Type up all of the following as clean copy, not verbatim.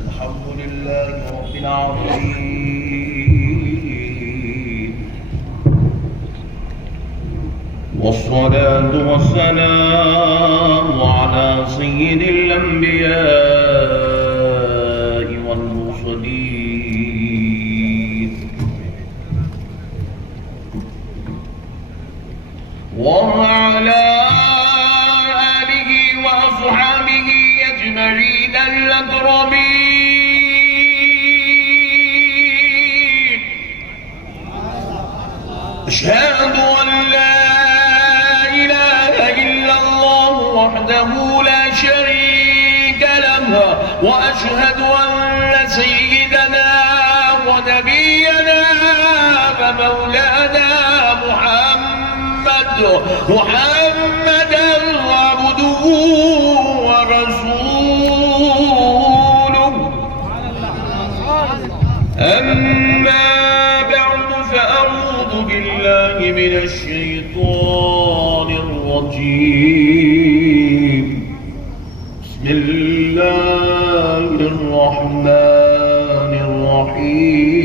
الحمد لله رب العالمين والصلاة والسلام على سيد الأنبياء والمرسلين وعلى آله وأصحابه أجمعين الأكرمين. أشهد أن لا إله إلا الله وحده لا شريك له وأشهد أن سيدنا ونبينا ومولانا محمدا عبده ورسوله. أما بعد فأعوذ بالله من الشيطان الرجيم. بسم الله الرحمن الرحيم.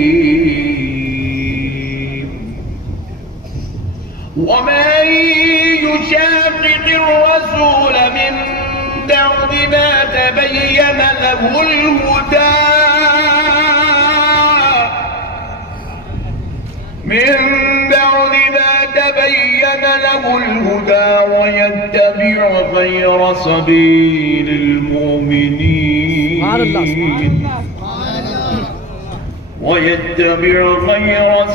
ومن يشاقق الرسول من بعد ما تبين له الهدى ويتبع غير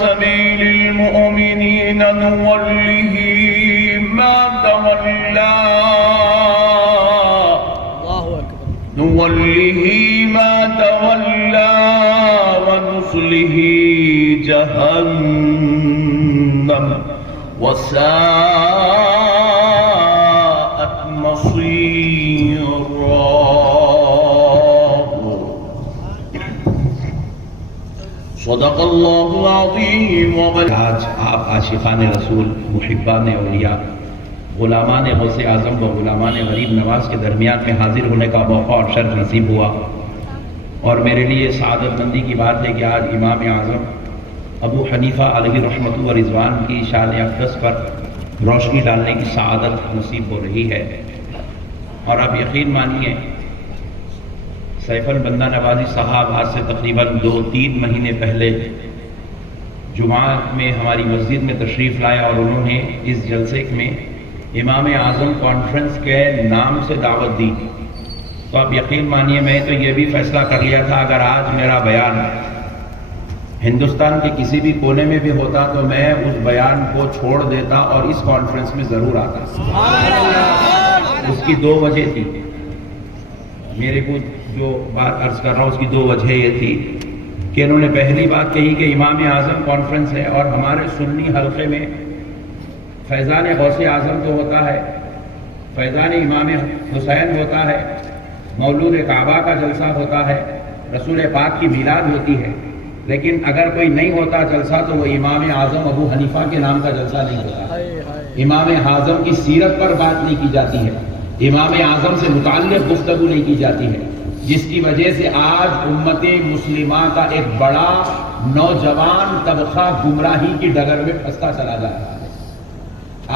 سبيل المؤمنين نوله ما تولى ونصله جهنم وساءت مصيرا. صدق اللہ العظیم. آج آپ عاشقان رسول، محبان اولیاء، غلامان غوث اعظم و غلامان غریب نواز کے درمیان میں حاضر ہونے کا موقع اور شرف نصیب ہوا، اور میرے لیے سعادت مندی کی بات ہے کہ آج امام اعظم ابو حنیفہ علیہ رحمت و رضوان کی شان اقدس پر روشنی ڈالنے کی سعادت نصیب ہو رہی ہے. اور اب یقین مانیے، سیف البندہ نوازی صاحب آج سے تقریباً 2-3 مہینے پہلے جمعہ میں ہماری مسجد میں تشریف لایا، اور انہوں نے اس جلسے میں امام اعظم کانفرنس کے نام سے دعوت دی. تو آپ یقین مانیے، میں تو یہ بھی فیصلہ کر لیا تھا اگر آج میرا بیان ہندوستان کے کسی بھی کونے میں بھی ہوتا تو میں اس بیان کو چھوڑ دیتا اور اس کانفرنس میں ضرور آتا. اس کی 2 وجہ تھی. میرے کو جو بات عرض کر رہا ہوں اس کی 2 وجہ یہ تھی کہ انہوں نے پہلی بات کہی کہ امام اعظم کانفرنس ہے، اور ہمارے سنی حلقے میں فیضان غوث اعظم تو ہوتا ہے، فیضان امام حسین ہوتا ہے، مولود کعبہ کا جلسہ ہوتا ہے، رسول پاک کی میلاد ہوتی ہے، لیکن اگر کوئی نہیں ہوتا جلسہ تو وہ امام اعظم ابو حنیفہ کے نام کا جلسہ نہیں ہوتا. امام اعظم کی سیرت پر بات نہیں کی جاتی ہے، امام اعظم سے متعلق گفتگو نہیں کی جاتی ہے، جس کی وجہ سے آج امت مسلمہ کا ایک بڑا نوجوان طبقہ گمراہی کی ڈگر میں پھنستا چلا جا رہا ہے.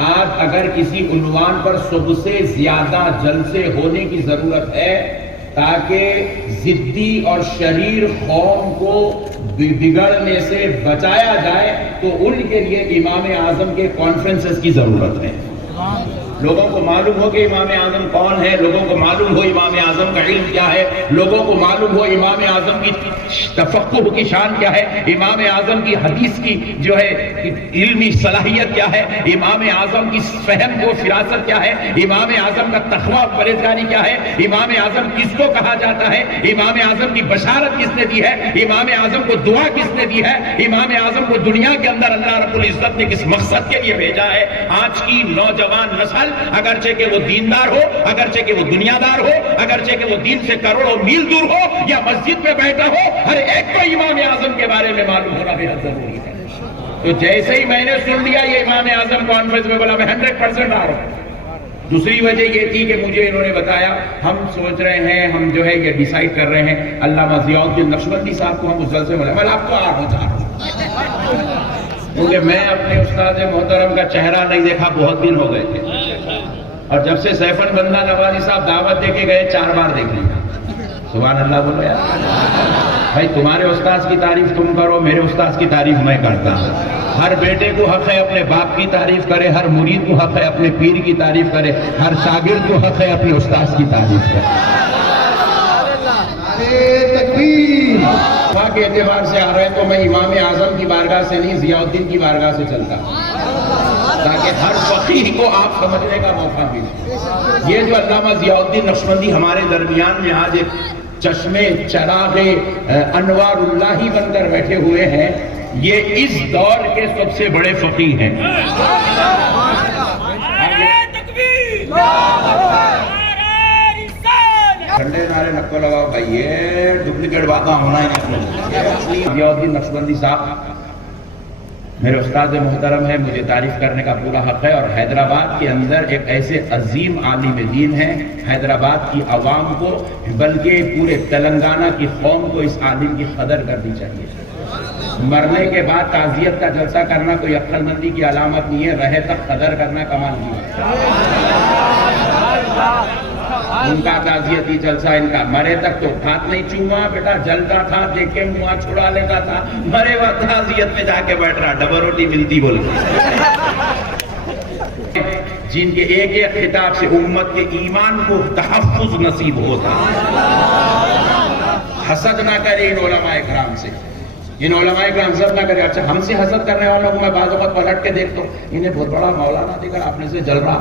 آج اگر کسی عنوان پر سب سے زیادہ جلسے ہونے کی ضرورت ہے تاکہ ضدی اور شریر قوم کو بگڑنے سے بچایا جائے تو ان کے لیے امام اعظم کے کانفرنسز کی ضرورت ہے. لوگوں کو معلوم ہو کہ امام اعظم کون ہے، لوگوں کو معلوم ہو امام اعظم کا علم کیا ہے، لوگوں کو معلوم ہو امام اعظم کی تفقہ کی شان کیا ہے، امام اعظم کی حدیث کی جو ہے علمی صلاحیت کیا ہے، امام اعظم کی فہم و فراست کیا ہے، امام اعظم کا تقویٰ و پرہیزگاری کیا ہے، امام اعظم کس کو کہا جاتا ہے، امام اعظم کی بشارت کس نے دی ہے، امام اعظم کو دعا کس نے دی ہے، امام اعظم کو دنیا کے اندر اللہ رب العزت نے کس مقصد کے لیے بھیجا ہے. آج کی نوجوان نسل اگرچہ کہ وہ دیندار ہو، اگرچہ کہ وہ دنیا دار ہو، اگرچہ کہ وہ دین سے کروڑوں میل دور ہو یا مسجد میں بیٹھا ہو، ہر ایک کو امام اعظم کے بارے میں معلوم ہونا بہت ضروری ہے. تو جیسے ہی میں نے سن لیا یہ امام اعظم کانفرنس میں، بولا میں 100% آ رہا ہوں. دوسری وجہ یہ تھی کہ مجھے انہوں نے بتایا ہم سوچ رہے ہیں، ہم جو ہے یہ ڈیسائیڈ کر رہے ہیں علامہ ضیاء الدین نقشبندی صاحب کو ہم اس جلسے میں آپ کو کیونکہ میں اپنے استاد محترم کا چہرہ نہیں دیکھا بہت دن ہو گئے تھے، اور جب سے سیفن بندہ نوازی صاحب دعوت دے کے گئے 4 بار دیکھ لیا. سبحان اللہ بولو یار. بھائی تمہارے استاذ کی تعریف تم کرو، میرے استاذ کی تعریف میں کرتا ہوں. ہر بیٹے کو حق ہے اپنے باپ کی تعریف کرے، ہر مرید کو حق ہے اپنے پیر کی تعریف کرے، ہر شاگرد کو حق ہے اپنے استاذ کی تعریف کرے. تکبیر. وہاں کے اعتبار سے آ رہے تو میں امام اعظم کی بارگاہ سے نہیں، ضیاء الدین کی بارگاہ سے چلتا تاکہ ہر فقیہ کو آپ سمجھنے کا موقع ملے. یہ جو علامہ ضیاء الدین نقشبندی ہمارے درمیان میں آج ایک چشمے چراغ انوار اللہ ہی بن کر بیٹھے ہوئے ہیں، یہ اس دور کے سب سے بڑے فقیہ ہیں. ٹھنڈے نعرے نکو لگاؤ بھائی، یہ ڈپلیکیٹ باتیں ہونا ہی نہیں. ضیاء الدین نقشبندی صاحب میرے استاد محترم ہے، مجھے تعریف کرنے کا پورا حق ہے، اور حیدرآباد کے اندر ایک ایسے عظیم عالم دین ہیں. حیدرآباد کی عوام کو بلکہ پورے تلنگانہ کی قوم کو اس عالم کی قدر کرنی چاہیے. مرنے کے بعد تعزیت کا جلسہ کرنا کوئی عقل مندی کی علامت نہیں ہے، رہے تک قدر کرنا کمال کی ہے. ان کا تعزیتی جلسہ، ان کا مرے تک تو ہاتھ نہیں چوما بیٹا، جلتا تھا دیکھ کے منہ چھڑا لیتا تھا، مرے وقت تعزیت میں جا کے بیٹھ رہا، ڈبل روٹی ملتی بول کے. جن کے ایک ایک خطاب سے امت کے ایمان کو تحفظ نصیب ہوتا. حسد نہ کرے ان علماء اکرام سے، ان علماء اکرام حسد نہ کرے. اچھا ہم سے حسد کرنے والوں کو میں بعض اوقات پلٹ کے دیکھتا ہوں، انہیں بہت بڑا مولانا دیکھ کر اپنے سے جل رہا،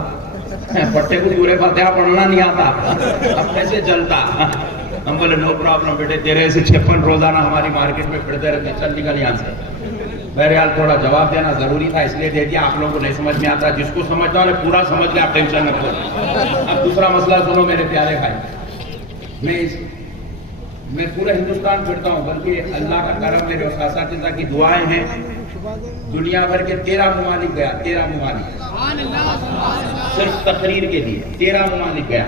پٹے کو سورہ فاتحہ پڑھنا نہیں آتا، اپنے سے جلتا. ہم بولے نو پرابلم بیٹے، تیرے سے 56 روزانہ ہماری مارکیٹ میں پھرتے رہتے، چل نکل یہاں سے. بہرحال تھوڑا جواب دینا ضروری تھا، اس لیے دے دیا. آپ لوگوں کو نہیں سمجھ میں آتا، جس کو سمجھنا انہیں پورا سمجھ لے، آپ ٹینشن نہ کرو. اب دوسرا مسئلہ سنو میرے پیارے بھائی. میں پورے ہندوستان پھرتا ہوں، بلکہ اللہ کا کرم میرے اساتذہ کی دعائیں ہیں، دنیا بھر کے 13 ممالک گیا. 13 ممالک صرف تقریر کے لیے 13 ممالک گیا.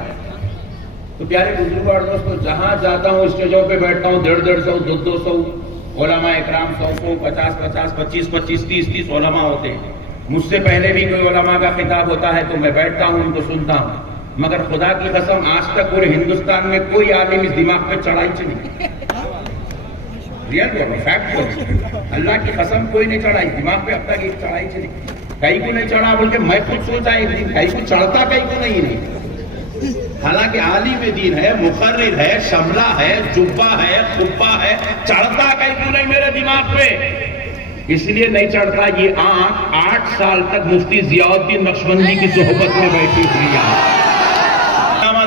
تو پیارے بزرگوں اور دوستوں، جہاں جاتا ہوں اسٹیجوں پہ بیٹھتا ہوں، 150 200 علماء اکرام، 100 50 25 30 علماء ہوتے ہیں. مجھ سے پہلے بھی کوئی علماء کا خطاب ہوتا ہے تو میں بیٹھتا ہوں، ان کو سنتا ہوں. مگر خدا کی قسم آج تک پورے ہندوستان میں کوئی عالم اس دماغ پہ چڑھائی چلی. اللہ کی قسم کوئی نہیں چڑھا اس دماغ پہ اب تک ایک چڑھائی چلی. کہیں کو نہیں چڑھا بول کے میں خود سوچا ایک دن کہیں کو چڑھتا کہیں کو نہیں. حالانکہ عالم دین ہے، مقرر ہے، شملہ ہے، جبہ ہے، خبہ ہے، چڑھتا کہیں کو نہیں میرے دماغ پہ. اس لیے نہیں چڑھتا. یہ آنکھ 8 سال تک مفتی ضیاء الدین نقشبندی کی صحبت میں بیٹھی ہوئی ہے.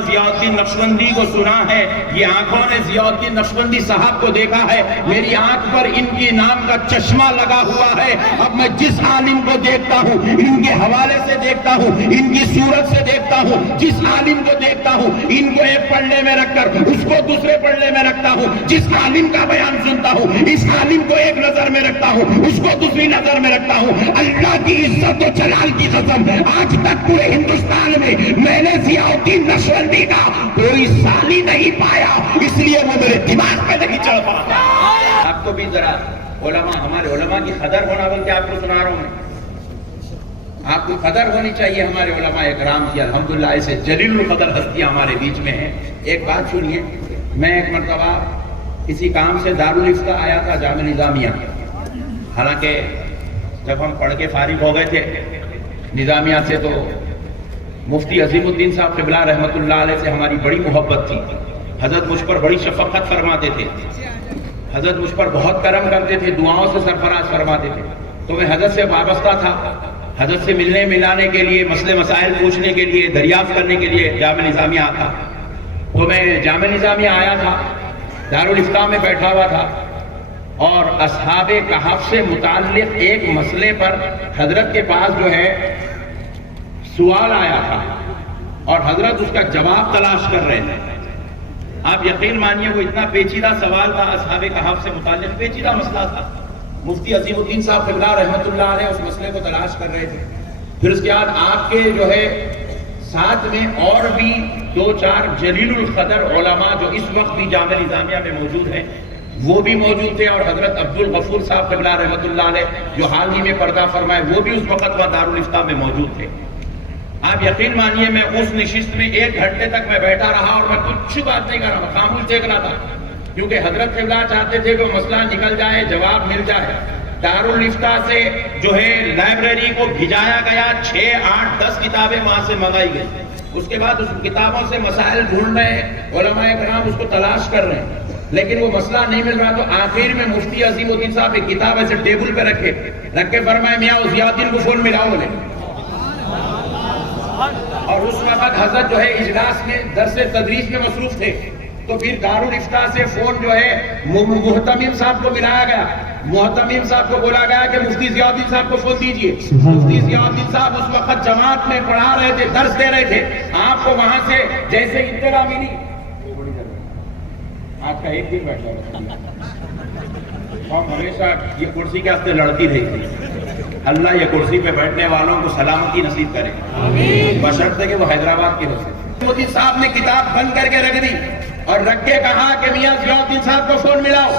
ضیاء الدین نقشبندی کو سنا ہے، یہ آنکھوں نے ضیاء الدین نقشبندی صاحب کو دیکھا ہے. میری آنکھ پر ان کی نام کا چشمہ لگا ہوا ہے. اب میں جس عالم کو دیکھتا ہوں، ان کے حوالے سے دیکھتا ہوں، ان کی صورت سے دیکھتا ہوں. جس عالم کو دیکھتا ہوں، ان کو ایک پلڑے میں رکھ کر اس کو دوسرے پلڑے میں رکھتا ہوں. جس عالم کا بیان سنتا ہوں، اس عالم کو ایک نظر میں رکھتا ہوں، اس کو دوسری نظر میں رکھتا ہوں. اللہ کی عزت و جلال کی قسم، آج تک پورے ہندوستان میں نے ضیاء الدین نقشبندی کا کوئی سالی نہیں پایا، اس لیے وہ میرے دماغ پہ نہیں چڑھ پاتا. آپ کو بھی ذرا علماء، ہمارے علماء کی قدر ہونا بول کے آپ کو سنا رہا ہوں میں. آپ کو قدر ہونی چاہیے ہمارے علماء اکرام کی. الحمدللہ ایسے جلیل القدر ہستیاں ہمارے بیچ میں ہیں. ایک بات سنیے، میں ایک مرتبہ کسی کام سے دارالفتہ آیا تھا جامعہ نظامیہ. حالانکہ جب ہم پڑھ کے فارغ ہو گئے تھے نظامیہ سے تو مفتی عظیم الدین صاحب قبلہ رحمت اللہ علیہ سے ہماری بڑی محبت تھی. حضرت مجھ پر بڑی شفقت فرماتے تھے، حضرت مجھ پر بہت کرم کرتے تھے، دعاؤں سے سرفراز فرماتے تھے. تو میں حضرت سے وابستہ تھا، حضرت سے ملنے ملانے کے لیے، مسئلے مسائل پوچھنے کے لیے، دریافت کرنے کے لیے جامعہ نظامیہ آتا. تو میں جامعہ نظامیہ آیا تھا، دارالفتہ میں بیٹھا ہوا تھا، اور اصحاب کہف سے متعلق ایک مسئلے پر حضرت کے پاس جو ہے سوال آیا تھا اور حضرت اس کا جواب تلاش کر رہے تھے. آپ یقین مانیے وہ اتنا پیچیدہ سوال تھا، اصحاب کہف سے متعلق پیچیدہ مسئلہ تھا. مفتی عظیم الدین صاحب قبلہ رحمت اللہ علیہ اس مسئلے کو تلاش کر رہے تھے. پھر اس کے بعد آپ کے جو ہے ساتھ میں اور بھی 2-4 جلیل القدر علماء جو اس وقت بھی جامعہ نظامیہ میں موجود ہیں وہ بھی موجود تھے، اور حضرت عبدالغفور صاحب قبلہ رحمۃ اللہ علیہ جو حال ہی میں پردہ فرمائے وہ بھی اس وقت وہاں دارالافتاء میں موجود تھے۔ آپ یقین مانیے میں اس نشست میں 1 گھنٹے تک میں بیٹھا رہا اور میں کچھ بات نہیں کر رہا، میں خاموش دیکھ رہا تھا، کیونکہ حضرت قبلہ چاہتے تھے کہ وہ مسئلہ نکل جائے، جواب مل جائے۔ دارالافتاء سے جو ہے لائبریری کو بھیجایا گیا، 6, 8, 10 کتابیں وہاں سے منگائی گئی۔ اس کے بعد اس کتابوں سے مسائل ڈھونڈ رہے ہیں، علماء کرام اس کو تلاش کر رہے ہیں، لیکن وہ مسئلہ نہیں مل رہا۔ تو آخر میں مفتی عظیم الدین صاحب ایک کتاب ایسے ٹیبل پہ رکھ کے فرمائے میاں ضیاء الدین کو فون ملاؤ بولے۔ اور اس وقت حضرت جو ہے اجلاس میں درس تدریس میں مصروف تھے، تو پھر دارالافتاء سے فون جو ہے محتمم صاحب کو ملایا گیا، محتمم صاحب کو بولا گیا کہ مفتی ضیاء الدین صاحب کو فون دیجئے۔ مفتی ضیاء الدین صاحب اس وقت جماعت میں پڑھا رہے تھے، درس دے رہے تھے۔ آپ کو وہاں سے جیسے اطلاع ملی، آج کا ایک دن بیٹھ جاؤ، ہمیشہ یہ کرسی کے واسطے لڑتی رہی تھی۔ اللہ یہ کرسی پہ بیٹھنے والوں کو سلامتی نصیب کرے، بشرطے کہ وہ حیدرآباد کے ہوتے۔ مفتی صاحب نے کتاب بند کر کے رکھ دی اور رکھ کے کہا کہ میاں ضیاء الدین صاحب کو فون ملاؤ۔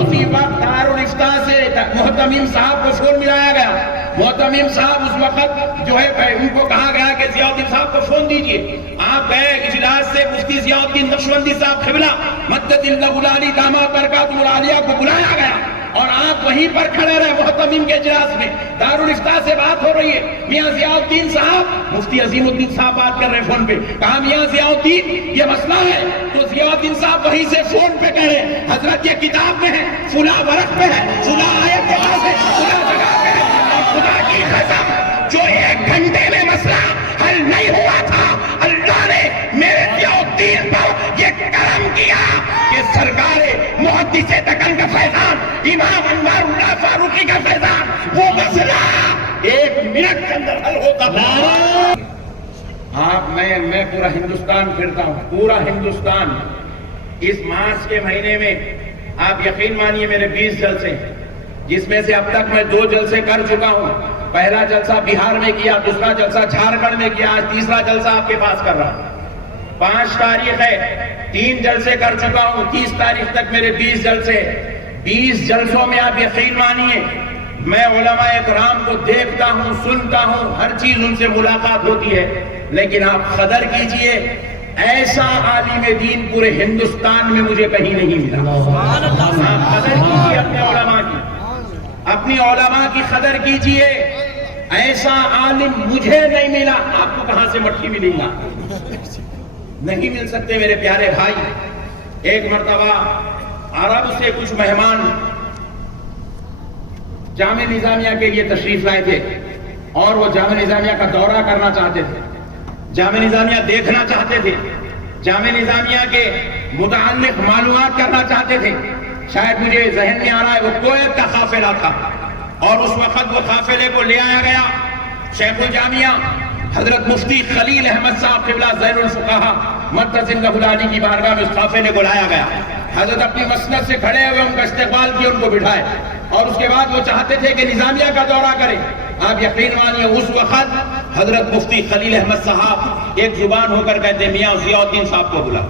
اسی وقت دارالافتاء سے محتمم صاحب کو فون ملایا گیا۔ محتمم صاحب اس وقت جو ہے ان کو کہا گیا کہ ضیاء الدین صاحب کو فون دیجئے۔ آپ گئے اجلاس سے، مفتی ضیاء الدین نقشبندی صاحب قبلہ مدد اللہ العالی داماد برکاتہ العالیہ کو بلایا گیا، اور آپ وہیں پر کھڑے رہے محتمم کے اجلاس میں۔ دارالافتاء سے بات ہو رہی ہے، میاں ضیاء الدین صاحب، مفتی عظیم الدین صاحب بات کر رہے ہیں فون پہ، کہا میاں ضیاء الدین یہ مسئلہ ہے، تو ضیاء الدین صاحب وہیں سے فون پہ کہہ رہے ہیں حضرت یہ کتاب میں ہے، فلاں ورق پہ ہے، فلاں آیت کے پاس ہے، فلاں جگہ پہ ہے، اور خدا کی قسم جو 1 گھنٹے میں مسئلہ حل نہیں ہوا تھا، اللہ نے میرے ضیاء الدین پر یہ کرم کیا کہ سرکار محدث دکن کا فیضان، امام انوار اللہ فاروقی کا فیضان، وہ مسئلہ 1 منٹ کے اندر حل ہوتا تھا۔ میں پورا ہندوستان پھرتا ہوں، پورا ہندوستان۔ اس مارچ کے مہینے میں آپ یقین مانیے میرے 20 جلسے ہیں، جس میں سے اب تک میں 2 جلسے کر چکا ہوں۔ پہلا جلسہ بہار میں کیا، دوسرا جلسہ جھارکھنڈ میں کیا، آج تیسرا جلسہ آپ کے پاس کر رہا ہوں۔ 5 تاریخ ہے، 3 جلسے کر چکا ہوں، 30 تاریخ تک میرے 20 جلسے۔ 20 جلسوں میں آپ یقین مانیے میں علماء کرام کو دیکھتا ہوں، سنتا ہوں، ہر چیز ان سے ملاقات ہوتی ہے، لیکن آپ قدر کیجئے ایسا عالم دین پورے ہندوستان میں مجھے کہیں نہیں ملا۔ آپ قدر کیجئے اپنے علماء کی، اپنی علماء کی قدر کیجئے، ایسا عالم مجھے نہیں ملا۔ آپ کو کہاں سے مٹھی ملے گا؟ نہیں مل سکتے میرے پیارے بھائی۔ ایک مرتبہ عرب سے کچھ مہمان جامعہ نظامیہ کے لیے تشریف لائے تھے، اور وہ جامعہ نظامیہ کا دورہ کرنا چاہتے تھے، جامعہ نظامیہ دیکھنا چاہتے تھے، جامعہ نظامیہ کے متعلق معلومات کرنا چاہتے تھے۔ شاید مجھے ذہن میں آ رہا ہے وہ کویت کا قافلہ تھا، اور اس وقت وہ قافلے کو لے آیا گیا۔ شیخ الجامعہ حضرت مفتی خلیل احمد صاحب قبلہ زین الفقہا مدد اللہ العالی کی بارگاہ میں اس قافلے کو لایا گیا۔ حضرت اپنی مسند سے کھڑے ہوئے ان کا استقبال کیا، ان کو بٹھائے، اور اس کے بعد وہ چاہتے تھے کہ نظامیہ کا دورہ کریں۔ آپ یقین مانیے اس وقت حضرت مفتی خلیل احمد صاحب ایک زبان ہو کر کہتے میاں ضیاء الدین صاحب کو بلا۔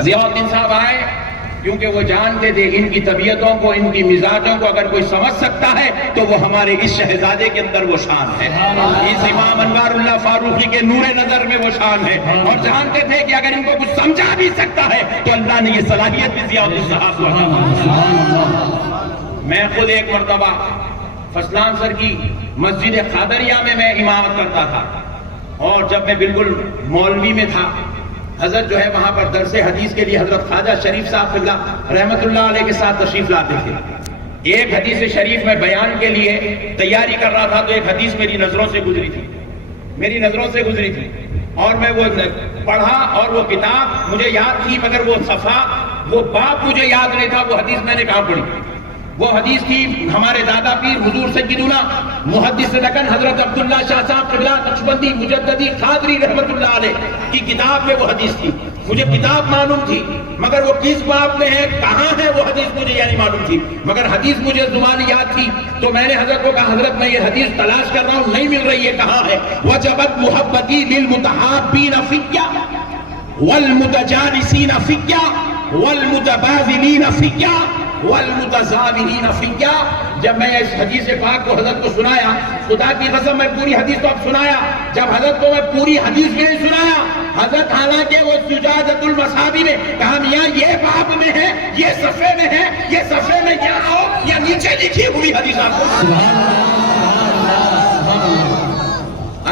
ضیاء الدین صاحب آئے، کیونکہ وہ جانتے تھے ان کی طبیعتوں کو، ان کی مزاجوں کو اگر کوئی سمجھ سکتا ہے تو وہ ہمارے اس شہزادے کے اندر وہ شان ہے، اس امام انوار اللہ فاروقی کے نور نظر میں وہ شان ہے، اور جانتے تھے کہ اگر ان کو کچھ سمجھا بھی سکتا ہے تو اللہ نے یہ صلاحیت بھی ضیاء الدین صاحب کو عطا۔ میں خود ایک مرتبہ فضلان سر کی مسجد قادریہ میں امامت کرتا تھا، اور جب میں بالکل مولوی میں تھا، حضرت جو ہے وہاں پر درس حدیث کے لیے حضرت خواجہ شریف صاحب قبلہ رحمت اللہ علیہ کے ساتھ تشریف لاتے تھے۔ ایک حدیث شریف میں بیان کے لیے تیاری کر رہا تھا، تو ایک حدیث میری نظروں سے گزری تھی، اور میں وہ پڑھا، اور وہ کتاب مجھے یاد تھی، مگر وہ صفحہ، وہ باب مجھے یاد نہیں تھا، وہ حدیث میں نے کہاں پڑھی۔ وہ حدیث تھی ہمارے دادا پیر حضور سیدنا محدث دکن حضرت عبداللہ شاہ صاحب قبلہ نقشبندی مجددی قادری رحمت اللہ علیہ کی کتاب میں وہ حدیث تھی۔ مجھے کتاب معلوم تھی مگر وہ کس باب میں ہے کہاں ہے وہ حدیث مجھے یعنی معلوم تھی، مگر حدیث مجھے زبان یاد تھی تو میں نے حضرت کو کہا حضرت میں یہ حدیث تلاش کر رہا ہوں نہیں مل رہی ہے کہاں ہے؟ وجبت محبتی للمتحابین فیّا والمتجانسین فیّا والمتبادلین فیّا والمتزاورین فیّا۔ جب میں اس حدیث پاک کو حضرت کو سنایا، خدا کی قسم میں پوری حدیث تو اب سنایا، جب حضرت کو میں پوری حدیث میں سنایا، حضرت حالانکہ وہ زجاجۃ المصابیح میں کہا میاں یہ باب میں ہے، یہ صفحے میں ہے، یہ صفحے میں یہاں آؤ یا نیچے لکھی ہوئی حدیث آپ کو۔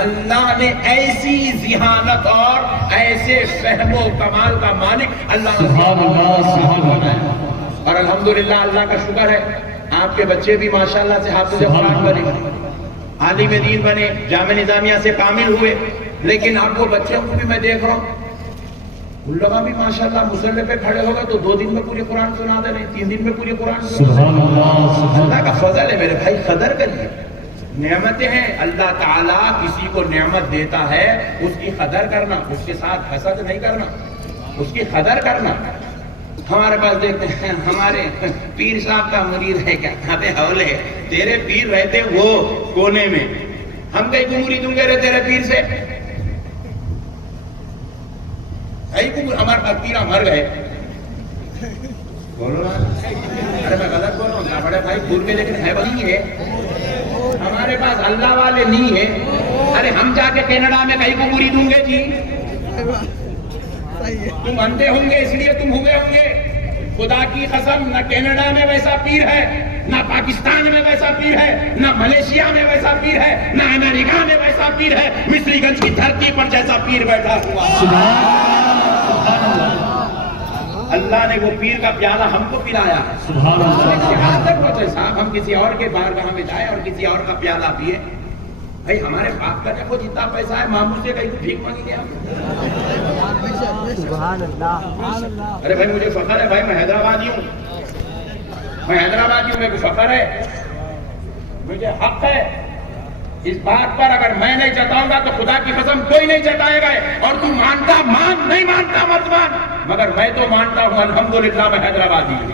اللہ نے ایسی ذہانت اور ایسے فہم و کمال کا مالک اللہ نے، اور الحمدللہ اللہ کا شکر ہے آپ کے بچے بھی ماشاءاللہ سے حافظ قرآن بنے، عالم دین بنے، جامع نظامیہ سے کامل ہوئے، لیکن آپ وہ بچوں کو بھی میں دیکھ رہا ہوں ان لوگوں بھی ماشاءاللہ مصلی پہ کھڑے ہو گئے تو 2 دن میں پورے قرآن سنا دے رہے ہیں، 3 دن میں پورے قرآن سنا دے رہے۔ اللہ کا فضل ہے میرے بھائی، قدر کریے، نعمتیں ہیں، اللہ تعالیٰ کسی کو نعمت دیتا ہے اس کی قدر کرنا، اس کے ساتھ حسد نہیں کرنا، اس کی قدر کرنا۔ ہمارے پاس دیکھتے ہیں ہمارے پیر صاحب کا مرید ہے کیا، ابے حول ہے تیرے پیر رہتے وہ کونے میں، ہم کہیں کو مرید ہوں گے رہے تیرے پیر سے، ہمارے پاس پیرا مر گئے، بولو نا، ارے میں غلط بول رہا ہوں بڑے بھائی، دور کے لیکن ہے وہی ہے، ہمارے پاس اللہ والے نہیں ہیں۔ ارے ہم جا کے کینیڈا میں کہیں کو مرید ہوں گے جی، تم اندھے ہوں گے اس لیے تم ہوئے ہوں گے، خدا کی قسم نہ کینیڈا میں ویسا پیر ہے، نہ پاکستان میں ویسا پیر ہے، نہ ملیشیا میں ویسا پیر ہے، نہ امریکہ میں ویسا پیر ہے، مصری گنج کی دھرتی پر جیسا پیر بیٹھا ہوا۔ اللہ نے وہ پیر کا پیالہ ہم کو پلایا ہے، صاحب ہم کسی اور کے بارگاہ میں جائیں اور کسی اور کا پیالہ پیے، بھائی ہمارے باپ کا دیکھو جتنا پیسہ ہے ماموں سے کہیں بھیک مانگی گیا۔ ارے بھائی مجھے فخر ہے بھائی، میں حیدرآبادی ہوں، میں حیدرآبادی ہوں، میرے کو فخر ہے، مجھے حق ہے اس بات پر، اگر میں نہیں جتاؤں گا تو خدا کی قسم کوئی نہیں جتائے گا، اور تو مانتا مان، نہیں مانتا مت مان، مگر میں تو مانتا ہوں الحمدللہ میں حیدرآبادی ہوں،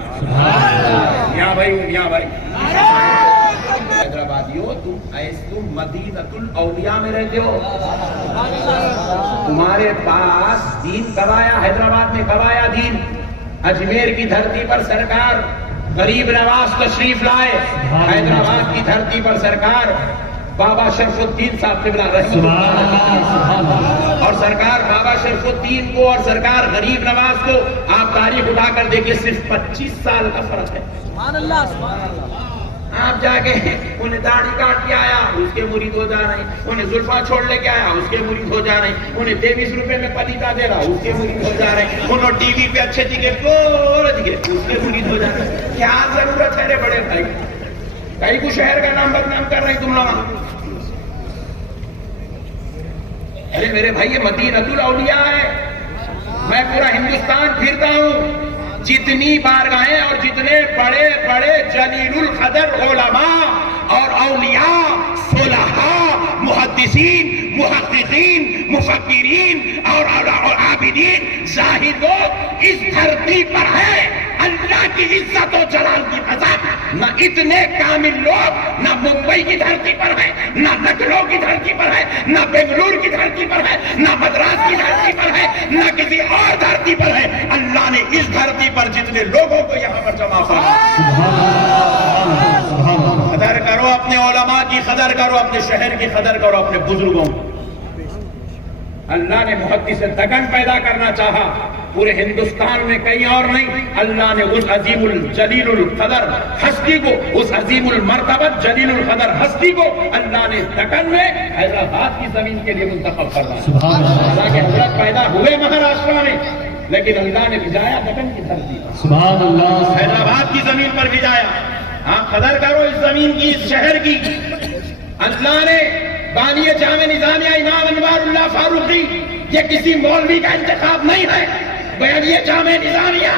میاں بھائی ہوں، میاں بھائی حیدرآبادی ہو، تم مدینۃ الاولیاء میں رہتے ہو، تمہارے پاس دین کب آیا؟ حیدرآباد میں کب آیا دین؟ اجمیر کی دھرتی پر سرکار غریب نواز تشریف لائے، حیدرآباد کی دھرتی پر سرکار بابا شرف الدین صاحب قبلہ رحمۃ اللہ، اور سرکار بابا شرف الدین کو اور سرکار غریب نواز کو آپ تاریخ اٹھا کر دیکھیں صرف 25 سال کا فرق ہے۔ سبحان اللہ، سبحان اللہ۔ آپ جا کے انہیں داڑھی کاٹ کے آیا اس کے مرید ہو جا رہے ہیں، انہیں زلفا چھوڑ لے کے آیا اس کے مرید ہو جا رہے ہیں، انہیں 23 روپے میں پلیتا دے رہا اس کے مرید ہو جا رہے ہیں، انہوں ٹی وی پہ اچھے دکھے گورے دکھے اس کے مرید ہو جا رہے ہیں۔ کیا ضرورت ہے رے بڑے بھائی، کئی کو شہر کا نام بدنام کر رہے ہیں تم لوگ۔ ارے میرے بھائی یہ مدینۃ الاولیاء ہے، میں پورا ہندوستان پھرتا ہوں، جتنی بارگاہیں اور جتنے بڑے بڑے جلیل القدر علماء اور اولیاء، صلحاء، محدثین، محققین، مفکرین اور عابدین، زاہد لوگ اس دھرتی پر ہے، اللہ کی عزت و جلال کی قسم نہ اتنے کامل لوگ نہ ممبئی کی دھرتی پر ہے، نہ لکھنؤ کی دھرتی پر ہے، نہ بنگلور کی دھرتی پر ہے، نہ مدراس کی دھرتی پر ہے، نہ کسی اور دھرتی پر ہے۔ اللہ نے اس دھرتی پر جتنے لوگوں کو یہاں پر جمع فرمایا۔ قدر کرو اپنے علماء کی، قدر کرو اپنے شہر کی، قدر کرو اپنے بزرگوں کی۔ اللہ نے محدث دکن پیدا کرنا چاہا پورے ہندوستان میں کہیں اور نہیں، اللہ نے اس عظیم الجلیل القدر ہستی کو، اس عظیم المرتبت جلیل القدر ہستی کو اللہ نے دکن میں حیدرآباد کی زمین کے لیے منتخب کرنا۔ حالانکہ حضرت پیدا ہوئے مہاراشٹر میں، لیکن اللہ نے بھیجایا دکن کی دھرتی، سبحان اللہ، حیدرآباد کی زمین پر بھیجایا۔ ہاں قدر کرو اس زمین کی، اس شہر کی۔ اللہ نے بانی جامع نظامیہ امام انوار اللہ فاروقی، یہ کسی مولوی کا انتخاب نہیں ہے، بانی جامع نظامیہ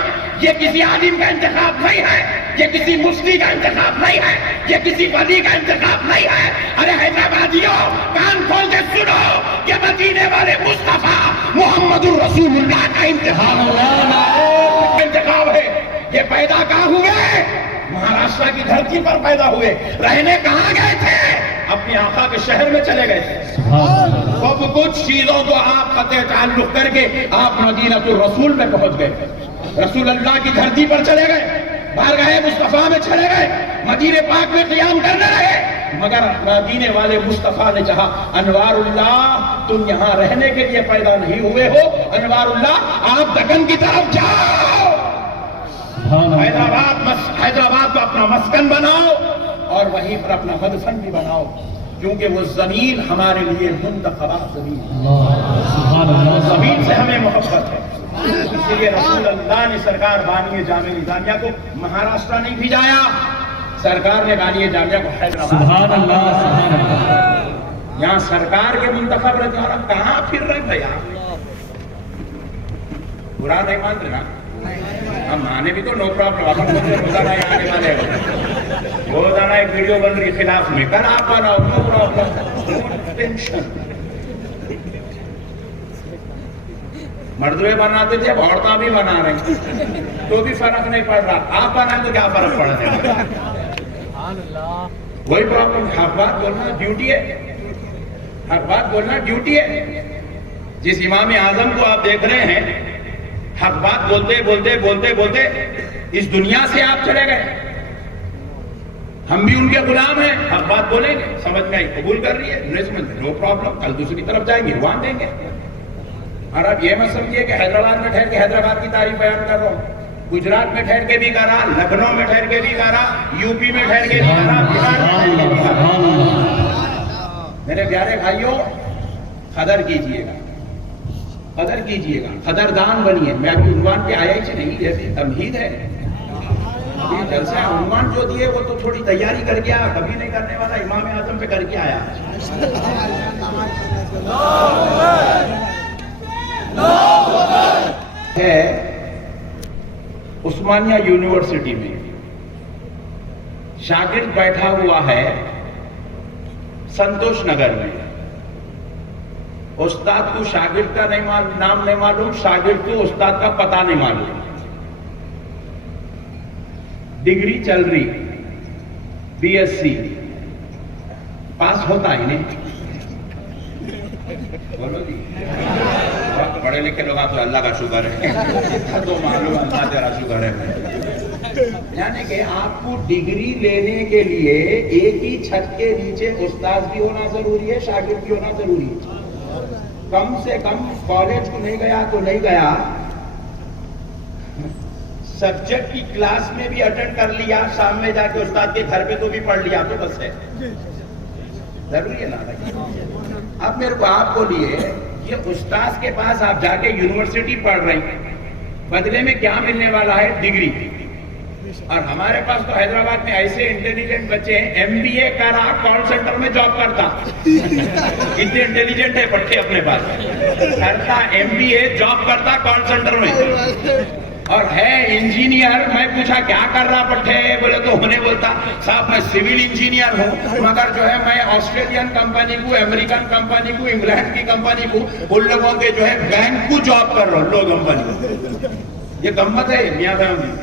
یہ کسی عالم کا انتخاب نہیں ہے، یہ کسی مفتی کا انتخاب نہیں ہے، یہ کسی ولی کا انتخاب نہیں ہے. ارے حیدرآبادیوں کان کھول کے سنو، یہ مدینے والے مصطفیٰ محمد الرسول اللہ کا انتخاب ہے. یہ پیدا کہاں ہوئے؟ مہاراشٹر کی دھرتی پر پیدا ہوئے. رہنے کہاں گئے تھے؟ اپنے آقا کے شہر میں چلے گئے تھے. سب کچھ چیزوں کو آپ قطع تعلق کر کے آپ مدینہ الرسول میں پہنچ گئے. رسول اللہ کی دھرتی پر چلے گئے، بارگاہ مصطفیٰ میں چلے گئے، مدینے پاک میں قیام کرنے لگے. مگر مدینے والے مصطفیٰ نے کہا انوار اللہ تم یہاں رہنے کے لیے پیدا نہیں ہوئے ہو، انوار اللہ آپ دکن کی طرف جاؤ، حیدرآباد کو اپنا مسکن بناؤ اور وہیں پر اپنا مدفن بھی بناؤ، کیونکہ وہ زمین ہمارے لیے منتخبہ زمین ہے. زمین سے ہمیں محبت ہے. اسی لیے رسول اللہ نے سرکار بانی جامعہ نظامیہ کو مہاراشٹر نہیں بھیجایا، سرکار نے بانی جامعہ کو حیدرآباد. سبحان اللہ سبحان اللہ. یہاں سرکار کے منتخب رہتے ہیں. کہاں پھر رہے بھیا؟ برا نہیں مان رہے نا؟ ہم آنے بھی تو نو پرابلم. روزانہ آنے والے روزانہ ایک ویڈیو بن رہی خلاف میں، کل آپ بناؤ، نو پرابلم، ٹینشن. مردوے بناتے تھے، اب عورتیں بھی بنا رہے ہیں تو بھی فرق نہیں پڑ رہا. آپ بنائیں تو کیا فرق پڑ رہا ہے؟ وہی پرابلم. حق بات بولنا ڈیوٹی ہے، حق بات بولنا ڈیوٹی ہے. جس امام اعظم کو آپ دیکھ رہے ہیں حق بات بولتے بولتے بولتے بولتے اس دنیا سے آپ چلے گئے. ہم بھی ان کے غلام ہیں، حق بات بولیں گے، سمجھ میں آئی قبول کر رہی ہے، نہیں سمجھ میں نو پرابلم، کل دوسری طرف جائیں گے روان دیں گے. اور اب یہ مت سمجھیے کہ حیدرآباد میں ٹھہر کے حیدرآباد کی تعریف بیان کر رہا ہوں. گجرات میں ٹھہر کے بھی کرا، لکھنؤ میں ٹھہر کے بھی کرا، یو پی میں ٹھہر کے بھی کرا، بہار میں ٹھہر کے بھی کرا. میرے پیارے بھائیوں قدر کیجئے گا، قدر کیجئے گا، قدردان بنیے. میں ابھی عنوان پہ آیا ہی نہیں، یہ تمہید ہے. یہ جلسہ عنوان جو دیے وہ تو تھوڑی تیاری کر کے آیا، کبھی نہیں کرنے والا، امام اعظم پہ کر کے آیا. ہے عثمانیہ یونیورسٹی میں شاگرد بیٹھا ہوا ہے سنتوش نگر میں. استاد کو شاگرد کا نام نہیں معلوم، شاگرد کو استاد کا پتہ نہیں معلوم. ڈگری چل رہی BSc، پاس ہوتا ہی نہیں. بولو جی، پڑھے لکھے لوگ آپ تو اللہ کا شکر ہے، تو معلوم اللہ تیرا شکر ہے. یعنی کہ آپ کو ڈگری لینے کے لیے ایک ہی چھت کے نیچے استاد بھی ہونا ضروری ہے، شاگرد بھی ہونا ضروری ہے. کم سے کم کالج کو نہیں گیا تو نہیں گیا، سبجیکٹ کی کلاس میں بھی اٹینڈ کر لیا، شام میں جا کے استاد کے گھر پہ تو بھی پڑھ لیا تو بس ہے. ضروری ہے نا بھائی. اب میرے کو آپ بولیے، یہ استاد کے پاس آپ جا کے یونیورسٹی پڑھ رہے ہیں، بدلے میں کیا ملنے والا ہے؟ ڈگری. اور ہمارے پاس تو حیدرآباد میں ایسے انٹیلیجنٹ بچے ہیں، MBA کرا کال سینٹر میں جاب کرتا. اتنے انٹیلیجنٹ ہے پٹھے اپنے پاس، کرتا MBA جاب کرتا کال سینٹر میں. اور ہے انجینئر. میں پوچھا کیا کر رہا پٹھے؟ بولے تو انہیں بولتا صاحب میں سول انجینئر ہوں، مگر جو ہے میں آسٹریلین کمپنی کو، امریکن کمپنی کو، انگلینڈ کی کمپنی کو، ان لوگوں کے جو ہے بینک کو جاب کر رہا ہوں، لو کمپنی. یہ گمت ہے میاں بہن میں.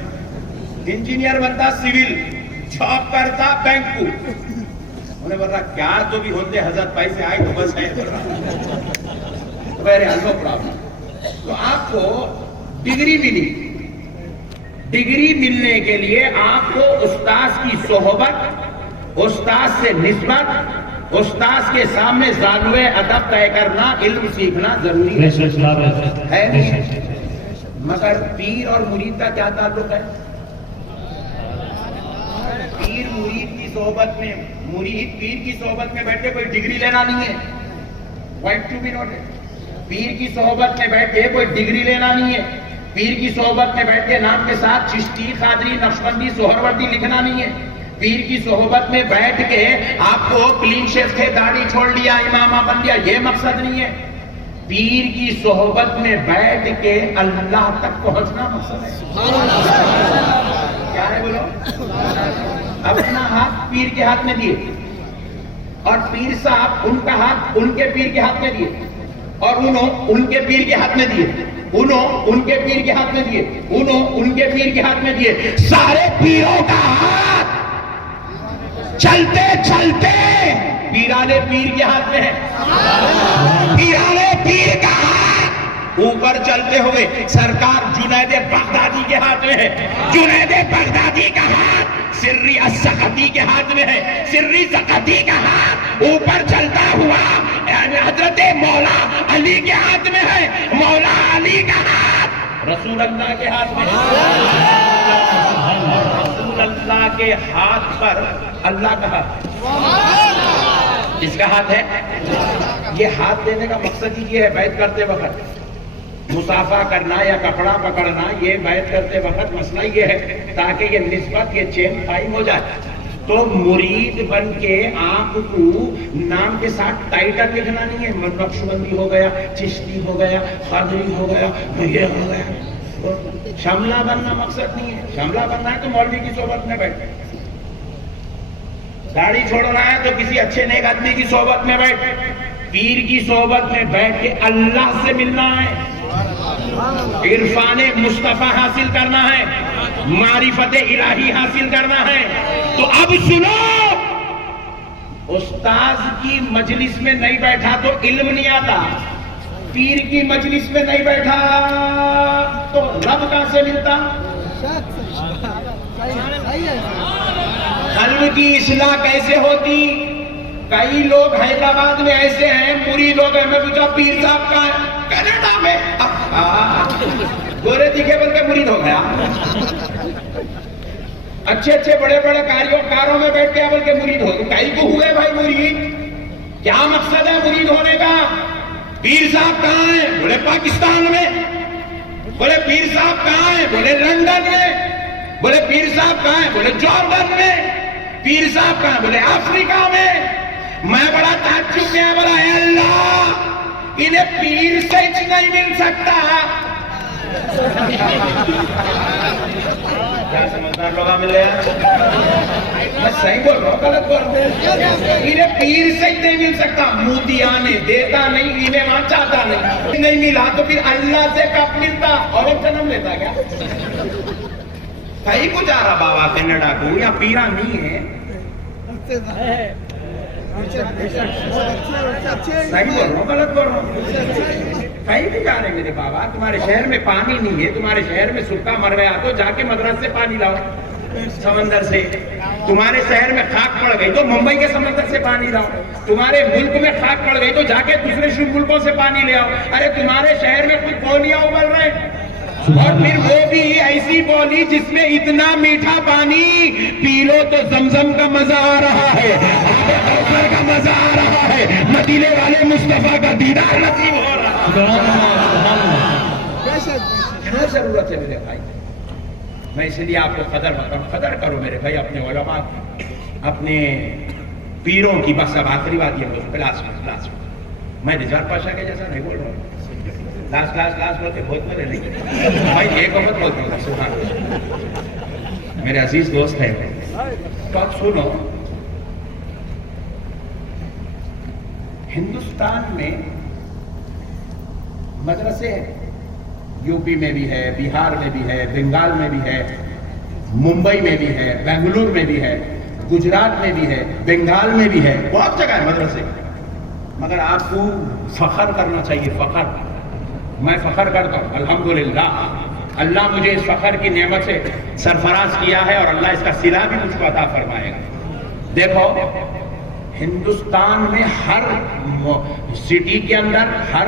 انجینئر بنتا سول، جاب کرتا بینک کو. انہیں بول رہا کیا تو بھی ہوتے حضرت پیسے آئے تو بس ہے. No problem. تو آپ کو ڈگری ملی. ڈگری ملنے کے لیے آپ کو استاذ کی صحبت، استاذ سے نسبت، استاذ کے سامنے زانوے ادب طے کرنا، علم سیکھنا ضروری ہے. مگر پیر اور مرید کا کیا تعلق ہے؟ پیر مرید کی صحبت میں، مرید پیر کی صحبت میں بیٹھ کے کوئی ڈگری لینا نہیں ہے. White to be noted. پیر کی صحبت میں بیٹھ کے کوئی ڈگری لینا نہیں ہے. پیر کی صحبت میں بیٹھ کے نام کے ساتھ چشتی، قادری، نقشبندی، سہروردی لکھنا نہیں ہے. پیر کی صحبت میں بیٹھ کے آپ کو کلین شیو تھے، داڑھی چھوڑ لیا، امامہ بن لیا، یہ مقصد نہیں ہے. پیر کی صحبت میں بیٹھ کے اللہ تک پہنچنا مقصد ہے. کیا ہے بولو؟ اپنا ہاتھ پیر کے ہاتھ میں دیے اور پیر صاحب ان کا ہاتھ ان کے پیر کے ہاتھ میں دیے اور انہوں ان کے پیر کے ہاتھ میں دیے، انہوں ان کے پیر کے ہاتھ میں دیے، انہوں ان کے پیر کے ہاتھ میں دیے، سارے پیروں کا ہاتھ چلتے چلتے پیرانے پیر کے ہاتھ میں ہے، پیرانے پیر کا ہاتھ اوپر چلتے ہوئے سرکار جنید بغدادی کے ہاتھ میں ہے، جنید بغدادی کا ہاتھ سری السقطی کے ہاتھ میں ہے، سری سقطی کا ہاتھ اوپر چلتا ہوا حضرت مولا علی کے ہاتھ میں ہے، مولا علی کا ہاتھ رسول اللہ کے ہاتھ میں ہے، رسول اللہ کے ہاتھ پر اللہ کا ہاتھ، کس کا ہاتھ ہے؟ یہ ہاتھ دینے کا مقصد ہی یہ ہے بیعت کرتے وقت مصافحہ کرنا یا کپڑا پکڑنا، یہ بیعت کرتے وقت مسئلہ یہ ہے تاکہ یہ نسبت یہ چین قائم ہو جائے۔ تو مرید بن کے آپ کو نام کے ساتھ ٹائٹل لکھنا نہیں ہے، نقشبندی ہو گیا، چشتی ہو گیا، قادری ہو گیا، یہ ہو گیا، شملہ بننا مقصد نہیں ہے۔ شملہ بننا ہے تو مولوی کی صحبت میں بیٹھ، داڑھی چھوڑنا ہے تو کسی اچھے نیک آدمی کی صحبت میں بیٹھ، پیر کی صحبت میں بیٹھ کے اللہ سے ملنا ہے، عرفان مصطفیٰ حاصل کرنا ہے، معرفت الہی حاصل کرنا ہے۔ تو اب سنو، استاذ کی مجلس میں نہیں بیٹھا تو علم نہیں آتا، پیر کی مجلس میں نہیں بیٹھا تو رب کہاں سے ملتا؟ قلب کی اصلاح کیسے ہوتی؟ کئی لوگ حیدرآباد میں ایسے ہیں، مرید ہو گئے، میں پوچھا پیر صاحب کہاں ہے؟ کینیڈا میں۔ گورے دکھے بول کے مرید ہو گیا، اچھے اچھے بڑے بڑے کاروں میں بیٹھ گیا بول کے مرید ہو گیا۔ کئی کو ہوئے بھائی مرید؟ کیا مقصد ہے مرید ہونے کا؟ پیر صاحب کہاں ہیں؟ بولے پاکستان میں۔ بولے پیر صاحب کہاں ہیں؟ بولے لندن میں۔ بولے پیر صاحب کہاں ہیں؟ بولے جارڈن میں۔ پیر صاحب کہاں ہیں؟ بولے افریقہ میں۔ میں بڑا تعجب میں بولا اے اللہ، انہیں پیر سے نہیں مل سکتا۔ کیا سمجھدار لوگ مل رہے ہیں؟ میں صحیح بول رہا ہوں غلط بول رہا ہوں؟ انہیں پیر سے نہیں مل سکتا، موتیانے دیتا نہیں، انہیں وہاں چاہتا نہیں ملا تو پھر اللہ سے کب ملتا؟ اور ایک جنم لیتا کیا؟ کہیں کو جا رہا بابا کینیڈا کو یا پیرا نہیں ہے؟ صحیح بول رہا ہوں غلط بول رہا ہوں؟ کہیں بھی جا رہے میرے بابا، تمہارے شہر میں پانی نہیں ہے، تمہارے شہر میں سکا مر گیا تو جا کے مدرسے سے پانی لاؤ سمندر سے، تمہارے شہر میں خاک پڑ گئی تو ممبئی کے سمندر سے پانی لاؤ، تمہارے ملک میں خاک پڑ گئی تو جا کے دوسرے ملکوں سے پانی لے آؤ۔ ارے تمہارے شہر میں کچھ بولیاں ابل رہے اور پھر وہ بھی ایسی بولی جس میں اتنا میٹھا پانی پی لو تو زمزم کا مزہ آ رہا ہے، کوثر کا مزہ آ رہا ہے، مدینے والے مصطفیٰ کا دیدار نصیب ہو رہا ہے۔ کیا ضرورت ہے میرے بھائی؟ میں اس لیے آپ کو قدر کرو میرے بھائی، اپنے علماء کی، اپنے پیروں کی۔ بس اب آخری بات یہ بولوں، لاسٹ میں رضوان پاشا کے جیسا نہیں بول رہا ہوں، لاسٹ بولتے بہت مزے نہیں بھائی، ایک وقت بولتے ہیں سبحان اللہ، میرے عزیز دوست ہیں۔ تو اب سنو، ہندوستان میں مدرسے ہیں، یو پی میں بھی ہے، بہار میں بھی ہے، بنگال میں بھی ہے، ممبئی میں بھی ہے، بنگلور میں بھی ہے، گجرات میں بھی ہے، بنگال میں بھی ہے، بہت جگہ ہے مدرسے۔ مگر آپ کو فخر کرنا چاہیے، فخر۔ میں فخر کرتا ہوں الحمدللہ، اللہ مجھے اس فخر کی نعمت سے سرفراز کیا ہے اور اللہ اس کا صلہ بھی مجھ کو عطا فرمائے گا۔ دیکھو ہندوستان میں ہر سٹی کے اندر، ہر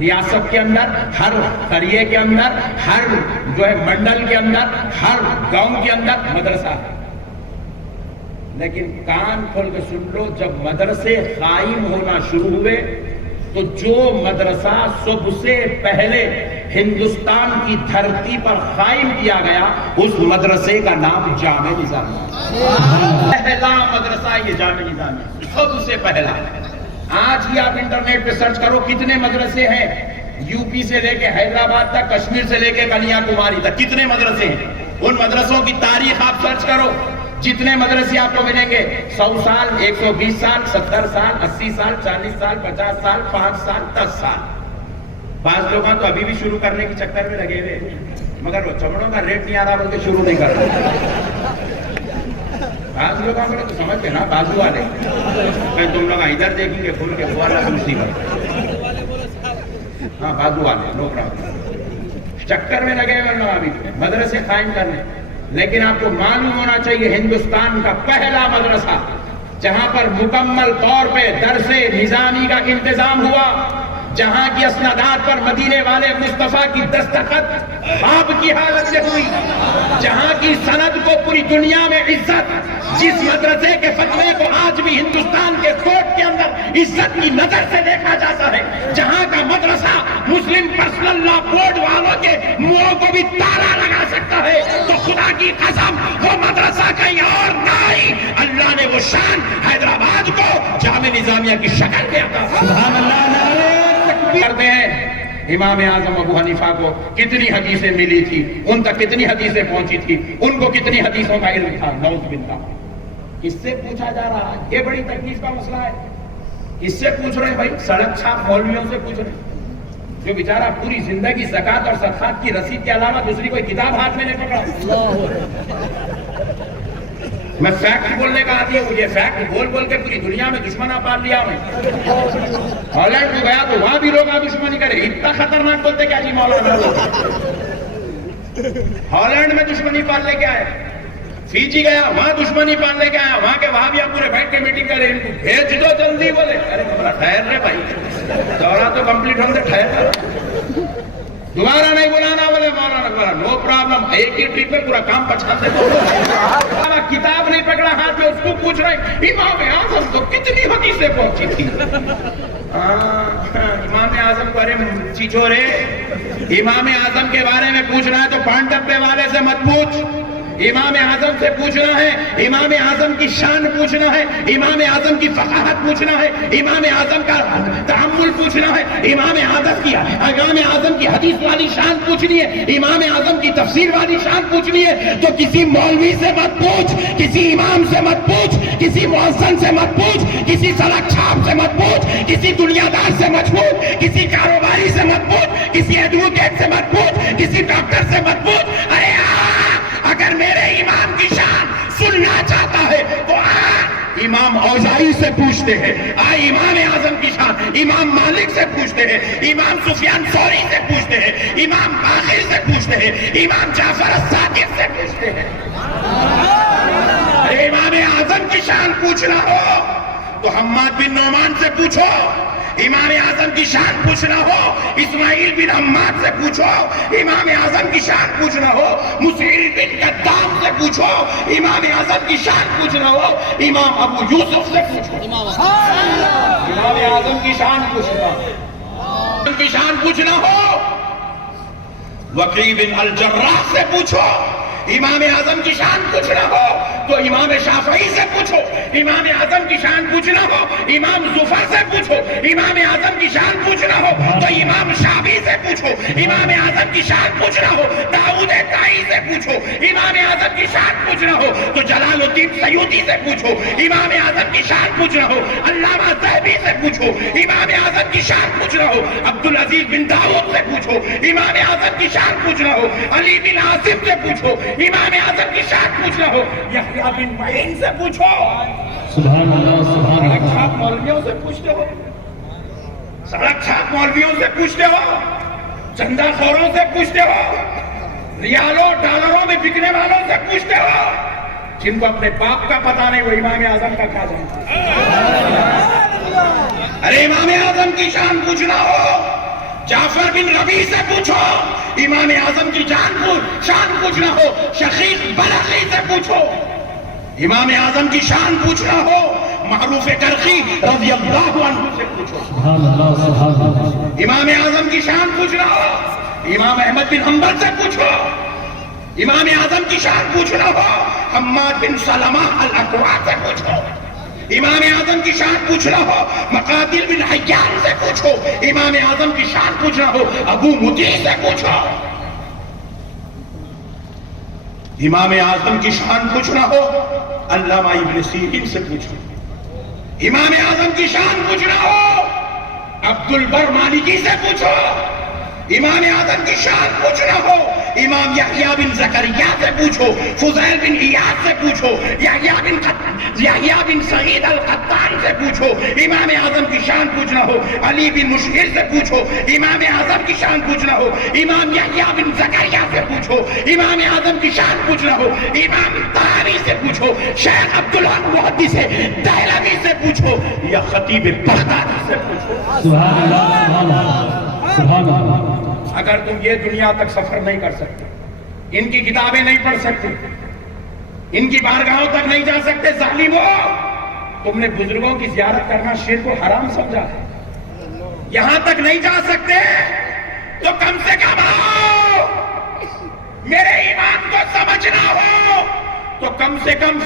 ریاست کے اندر، ہر قریے کے اندر، ہر جو ہے منڈل کے اندر، ہر گاؤں کے اندر مدرسہ ہے۔ لیکن کان کھول کے سن لو، جب مدرسے قائم ہونا شروع ہوئے تو جو مدرسہ سب سے پہلے ہندوستان کی دھرتی پر قائم کیا گیا اس مدرسے کا نام جامع نظامیہ، پہلا مدرسہ یہ جامع نظامیہ، سب سے پہلا۔ آج ہی آپ انٹرنیٹ پہ سرچ کرو کتنے مدرسے ہیں، یو پی سے لے کے حیدرآباد تک، کشمیر سے لے کے کنیا کماری تک کتنے مدرسے ہیں، ان مدرسوں کی تاریخ آپ سرچ کرو، جتنے مدرسے آپ کو ملیں گے 100 سال 120 سال 70 سال 80 سال 40 سال 50 سال 5 سال 10 سال. بعض لوگ تو ابھی بھی شروع کرنے کے چکر میں لگے ہوئے، مگر وہ چمڑوں کا ریٹ نہیں آ رہا بول کے شروع نہیں کر رہے. بعض لوگ کو تو سمجھتے نا بازو والے، تم لوگ ادھر دیکھیں گے کھل کے والا دوسری بات. ہاں بازو والے لوگ چکر میں لگے ہوئے لوگ ابھی مدرسے قائم کرنے. لیکن آپ کو معلوم ہونا چاہیے ہندوستان کا پہلا مدرسہ جہاں پر مکمل طور پہ درس نظامی کا انتظام ہوا، جہاں کی اسنادات پر مدینے والے مصطفیٰ کی دستخط باب کی حالت سے ہوئی، جہاں کی سند کو پوری دنیا میں عزت، جس مدرسے کے فتوے کو آج بھی ہندوستان کے کورٹ کے اندر عزت کی نظر سے دیکھا جاتا ہے، جہاں کا مدرسہ مسلم پرسنل لا بورڈ والوں کے منہوں کو بھی تالا لگا سکتا ہے، تو خدا کی قسم وہ مدرسہ کہیں اور نہیں، اللہ نے وہ شان حیدرآباد کو جامع نظامیہ کی شکل دے عطا فرمائی. سبحان اللہ. کرتے ہیں امام اعظم ابو حنیفہ کو کتنی حدیثیں ملی تھی، ان تک کتنی حدیثیں پہنچی تھی، ان کو کتنی حدیثوں کا علم تھا. نعوذ باللہ. کس سے پوچھا جا رہا ہے؟ یہ بڑی تکلیف کا مسئلہ ہے. کس سے پوچھ رہے ہیں بھائی؟ سڑک چھاپ مولویوں سے پوچھ رہے ہیں، جو بیچارہ پوری زندگی زکات اور صدقات کی رسید کے علاوہ دوسری کوئی کتاب ہاتھ میں نہیں پکڑا. میں فیکٹ بولنے کا آتی ہے، مجھے فیکٹ بول بول کے پوری دنیا میں دشمنہ پال لیا میں. ہالینڈ میں گیا تو وہاں بھی لوگ دشمنی کرے، اتنا خطرناک بولتے کیا جی مولانا. ہالینڈ میں دشمنی پال لے کے آئے، فیجی گیا وہاں دشمنی پال لے کے آیا، وہاں کے وہاں بھی ہم پورے بیٹھ کے میٹنگ کرے، ان کو بھیج دو جلدی. بولے ارے تمہارا ٹھہر رہے بھائی، دورہ تو کمپلیٹ ہم سے ٹھہر، دوبارہ نہیں بلانا. بولے مولانا نو پرابلم، ایک ہی ٹرپ میں پورا کام پچھاتے. کتاب نہیں پکڑا ہاتھ میں، اس کو پوچھ رہے امام اعظم کو کتنی حدیثیں پہنچی تھی. امام اعظم کو ارے چیچورے، امام اعظم کے بارے میں پوچھنا ہے تو پان ڈبے والے سے مت پوچھ. امام اعظم سے پوچھنا ہے، امام اعظم کی شان پوچھنا ہے، امام اعظم کی فقاہت پوچھنا ہے، امام اعظم کا تعامل پوچھنا ہے، امام اعظم کی حدیث والی شان پوچھنی ہے، امام اعظم کی تفسیر والی شان پوچھنی ہے. تو کسی مولوی سے مت پوچھ، کسی امام سے مت پوچھ، کسی مؤذن سے مت پوچھ، کسی سڑک چھاپ سے مت پوچھ، کسی دنیا دار سے مت پوچھ، کسی کاروباری سے مت پوچھ، کسی ایڈوکیٹ سے مت پوچھ، کسی ڈاکٹر سے مت پوچھ. ارے اگر میرے امام کی شان سننا چاہتا ہے تو امام اوزاعی سے پوچھتے ہیں، امام اعظم کی شان امام مالک سے پوچھتے ہیں، امام سفیان ثوری سے پوچھتے ہیں، امام باقر سے پوچھتے ہیں، امام جعفر الصادق سے پوچھتے ہیں. ارے امام اعظم کی شان پوچھنا ہو تو حماد بن نعمان سے پوچھو، امام اعظم کی شان پوچھنا ہو اسماعیل بن حماد سے پوچھو، امام اعظم کی شان پوچھنا ہو مسیل بن قدام سے پوچھو، امام اعظم کی شان پوچھنا ہو امام ابو یوسف سے پوچھو. امام اعظم کی شان پوچھنا ہو وقی بن الجراح سے پوچھو. امام اعظم کی شان پوچھنا ہو تو امام شافعی سے پوچھو. امام اعظم کی شان پوچھنا ہو امام زفر سے پوچھو. امام اعظم کی شان پوچھنا ہو تو امام شافعی سے پوچھو. امام اعظم کی شان پوچھنا ہو داؤد طائی سے پوچھو. امام اعظم کی شان پوچھنا ہو تو جلال الدین سیوطی سے پوچھو. امام اعظم کی شان پوچھنا ہو علامہ ذہبی سے پوچھو. امام اعظم کی شان پوچھنا ہو عبدالعزیز بن داؤد سے پوچھو. امام اعظم کی شان پوچھنا ہو علی بن عاصم سے پوچھو. امام اعظم کی شان پوچھنا ہو یحییٰ بن معین سے پوچھو. سبحان اللہ سبحان سڑک اللہ. چھاپ مولویوں سے پوچھتے ہو، سڑک چھاپ مولویوں سے پوچھتے ہو، چندہ خوروں سے پوچھتے ہو، ریالوں ڈالروں میں بکنے والوں سے پوچھتے ہو، جن کو اپنے باپ کا پتہ نہیں وہ امام اعظم کا کیا جانتے. ارے امام اعظم کی شان پوچھنا ہو جعفر بن ربیع سے پوچھو. امام اعظم کی شان پوچھنا ہو شقیق بلخی سے پوچھو. امام اعظم کی شان پوچھنا ہو معروف کرخی رضی اللہ عنہ سے پوچھو. سبحان اللہ سبحان اللہ. امام اعظم کی شان پوچھنا ہو امام احمد بن حنبل سے پوچھو. امام اعظم کی شان پوچھنا ہو حماد بن سلمہ الاکوع سے پوچھو. امام اعظم کی شان پوچھنا ہو مقاتل بن حیان سے پوچھو. امام اعظم کی شان پوچھنا ہو ابو مطیع سے پوچھو. امام اعظم کی شان پوچھنا ہو علامہ ابن سیرین سے پوچھو، امام اعظم کی شان پوچھنا ہو عبد البر مالکی سے پوچھو، امام اعظم کی شان پوچھنا ہو امام یحییٰ بن زکریا سے پوچھو، فضیل بن ایاض سے پوچھو، یحییٰ بن سعید القطان سے پوچھو، امام اعظم کی شان پوچھنا ہو علی بن مشیر سے پوچھو، امام اعظم کی شان پوچھنا ہو امام یحییٰ بن زکریا سے پوچھو، امام اعظم کی شان پوچھنا ہو امام طحاوی سے پوچھو، شیخ عبدالحق محدث دہلوی سے پوچھو یا خطیب بغدادی سے پوچھو۔ سبحان اللہ سبحان اللہ سبحان اللہ۔ اگر تم یہ دنیا تک سفر نہیں کر سکتے، ان کی کتابیں نہیں پڑھ سکتے، ان کی بارگاہوں تک نہیں جا سکتے، ظالمو تم نے بزرگوں کی زیارت کرنا شرک و حرام سمجھا ہے، یہاں تک نہیں جا سکتے تو کم سے کم آؤ، میرے ایمان کو سمجھنا ہو تو کم سے کم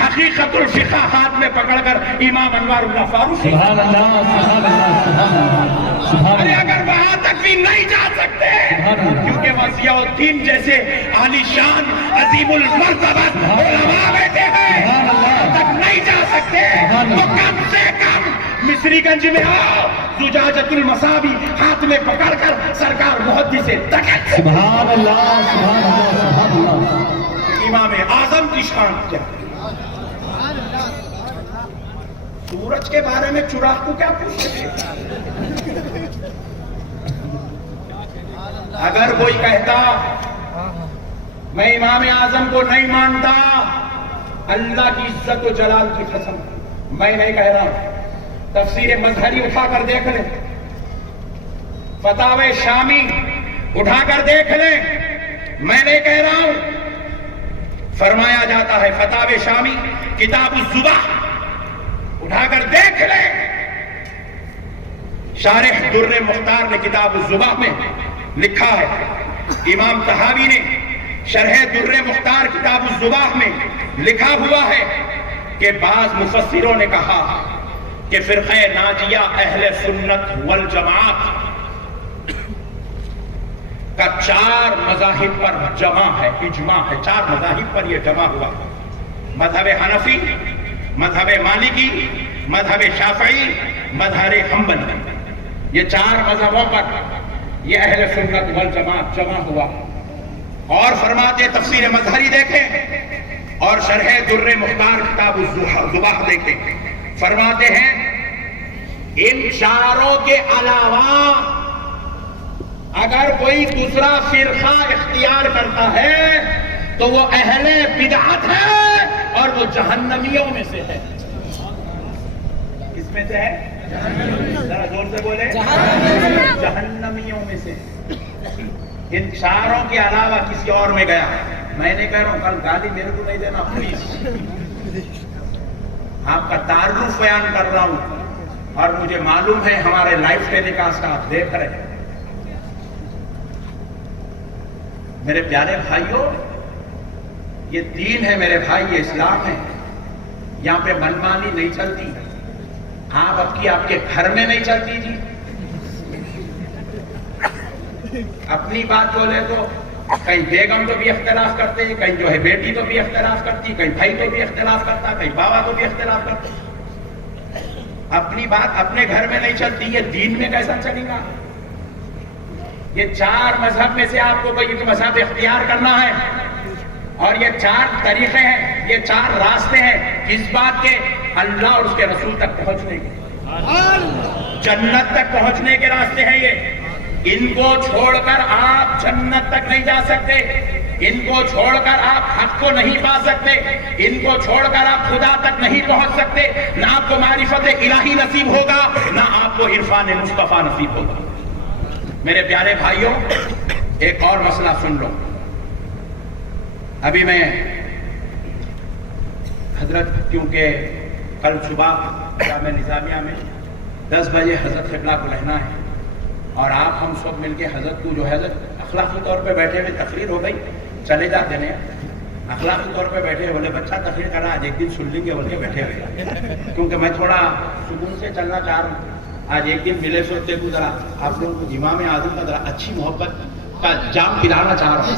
حقیقت الفقہ ہاتھ میں پکڑ کر امام انوار اللہ فاروق سبحان اللہ سبحان اللہ سبحان اللہ سبحان ارے اللہ۔ اگر وہاں تک بھی نہیں جا سکتے کیونکہ وہاں ضیاء الدین جیسے عالی شان عظیم المرتبت علماء بیٹھے ہیں، وہاں تک نہیں جا سکتے تو کم سے کم مصری گنج میں آؤ، زجاجۃ المصابی ہاتھ میں پکڑ کر سرکار محدث تقی سبحان اللہ سبحان اللہ سبحان اللہ۔ امام اعظم کی شان کیا ہے؟ سورج کے بارے میں چراغ کو کیا پوچھتے؟ اگر کوئی کہتا میں امام اعظم کو نہیں مانتا، اللہ کی عزت و جلال کی قسم میں نہیں کہہ رہا ہوں، تفسیر مظہری اٹھا کر دیکھ لیں، فتاوی شامی اٹھا کر دیکھ لیں، میں نہیں کہہ رہا ہوں، فرمایا جاتا ہے فتاوی شامی کتاب الزبح اٹھا کر دیکھ لیں، شارح در مختار نے کتاب الزبح میں لکھا ہے، امام طحاوی نے شرح در مختار کتاب الزبح میں لکھا ہوا ہے کہ بعض مفسروں نے کہا کہ فرقہ ناجیہ اہل سنت والجماعت کا 4 مذاہب پر جمع ہے، اجماع ہے، 4 مذاہب پر یہ جمع ہوا ہے، مذہب حنفی، مذہب مالکی، مذہب شافعی، مذہب حنبلی، یہ 4 مذہبوں پر یہ اہل سنت والجماعت جمع ہوا، اور فرماتے تفسیر مظہری دیکھیں اور شرح در مختار کتاب الزبح دیکھیں، فرماتے ہیں ان 4 کے علاوہ اگر کوئی دوسرا فرقہ اختیار کرتا ہے تو وہ اہل بدعت ہے اور وہ جہنمیوں میں سے ہے۔ کس میں سے ہے؟ ذرا زور سے بولے، جہنمیوں میں سے۔ ان 4 کے علاوہ کسی اور میں گیا، میں نے کہہ رہا ہوں کل گالی میرے کو نہیں دینا پلیز، آپ کا تعارف بیان کر رہا ہوں اور مجھے معلوم ہے ہمارے لائف ٹیلی کاسٹ آپ دیکھ رہے ہیں۔ میرے پیارے بھائیوں، یہ دین ہے میرے بھائی، یہ اسلام ہے، یہاں پہ منمانی نہیں چلتی، آپ کے گھر میں نہیں چلتی جی، اپنی بات بولے تو کہیں بیگم تو بھی اختلاف کرتے ہیں، کہیں جو ہے بیٹی تو بھی اختلاف کرتی، کہیں بھائی تو بھی اختلاف کرتا، کہیں بابا تو بھی اختلاف کرتے، اپنی بات اپنے گھر میں نہیں چلتی، یہ دین میں کیسا چلے گا؟ یہ 4 مذہب میں سے آپ کو کوئی مذہب اختیار کرنا ہے اور یہ 4 طریقے ہیں، یہ 4 راستے ہیں، کس بات کے؟ اللہ اور اس کے رسول تک پہنچنے کے، جنت تک پہنچنے کے راستے ہیں یہ، ان کو چھوڑ کر آپ جنت تک نہیں جا سکتے، ان کو چھوڑ کر آپ حق کو نہیں پا سکتے، ان کو چھوڑ کر آپ خدا تک نہیں پہنچ سکتے، نہ آپ کو معرفت الہی نصیب ہوگا، نہ آپ کو عرفان مصطفیٰ نصیب ہوگا۔ میرے پیارے بھائیوں، ایک اور مسئلہ سن لو، ابھی میں حضرت، کیونکہ کل صبح جامعہ نظامیہ میں 10 بجے حضرت قبلہ کو رہنا ہے اور آپ ہم سب مل کے حضرت کو جو ہے حضرت اخلاقی طور پہ بیٹھے ہوئے، تقریر ہو گئی، چلے جاتے ہیں، اخلاقی طور پہ بیٹھے بولے بچہ تقریر کر رہا، آج ایک دن سن لیں گے بول کے بیٹھے ہوئے، کیونکہ میں تھوڑا سکون سے چلنا چاہ رہا ہوں، آج ایک دن ملے سوچتے کو ذرا آپ لوگوں کو امام اعظم کا ذرا اچھی محبت کا جام پلانا چاہ رہا ہوں،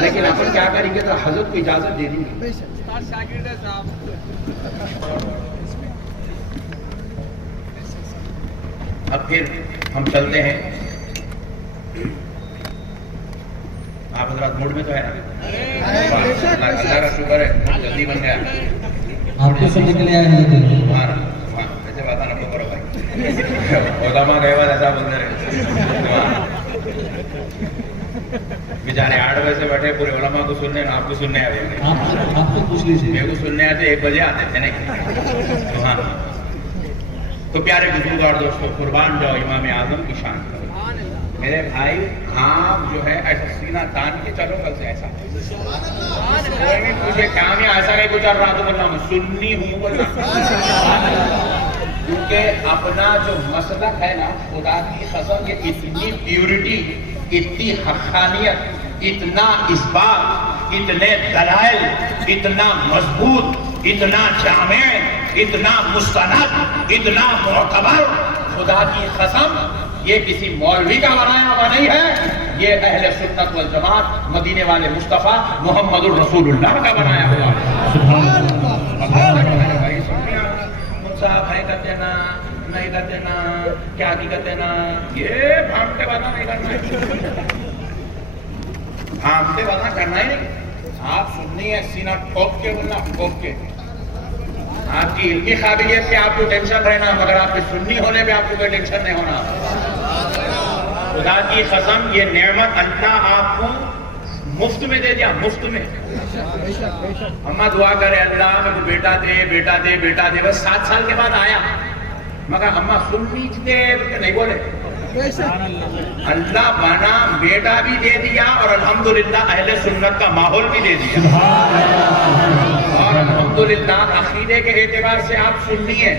لیکن اپن کیا کریں گے تو حضرت کو اجازت دے دیں گے۔ اب پھر ہم چلتے ہیں۔ آپ حضرات موڈ میں تو ہے نا؟ اللہ کا شکر ہے جلدی بن گیا۔ آپ کو سمجھ کے لیے آئے ہیں ایسے بات نہ کرو بھائی، علماء گئے بعد ایسا بولتے رہے۔ بیچارے 8 بجے سے بیٹھے پورے علماء کو سننے، آپ کو سننے آئے ہوئے۔ آپ کو پوچھ لیجیے، میرے کو سننے آتے 1 بجے آتے تھے نہیں۔ تو پیارے بزرگار دوستو، قربان جاؤ امام اعظم کی شان پر۔ میرے بھائی آپ جو ہے ایسا سینہ تان کے چلو کل سے ایسا کوئی بھی پوچھے کام یا ایسا نہیں گزر رہا تو بولنا سنی ہوں بولنا، کیونکہ اپنا جو مسلک ہے نا خدا کی قسم یہ اتنی پیورٹی، اتنی حقانیت، اتنا اثبات، اتنے دلائل، اتنا مضبوط، اتنا جامع، اتنا مستند، اتنا معتبر، خدا کی قسم یہ کسی مولوی کا بنایا ہوا نہیں ہے، یہ اہل سنت والجماعت مدینے والے مصطفیٰ محمد الرسول اللہ کا بنایا ہوا ہے۔ صاحب ہے کہتے نا، نہیں کہتے نا، کیا کی کہتے نا، یہ بھانگتے بنا نہیں کرنا، بھانگتے بنا کرنا ہی نہیں۔ آپ سننی ہے سینہ ٹھوک کے بولنا، ٹھوک کے۔ آپ کی علمی قابلیت سے آپ کو ٹینشن رہنا، مگر آپ کے سنی ہونے پہ آپ کو کوئی ٹینشن نہیں ہونا۔ خدا کی قسم یہ نعمت اللہ آپ کو مفت میں دے دیا، مفت میں۔ اماں دعا کرے اللہ میرے کو بیٹا دے، بیٹا دے، بیٹا دے، بس 7 سال کے بعد آیا، مگر اماں سننی دے نہیں بولے۔ اللہ بنا بیٹا بھی دے دیا اور الحمدللہ اہل سنت کا ماحول بھی دے دیا، اور الحمدللہ عقیدے کے اعتبار سے آپ سنی ہیں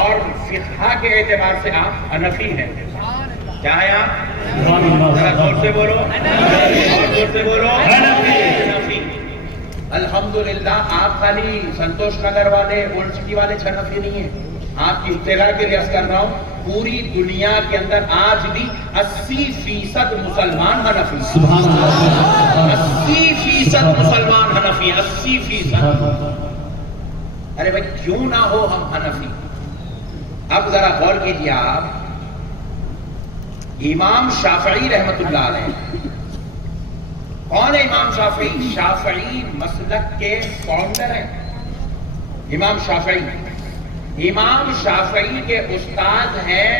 اور فقہ کے اعتبار سے آپ حنفی ہیں۔ کیا ہے آپ؟ ذرا زور سے بولو، اور زور سے بولو، حنفی۔ الحمدللہ آپ خالی سنتوش نگر والے، اولڈ سٹی والے حنفی نہیں ہیں۔ آپ کی اطلاع کے لیے عرض کر رہا ہوں پوری دنیا کے اندر آج بھی 80% مسلمان حنفی، 80% مسلمان حنفی، 80%۔ ارے بھائی کیوں نہ ہو ہم حنفی؟ اب ذرا غور کیجیے آپ، امام شافعی رحمت اللہ علیہ، کون ہے امام شافعی؟ شافعی مسلک کے فاؤنڈر ہیں امام شافعی۔ امام شافعی کے استاد ہیں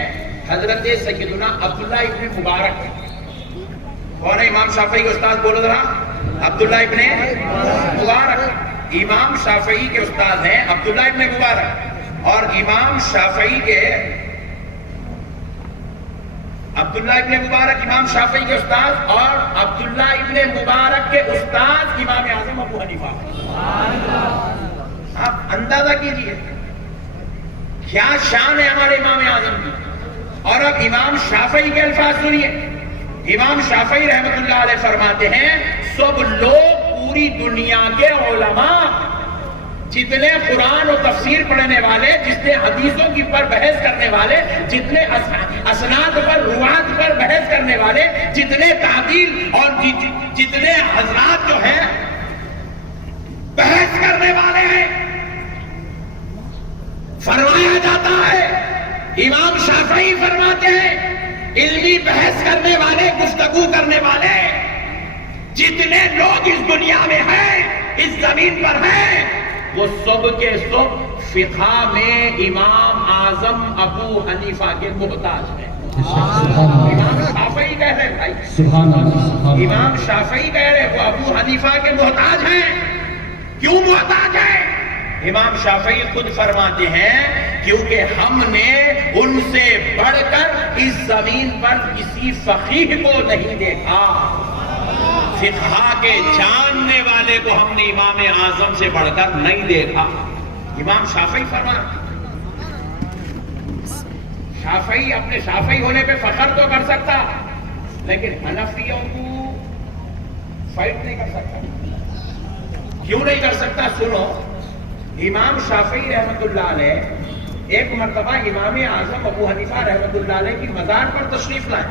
حضرت سیدنا عبداللہ ابن مبارک۔ کون ہے امام شافعی کے استاد؟ بولو ذرا، عبداللہ ابن مبارک۔ امام شافعی کے استاد ہیں عبداللہ ابن مبارک، اور امام شافعی کے عبداللہ ابن مبارک امام شافعی کے استاد، اور عبداللہ ابن مبارک کے استاد امام اعظم ابو حنیفہ۔ آپ اندازہ کیجئے کیا شان ہے ہمارے امام اعظم کی۔ اور اب امام شافعی کے الفاظ سنیے، امام شافعی رحمت اللہ علیہ فرماتے ہیں سب لوگ پوری دنیا کے علماء، جتنے قرآن و تفسیر پڑھنے والے، جتنے حدیثوں کی پر بحث کرنے والے، جتنے اسناد پر روات پر بحث کرنے والے، جتنے تعدیل اور جتنے حضرات جو ہیں بحث کرنے والے ہیں، فرمایا جاتا ہے امام شافعی فرماتے ہیں علمی بحث کرنے والے، گفتگو کرنے والے جتنے لوگ اس دنیا میں ہیں، اس زمین پر ہیں، وہ سب کے سب فقہ میں امام اعظم ابو حنیفہ کے محتاج ہیں۔ امام شافعی کہہ رہے بھائی، امام شافعی کہہ رہے وہ ابو حنیفہ کے محتاج ہیں۔ کیوں محتاج ہیں؟ امام شافعی خود فرماتے ہیں کیونکہ ہم نے ان سے بڑھ کر اس زمین پر کسی فقیہ کو نہیں دیکھا، فقہ کے جاننے والے کو ہم نے امام اعظم سے بڑھ کر نہیں دیکھا۔ امام شافعی فرماتے شافعی اپنے شافعی ہونے پہ فخر تو کر سکتا، لیکن حنفیوں کو فائٹ نہیں کر سکتا۔ کیوں نہیں کر سکتا؟ سنو، امام شافعی رحمت اللہ علیہ ایک مرتبہ امام اعظم ابو حنیفہ رحمت اللہ علیہ کی مزار پر تشریف لائے،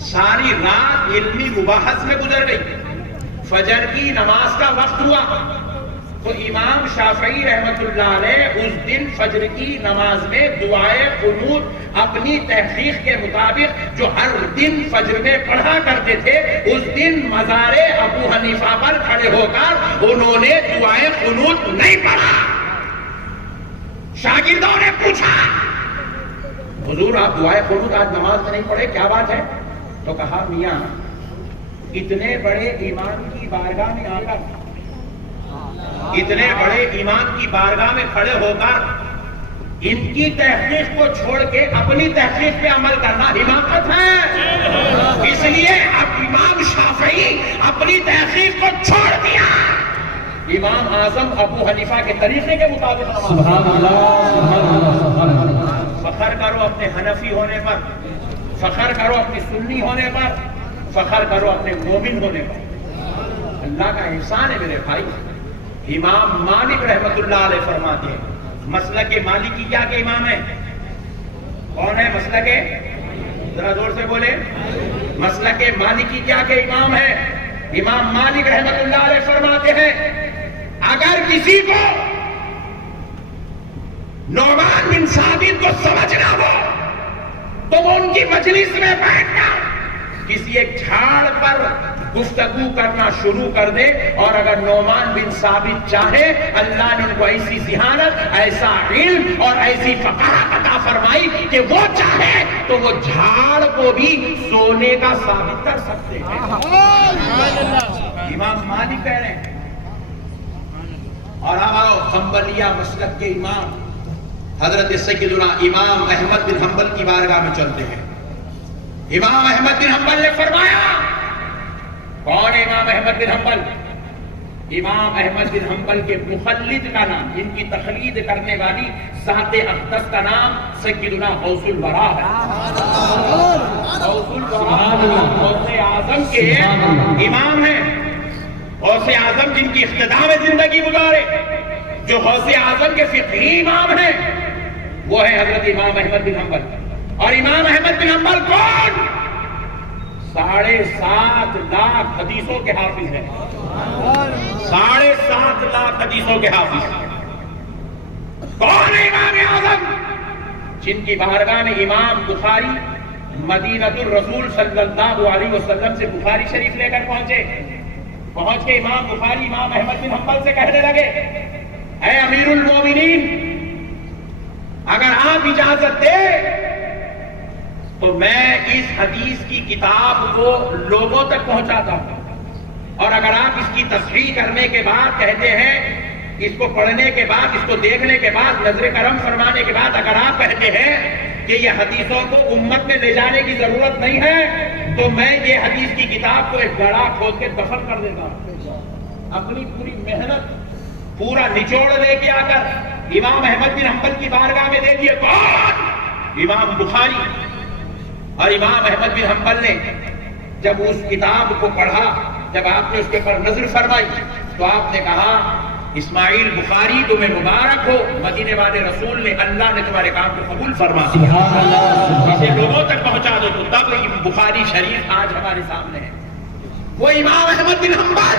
ساری رات علمی مباحث میں گزر گئی، فجر کی نماز کا وقت ہوا تو امام شافعی رحمت اللہ علیہ اس دن فجر کی نماز میں دعائے قنوت اپنی تحقیق کے مطابق جو ہر دن فجر میں پڑھا کرتے تھے، اس دن مزار ابو حنیفہ پر کھڑے ہو کر انہوں نے دعائے قنوت نہیں پڑھا۔ شاگردوں نے پوچھا حضور آپ دعائے قنوت آج نماز میں نہیں پڑھے، کیا بات ہے؟ تو کہا میاں اتنے بڑے ایمان کی بارگاہ میں آ کر، اتنے بڑے ایمان کی بارگاہ میں کھڑے ہو کر ان کی تحقیق کو چھوڑ کے اپنی تحقیق پہ عمل کرنا حماقت ہے۔ اس لیے اب امام شافعی اپنی تحقیق کو چھوڑ دیا، امام اعظم ابو حنیفہ کے طریقے کے مطابق سبحان اللہ سبحان اللہ سبحان اللہ۔ فخر کرو اپنے حنفی ہونے پر، فخر کرو اپنی سنی ہونے پر، فخر کرو اپنے مومن ہونے پر۔ اللہ کا احسان ہے میرے بھائی۔ امام مالک رحمت اللہ علیہ فرماتے ہیں مسلک مالکیہ کے امام ہیں۔ کون ہے مسلک؟ ذرا زور سے بولے۔ مسلک مالکیہ کے امام ہیں امام مالک رحمت اللہ علیہ فرماتے ہیں اگر کسی کو نعمان بن ثابت کو سمجھنا ہو تو وہ ان کی مجلس میں بیٹھ کر کسی ایک جھاڑ پر گفتگو کرنا شروع کر دے، اور اگر نعمان بن ثابت چاہے اللہ نے ان کو ایسی ذہانت، ایسا علم اور ایسی فقاہت عطا فرمائی کہ وہ چاہے تو وہ جھاڑ کو بھی سونے کا ثابت کر سکتے ہیں۔ امام مالک کہہ رہے ہیں۔ اور آؤ حنبلیہ مسلک کے امام حضرت سیدنا امام احمد بن حنبل کی بارگاہ میں چلتے ہیں۔ امام احمد بن حنبل نے فرمایا، کون ہے امام احمد بن حنبل؟ امام احمد بن حنبل کے مخلد کا نام، جن کی تقلید کرنے والی ذات اقدس کا نام سیدنا غوث الورا ہے۔ غوث الورا غوث اعظم کے امام ہیں، غوث اعظم جن کی اقتداء میں زندگی گزارے، جو غوث اعظم کے فقہی امام ہیں وہ ہے حضرت امام احمد بن حنبل۔ اور امام احمد بن حنبل کون؟ 7.5 لاکھ حدیثوں کے حافظ ہیں۔ 7.5 لاکھ حدیثوں کے حافظ۔ کون ہے امام اعظم؟ جن کی بارگاہ میں امام بخاری مدینۃ الرسول صلی اللہ علیہ وسلم سے بخاری شریف لے کر پہنچ کے امام بخاری امام احمد بن حنبل سے کہنے لگے، اے امیر المومنین، اگر آپ اجازت دے تو میں اس حدیث کی کتاب کو لوگوں تک پہنچاتا ہوں، اور اگر آپ اس کی تصحیح کرنے کے بعد کہتے ہیں، اس کو پڑھنے کے بعد، اس کو دیکھنے کے بعد، نظر کرم فرمانے کے بعد اگر آپ کہتے ہیں کہ یہ حدیثوں کو امت میں لے جانے کی ضرورت نہیں ہے، تو میں یہ حدیث کی کتاب کو ایک گڑھا کھود کے دفن کر دیتا ہوں۔ اپنی پوری محنت، پورا نچوڑ لے کے آ کر امام احمد بن حنبل کی بارگاہ میں دے دیے۔ کون؟ امام بخاری۔ اور امام احمد بن حنبل نے جب اس کتاب کو پڑھا، جب آپ نے اس کے پر نظر فرمائی تو آپ نے کہا، اسماعیل بخاری تمہیں مبارک ہو، مدینے والے رسول نے، اللہ نے تمہارے کام کو قبول فرما دیا، اسے لوگوں تک پہنچا دو۔ تو تب بخاری شریف آج ہمارے سامنے ہے۔ وہ امام احمد بن حنبل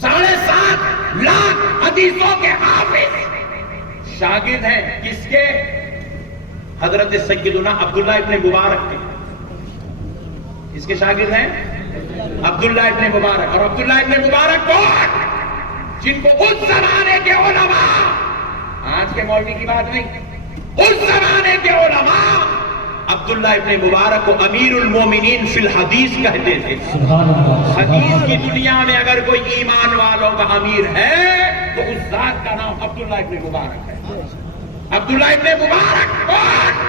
7.5 لاکھ حدیثوں کے حافظ شاگرد ہیں، کس کے؟ حضرت سیدنا عبداللہ ابن مبارک کے۔ اس کے شاگرد ہیں عبداللہ ابن مبارک۔ اور عبداللہ ابن مبارک کون؟ جن کو اس زمانے کے علماء، آج کے مولوی کی بات نہیں، اس زمانے کے علماء عبداللہ ابن مبارک کو امیر المومنین فی الحدیث کہتے تھے۔ حدیث کی دنیا میں اگر کوئی ایمان والوں کا امیر ہے تو اس ذات کا نام عبداللہ ابن مبارک ہے۔ عبداللہ ابن مبارک کون؟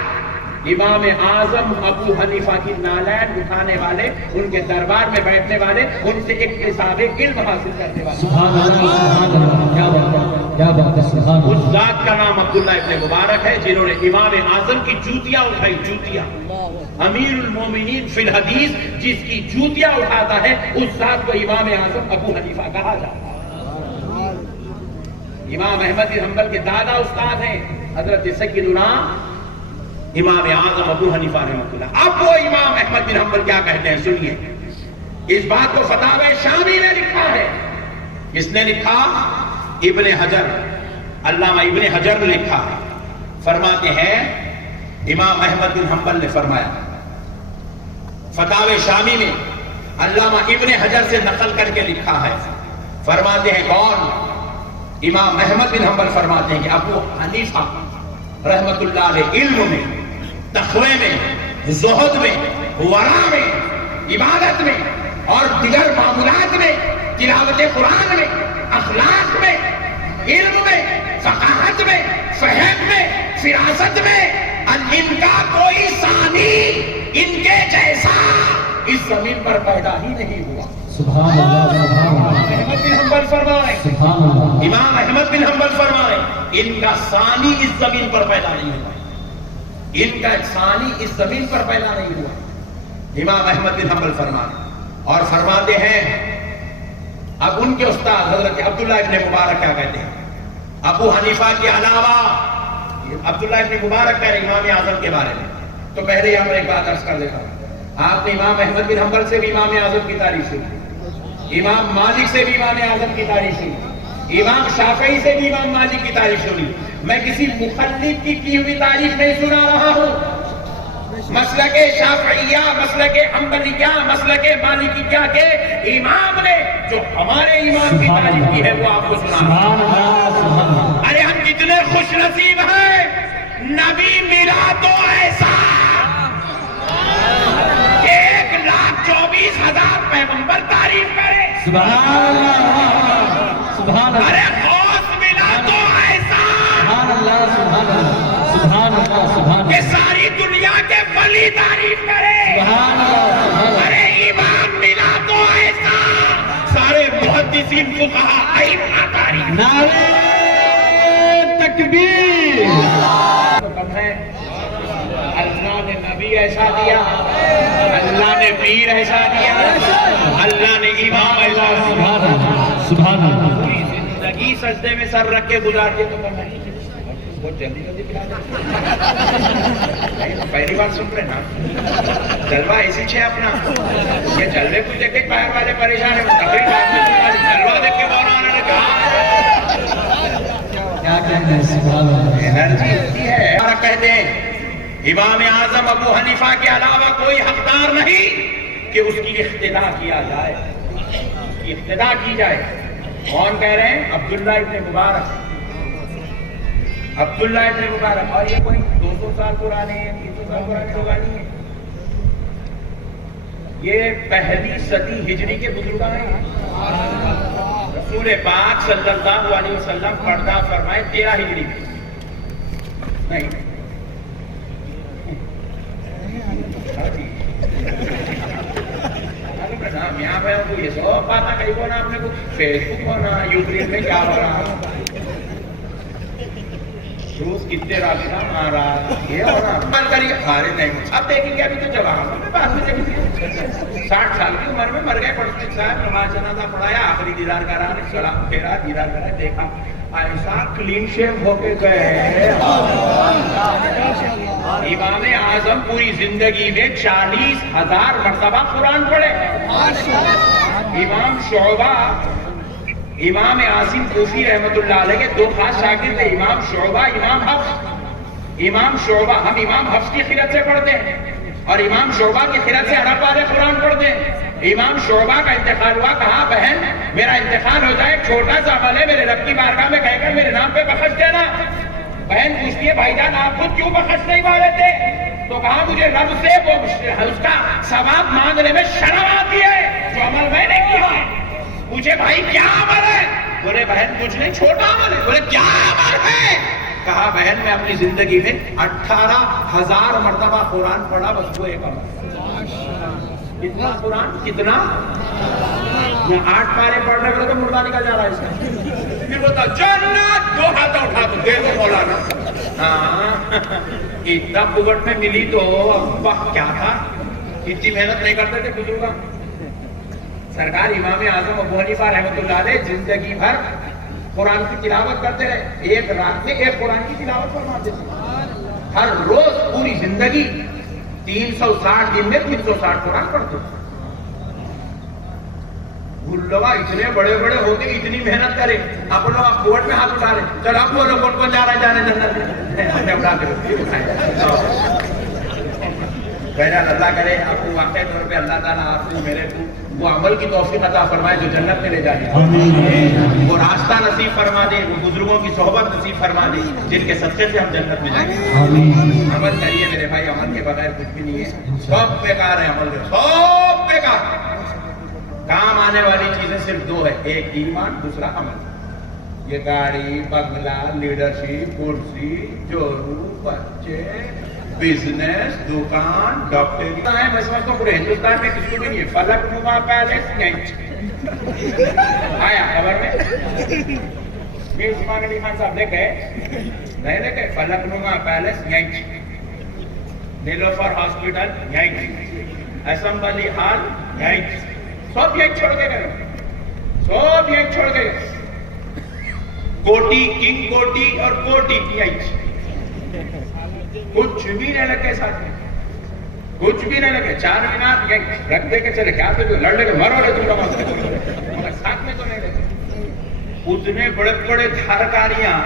امام اعظم ابو حنیفہ کی نالین اٹھانے والے، ان کے دربار میں بیٹھنے والے، ان سے اکتساب علم حاصل کرنے والے۔ سبحان اللہ سبحان اللہ، کیا بات ہے، کیا بات ہے، سبحان اللہ۔ اس ذات کا نام عبداللہ ابن مبارک ہے جنہوں نے امام اعظم کی جوتیاں اٹھائی، جوتیاں۔ امیر المومنین فی الحدیث جس کی جوتیاں اٹھاتا ہے اس ذات کو امام اعظم ابو حنیفہ کہا جاتا ہے۔ امام احمد بن حنبل کے دادا استاد ہیں حضرت سیدنا امام اعظم ابو حنیفہ رحمۃ اللہ. اب وہ امام احمد بن حنبل کیا کہتے ہیں سنیے. اس بات کو فتاوی شامی نے لکھا ہے. کس نے لکھا؟ ابن حجر، علامہ ابن حجر نے لکھا ہے. فرماتے ہیں امام احمد بن حنبل نے فرمایا، فتاوی شامی میں علامہ ابن حجر سے نقل کر کے لکھا ہے. فرماتے ہیں کون؟ امام احمد بن حنبل فرماتے ہیں کہ ابو حنیفہ رحمت اللہ علیہ علم میں، تقوی میں، زہد میں، ورع میں، عبادت میں اور دیگر معاملات میں، تلاوت قرآن میں، اخلاق میں، علم میں، فقاہت میں، فہم میں، فراست میں، ان کا کوئی ثانی ان کے جیسا اس زمین پر پیدا ہی نہیں ہوا. سبحان اللہ، سبحان اللہ. احمد بن حنبل فرمائے، سبحان اللہ. امام احمد بن حنبل فرمائے ان کا ثانی اس زمین پر پیدا نہیں ہوا. ان کا ثانی اس زمین پر پیدا نہیں ہوا. امام احمد بن حنبل فرمائے اور فرماتے ہیں اب ان کے استاد حضرت عبداللہ ابن مبارک کیا کہتے ہیں؟ ابو حنیفہ کے علاوہ عبداللہ ابن مبارک کہہ رہے امام اعظم کے بارے میں. تو پہلے یہاں پر ایک بات عرض کر دیتا ہوں. آپ نے امام احمد بن حنبل سے بھی امام اعظم کی تعریف سنی، امام مالک سے بھی امام اعظم کی تعریف سنی، امام شافعی سے بھی امام مالک کی تعریف سنی. میں کسی مخلف کی ہوئی تعریف نہیں سنا رہا ہوں. مسلک شافعیہ، مسلک حنبلیہ، مسلک مالکیہ کے امام نے جو ہمارے امام کی تعریف کی ہے وہ آپ کو سنا رہا سبحان اللہ، سبحان اللہ. ارے ہم کتنے خوش نصیب ہیں، نبی ملا تو ایسا 1,24,000 پیغمبر تعریف کرے. سبحان اللہ، سبحان اللہ. ارے غوث ملا تو ایسا سبحان اللہ، سبحان اللہ، سبحان اللہ، سبحان کہ اللہ. ساری دنیا کے ولی تعریف کرے. سبحان اللہ، سبحان اللہ. ارے امام ملا تو ایسا سارے محدثین فقہاء ائمہ تعریف. نعرہ تکبیر. اللہ نے نبی ایسا دیا، اللہ نے پیر ایسا دیا، اللہ نے امام ایسا دیا. سبحان اللہ، سبحان اللہ. پوری زندگی سجدے میں سر رکھ کے گزار دیے تو کم نہیں بہت جلدی جلدی پلا دیں. پہلی بار سن رہے نا جلوہ ایسی چھے اپنا. یہ جلوے کچھ دیکھ کے باہر والے پریشان ہیں، تقریب آپ نے جلوہ دیکھ کے بہت آنے لگا. کیا کہتے ہیں؟ سبحان اللہ. انرجی ہوتی ہے. اور کہتے ہیں امام اعظم ابو حنیفہ کے علاوہ کوئی حقدار نہیں کہ اس کی اقتدا کیا جائے، اس کی اقتدا کی جائے. کون کہہ رہے ہیں؟ عبداللہ ابن مبارک. عبداللہ ابن مبارک. اور یہ کوئی 200 سال پرانے ہیں، 300 سال پرانے لوگ نہیں ہیں. یہ پہلی صدی ہجری کے بزرگان ہیں. رسول پاک صلی اللہ علیہ وسلم پردہ فرمائے 13 ہجری میں. نہیں یہاں پہ ہم کو یہ سب پاتا کہیں کو نا اپنے کو فیس بک اور نا یوٹیوب میں کیا ہو رہا روز کتنے رابطہ مارا یہ ہو رہا بند کریے. ارے نہیں اب دیکھیں گے، ابھی تو جواب بعد میں دیکھیں گے. 60 سال کی عمر میں مر گئے پڑھتے صاحب، نماز جنازہ پڑھایا، آخری دیدار کرا، سلام پھیرا، دیدار کرا، دیکھا ایسا کلین شیو ہو کے گئے. امام اعظم پوری زندگی میں 40,000 مرتبہ قرآن پڑھے. امام شعبہ، امام عاصم کوفی رحمت اللہ علیہ کے 2 خاص شاگرد ہیں، امام شعبہ، امام حفص. امام شعبہ ہم امام حفص کی قرأت سے پڑھتے ہیں اور امام شعبہ کی قرأت سے عرب والے قرآن پڑھتے ہیں. امام شعبہ کا انتقال ہوا، کہا بہن میرا انتقال ہو جائے، چھوٹا سا عمل ہے، میرے رب کی بارگاہ میں کہہ کر میرے نام پہ بخش دینا. بہن پوچھتی ہے بھائی جان آپ خود کیوں بخش نہیں والے تھے؟ تو کہا مجھے رب سے وہ اس کا ثواب مانگنے میں شرم آتی ہے جو عمل میں نے کیا. پوچھے بھائی کیا عمل ہے؟ بولے بہن کچھ نہیں، چھوٹا عمل ہے. بولے کیا عمل ہے؟ کہا بہن میں اپنی زندگی میں 18,000 مرتبہ قرآن پڑھا، بس وہ ایک عمل. کتنا قرآن؟ کتنا؟ 8 پارے پڑھنے کے تو مردہ نکل جا رہا ہے اس کا. پھر بولتا جنت 2 ہاتھ اٹھا تو دے دو مولانا. ہاں اتنا بگٹ میں ملی تو کیا تھا، اتنی محنت نہیں کرتے تھے بزرگاں. سرکار امام اعظم ابو حنیفہ رحمۃ اللہ علیہ زندگی بھر قرآن کی تلاوت کرتے رہے. ایک رات میں ایک قرآن کی تلاوت فرماتے تھے. ہر روز پوری زندگی 360 دن میں 360 قرآن پڑھتے ہیں. وہ لوگ اتنے بڑے بڑے ہوتے کہ اتنی محنت کرے, آپ لوگ آپ کوٹ میں ہاتھ اٹھا رہے, چل آپ بولو کون جا رہا ہے جنت میں. بہرحال اللہ کرے آپ کو واقعی طور پہ اللہ تعالیٰ آپ کو میرے کو وہ عمل کی توفیق عطا فرمائے جو جنت میں لے جائے, وہ راستہ نصیب فرما دے, وہ بزرگوں کی صحبت نصیب فرما دے جن کے صدقے سے ہم جنت میں جائیں گے. عمل کریے میرے بھائی, عمل کے بغیر کچھ بھی نہیں ہے, سب بیکار ہے عمل, سب بیکار. کام آنے والی چیزیں صرف دو ہے, ایک ایمان, دوسرا عمل. یہ گاڑی, بنگلہ, لیڈرشپ, کرسی, جورو, بچے, بزنس, دکان, ڈاکٹری ہے. میں سمجھتا ہوں پورے ہندوستان میں کسی کو بھی نہیں ہے. فلک نما پیلس یہیں آیا خبر میں میر عثمان علی خان صاحب لے گئے, نہیں لے گئے. فلک نما پیلس یہیں, نیلوفر ہاسپٹل یہیں, اسمبلی ہال یہیں, سب یہیں چھوڑ کے گئے, سب یہیں چھوڑ کے گئے. کوٹی, کنگ کوٹی اور کوٹی یہیں, کچھ بھی نہیں لگے ساتھ میں, کچھ بھی نہیں لگے. 4 مینار رکھ دے کے چلے, کیا تو لڑ لے کے مرو رہے تم لوگ, ساتھ میں تو نہیں لگے. اتنے بڑے بڑے دھارکاریاں,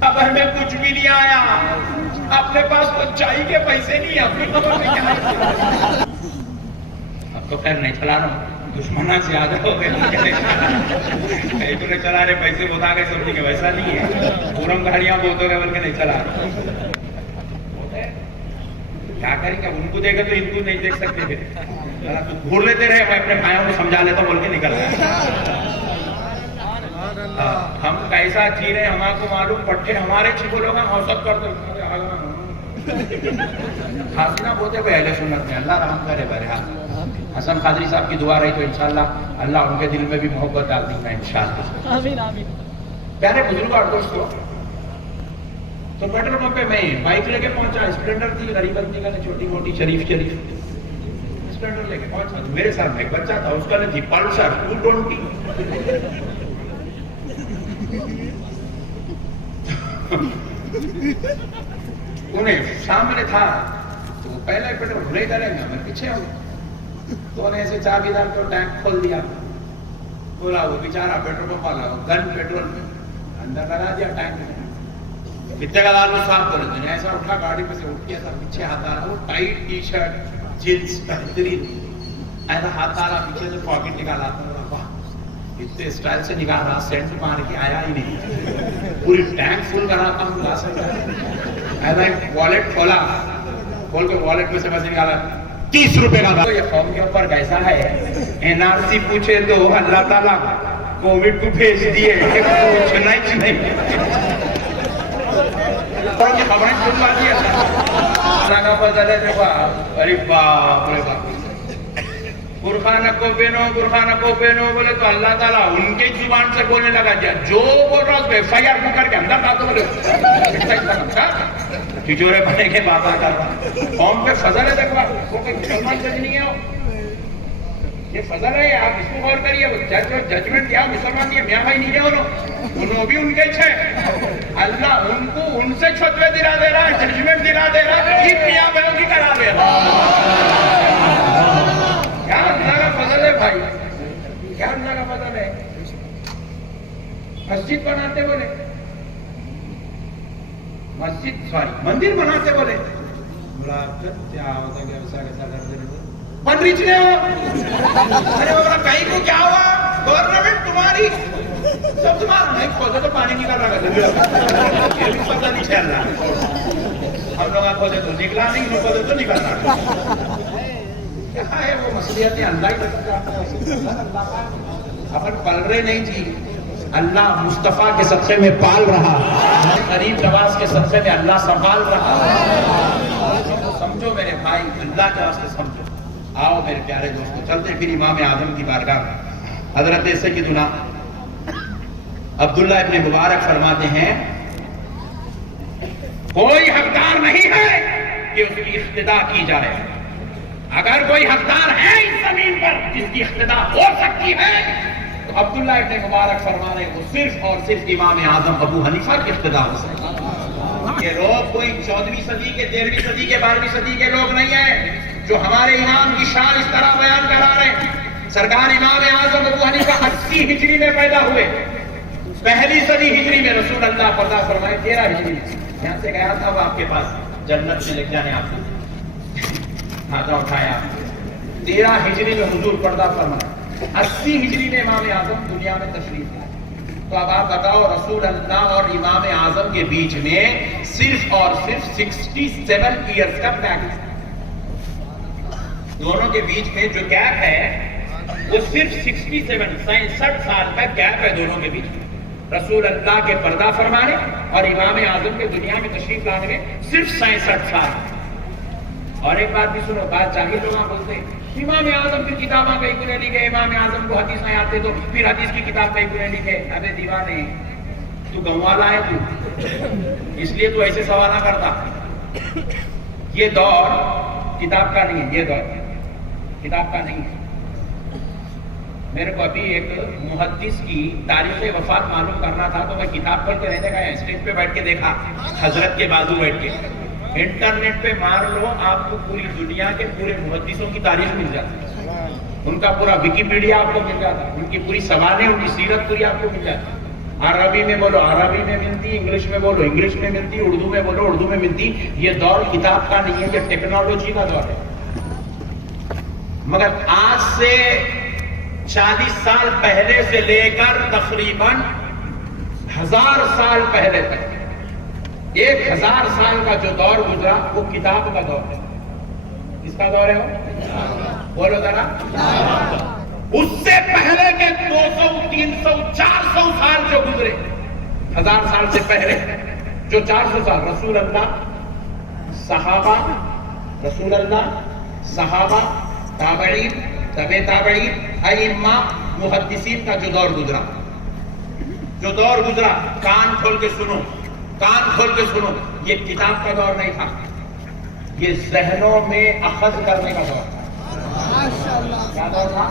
اب ہمیں کچھ بھی نہیں آیا, اپنے پاس تو چائے کے پیسے نہیں, اپنی خبر میں کیا. اب تو خیر نہیں چلا رہا ہوں, دشمنہ سے زیادہ ہو گئے. تو نے چلا رہے پیسے بتا گئے سمجھے کہ ویسا نہیں ہے, پورم گاڑیاں بہت ہو گئے بلکہ نہیں چلا رہا. کیا کریں گے, ان کو دیکھا تو ان کو نہیں دیکھ سکتے پھر گھور لیتے رہے. میں اپنے بھائیوں کو سمجھا لیتا بول کے نکل رہا. ہم کیسا جی رہے ہمارے کو معلوم, پٹھے ہمارے چھپو لوگ ہم حوصت کرتے حاصلہ بولتے ہوئے اہل سنت میں. اللہ رحم کرے. بہرحال حسن قادری صاحب کی دعا رہی تو انشاءاللہ اللہ ان کے دل میں بھی محبت ڈال دیں گا انشاءاللہ. آمین آمین. پیارے بزرگ اور دوستو, تو پیٹرول پمپ پہ میں بائک لے کے پہنچا. اسپلینڈر تھی, غریب بندی کا, چھوٹی موٹی شریف اسپلینڈر لے کے پہنچا. میرے ساتھ میں ایک بچہ تھا, اس کا تھی پلسر 220. انہیں سامنے تھا تو وہ پہلے پیٹرول بھرے کریں گے, میں پیچھے ہوں. تو انہیں ایسے چابی دار کو ٹینک کھول دیا. بولا وہ بیچارہ پیٹرول پمپ والا گن پیٹرول میں اندر لگا دیا ٹینک میں. کتنے کا دار صاف کر دیں, ایسا اٹھا گاڑی پہ سے اٹھ کے ایسا پیچھے ہاتھ آ رہا, وہ ٹائٹ ٹی شرٹ جینس بہترین, ایسا ہاتھ آ رہا, پیچھے سے پاکٹ نکالا. اتنے اسٹائل سے نکال رہا, سینٹ مار کے آیا ہی نہیں, پوری ٹینک فل کر رہا تھا. لا سکتا ایسا ایک والیٹ کھولا, کھول کے والیٹ میں سے پیسے نکالا, 30 روپے کا تھا. یہ قوم کے اوپر کیسا ہے, NRC پوچھے تو اللہ تعالیٰ کووڈ کو بھیج دیے, پوچھنا ہی نہیں. خبریں سنوا دیا کا فضل ہے. دیکھا ارے باپ رے باپ, گرخانہ کو پہنو بولے تو اللہ تعالیٰ ان کے زبان سے بولنے لگا دیا. جو بول رہا اس کو FIR کو کر کے اندر ڈال دو. بولے ٹھچورے بنے کے بابا کر رہا. قوم پہ فضل ہے. دیکھا وہ کوئی مسلمان جج نہیں ہے, یہ فضل ہے. آپ اس کو غور کریے, وہ ججمنٹ کیا مسلمان دیا, میاں بھائی نہیں ہے انہوں بھی ان کے چھے. اللہ ان کو ان سے چھتوے دلا دے رہا ہے, ججمنٹ دلا دے رہا ہے, یہ میاں بھائیوں کی کرا دے رہا. کیا اللہ کا فضل ہے بھائی, کیا اللہ کا فضل ہے. مسجد بناتے بولے, مندر بناتے بولے, بولا کیا ہوتا ہے, ایسا کیسا کرتے رہتے بن ریچ رہے ہو. ارے بولا کہیں کو کیا ہوا, گورنمنٹ تمہاری سب تمہارا نہیں, کھودے تو پانی نکل رہا ہے. یہ بھی پتہ نہیں چل رہا, ہم لوگ کھودے تو نکلا نہیں, کھودے تو نکل رہا. کیا ہے وہ مصلیحتیں اللہ ہی کرتا. اپن پل رہے نہیں جی, اللہ مصطفیٰ کے صدقے میں پال رہا, غریب نواز کے صدقے میں اللہ سنبھال رہا. سمجھو میرے بھائی, اللہ کے واسطے سمجھو. آؤ میرے پیارے دوستو, چلتے پھر امام اعظم کی بارگاہ. حضرت سیدنا عبداللہ ابن مبارک فرماتے ہیں, کوئی حقدار نہیں ہے کہ اس کی اقتدا کی جائے. اگر کوئی حقدار ہے اس زمین پر جس کی اقتدا ہو سکتی ہے تو عبداللہ ابن مبارک فرما رہے وہ صرف اور صرف امام اعظم ابو حنیفہ کی اقتدا ہو سکتی ہے. یہ لوگ کوئی 14ویں صدی کے 13ویں صدی کے 12ویں صدی کے لوگ نہیں ہیں جو ہمارے امام کی شان اس طرح بیان کرا رہے ہیں۔ سرکار امام اعظم ابو حنیفہ 80 ہجری میں پیدا ہوئے، پہلی صدی ہجری میں رسول اللہ پردہ فرمائے 13 ہجری میں یہاں سے گیا تھا وہ آپ کے پاس جنت میں لے جانے آپ کو ہاتھ اٹھایا، 13 ہجری میں حضور پردہ فرمائے، 80 ہجری میں امام اعظم دنیا میں تشریف لائے۔ تو اب آپ بتاؤ رسول اللہ اور امام اعظم کے بیچ میں صرف اور صرف 67 ایئرز کا گیپ ہے۔ دونوں کے بیچ میں جو گیپ ہے وہ صرف 67 سال کا گیپ ہے دونوں کے بیچ میں۔ رسول اللہ کے پردہ فرمانے اور امام اعظم کے دنیا میں تشریف لانے میں صرف 67 سال۔ اور ایک بات بھی سنو، بات چاہیے تو وہاں بولتے ہیں امام اعظم کی کتاباں کہیں کو نہیں لکھے، امام اعظم کو حدیث نہیں آتے تو پھر حدیث کی کتاب کہیں کو نہیں لکھے۔ ابے دیوانے، تو گاؤں والا ہے تو اس لیے تو ایسے سوال نہ کرتا۔ یہ دور کتاب کا نہیں ہے، یہ دور کتاب کا نہیں ہے۔ میرے کو ابھی ایک محدث کی تاریخ وفات معلوم کرنا تھا تو میں کتاب پڑھتے رہنے کا اسٹیج پہ بیٹھ کے دیکھا، حضرت کے بازو بیٹھ کے۔ انٹرنیٹ پہ مار لو، آپ کو پوری دنیا کے پورے محدثوں کی تاریخ مل جاتی ہے، ان کا پورا ویکیپیڈیا آپ کو مل جاتا ہے، ان کی پوری سوانح، ان کی سیرت پوری آپ کو مل جاتی ہے۔ عربی میں بولو عربی میں ملتی، انگلش میں بولو انگلش میں ملتی، اردو میں بولو اردو میں ملتی۔ یہ دور کتاب کا نہیں ہے، یہ ٹیکنالوجی کا دور ہے۔ مگر آج سے 40 سال پہلے سے لے کر تقریباً 1000 سال پہلے تک 1000 سال کا جو دور گزرا وہ کتاب کا دور ہے۔ کس کا دور ہے وہ؟ بولو ذرا۔ اس سے پہلے کے 200 300 400 سال جو گزرے، 1000 سال سے پہلے جو 400 سال رسول اللہ صحابہ تابعین تبع تابعین ائمہ محدثین کا جو دور گزرا، کان کھول کے سنو، کان کھول کے سنو، یہ کتاب کا دور نہیں تھا، یہ ذہنوں میں اخذ کرنے کا دور تھا۔ کیا دور تھا؟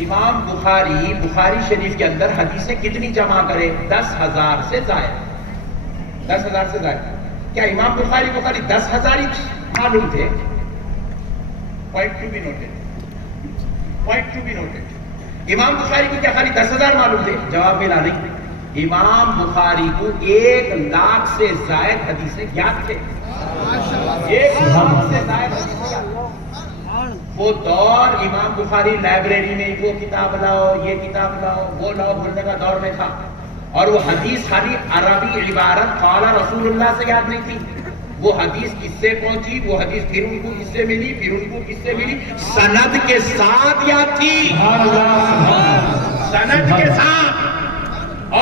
امام بخاری شریف کے اندر حدیثیں کتنی جمع کرے؟ 10,000 سے زائد، 10,000 سے زائد۔ کیا امام بخاری 10,000 ہی معلوم تھے؟ Point to be noted. امام بخاری کو کیا خالی 10,000 معلوم تھے؟ جواب ملا نہیں، امام بخاری کو 1,00,000 سے زائد حدیثیں یاد تھے، 1,00,000 سے زائد حدیثیں یاد۔ وہ دور امام بخاری لائبریری میں وہ کتاب لاؤ، یہ کتاب لاؤ، وہ لاؤ بولنے کا دور میں تھا، اور وہ حدیث خالی عربی عبارت قال رسول اللہ سے یاد نہیں تھی، وہ حدیث کس سے پہنچی، وہ حدیث پھر ان کو کس سے ملی، پھر ان کو کس سے ملی، سند کے ساتھ یاد تھی، سند کے ساتھ،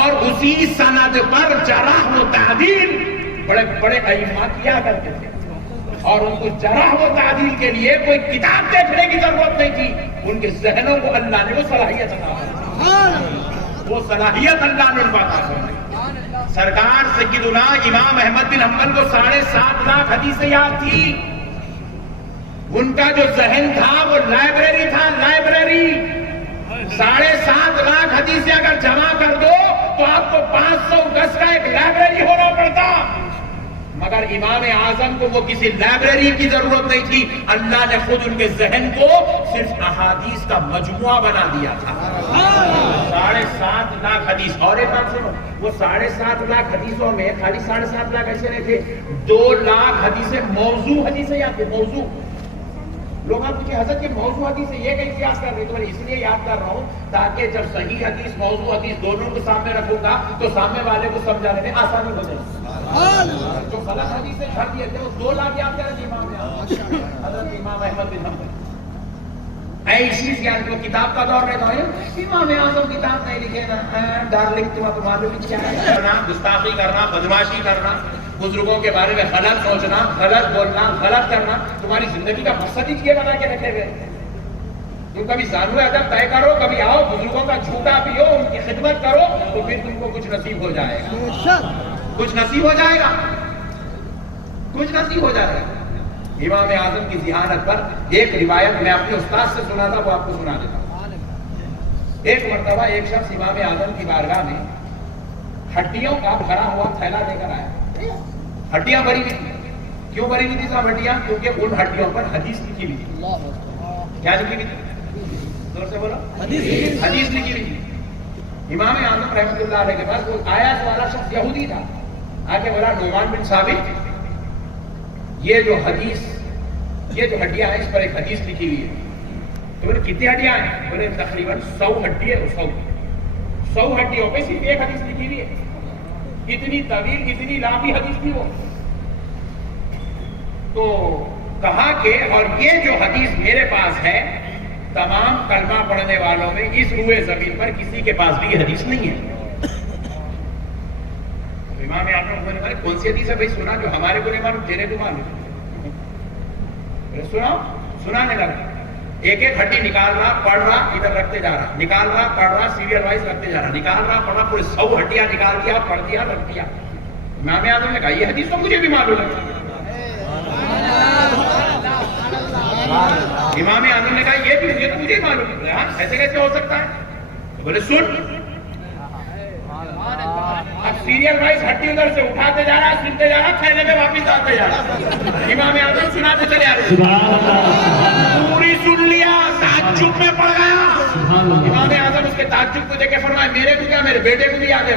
اور اسی سند پر جرح و تعدیل بڑے بڑے ائمہ کیا کرتے تھے، اور ان کو جرح و تعدیل کے لیے کوئی کتاب دیکھنے کی ضرورت نہیں تھی، ان کے ذہنوں کو اللہ نے وہ صلاحیت عطا فرمائی، وہ صلاحیت اللہ نے ان کو عطا فرمائی۔ سرکار سیدنا امام احمد بن حنبل کو 7.5 لاکھ حدیثیں یاد تھی، ان کا جو ذہن تھا وہ لائبریری تھا، لائبریری 7.5 لاکھ حدیثیں اگر جمع کر دو تو آپ کو 500 گز کا ایک لائبریری ہونا پڑتا، مگر امام اعظم کو وہ کسی لائبریری کی ضرورت نہیں تھی، اللہ نے خود ان کے ذہن کو صرف احادیث کا مجموعہ بنا دیا تھا۔ 7.5 لاکھ حدیث، اور ایک بات سنو، وہ 7.5 لاکھ حدیثوں میں خالی 7.5 لاکھ ایسے نہیں تھے، 2 لاکھ حدیثیں موضوع حدیثیں یاد تھے، موضوع۔ لوگ آپ پوچھے حضرت یہ موضوع حدیث یہ کیسے یاد کر رہے؟ تو میں اس لیے یاد کر رہا ہوں تاکہ جب صحیح حدیث موضوع حدیث دونوں کو سامنے رکھوں گا تو سامنے والے کو سمجھانے میں آسانی ہو جائے گی۔ جو غلط حدیثیں چھڑ دیے تھے وہ 2 لاکھ یاد کر رہے تھے امام حضرت امام احمد بن حنبل۔ اس چیز کے وہ کتاب کا دور رہتا ہے، امام اعظم کتاب نہیں لکھے نا، ڈارلنگ تمہیں معلوم کیا ہے، گستاخی کرنا، بدماشی کرنا، بزرگوں کے بارے میں غلط سوچنا، غلط بولنا، غلط کرنا، تمہاری زندگی کا مقصد ہی یہ بنا کے رکھے ہوئے۔ تم کبھی زانو ادب طے کرو، کبھی آؤ بزرگوں کا جھوٹا پیو، ان کی خدمت کرو، تو پھر تم کو کچھ نصیب ہو جائے گا، کچھ نصیب ہو جائے گا، کچھ نصیب ہو جائے گا۔ امام اعظم کی ذہانت پر ایک روایت میں اپنے استاد سے سنا تھا، وہ آپ کو سنا دیتا ہوں۔ ایک مرتبہ ایک شخص امام اعظم کی بارگاہ میں ہڈیوں کا بھرا ہوا تھیلا لے کر آیا، ہڈیاں بھری ہوئی تھی. کیوں بھری ہوئی تھی صاحب ہڈیاں؟ کیونکہ ان ہڈیوں پر حدیث لکھی ہوئی تھی. کیا لکھی ہوئی تھی؟ زور سے بولو. حدیث لکھی ہوئی تھی. امام اعظم رحمۃ اللہ علیہ کے پاس وہ آیا والا شخص یہودی تھا. آگے بولا نعمان بن ثابت یہ جو ہڈیاں ہیں اس پر ایک حدیث لکھی ہوئی ہے. تو بولے کتنی ہڈیاں ہیں؟ بولے تقریباً 100 ہڈی ہے. 100 ہڈیوں پہ صرف ایک حدیث لکھی ہوئی ہے. اتنی طویل اتنی لمبی حدیث تھی وہ. تو کہا کہ اور یہ جو حدیث میرے پاس ہے تمام کلمہ پڑھنے والوں میں اس روئے زمین پر کسی کے پاس بھی یہ حدیث نہیں ہے. امام اعظم کو نے کون سی حدیث ہے بھائی؟ سنا جو ہمارے کو نہیں معلوم تیرے کو معلوم. سنانے لگا. ایک ایک ہڈی نکال رہا پڑھ رہا ادھر رکھتے جا رہا, نکال رہا پڑھ رہا سیریل وائز رکھتے جا رہا, نکال رہا پڑھ رہا پورے 100 ہڈیاں نکال دیا پڑھ دیا رکھ دیا. امام اعظم نے کہا یہ حدیث تو مجھے بھی معلوم ہے. امام اعظم نے کہا یہ بھی تو مجھے ہی معلوم ہے. ایسے کیسے ہو سکتا ہے؟ بولے سن اب سیریل وائز ہڈی ادھر سے اٹھاتے جا رہا سنتے جا رہا تھیلے میں واپس آتے جا رہا. امام اعظم سناتے چلے آ رہے پوری سن لیا تعجب میں پڑ گیا. امام اعظم اس کے تعجب کو دیکھ کے فرمایا میرے کو کیا میرے بیٹے کو بھی یاد ہے.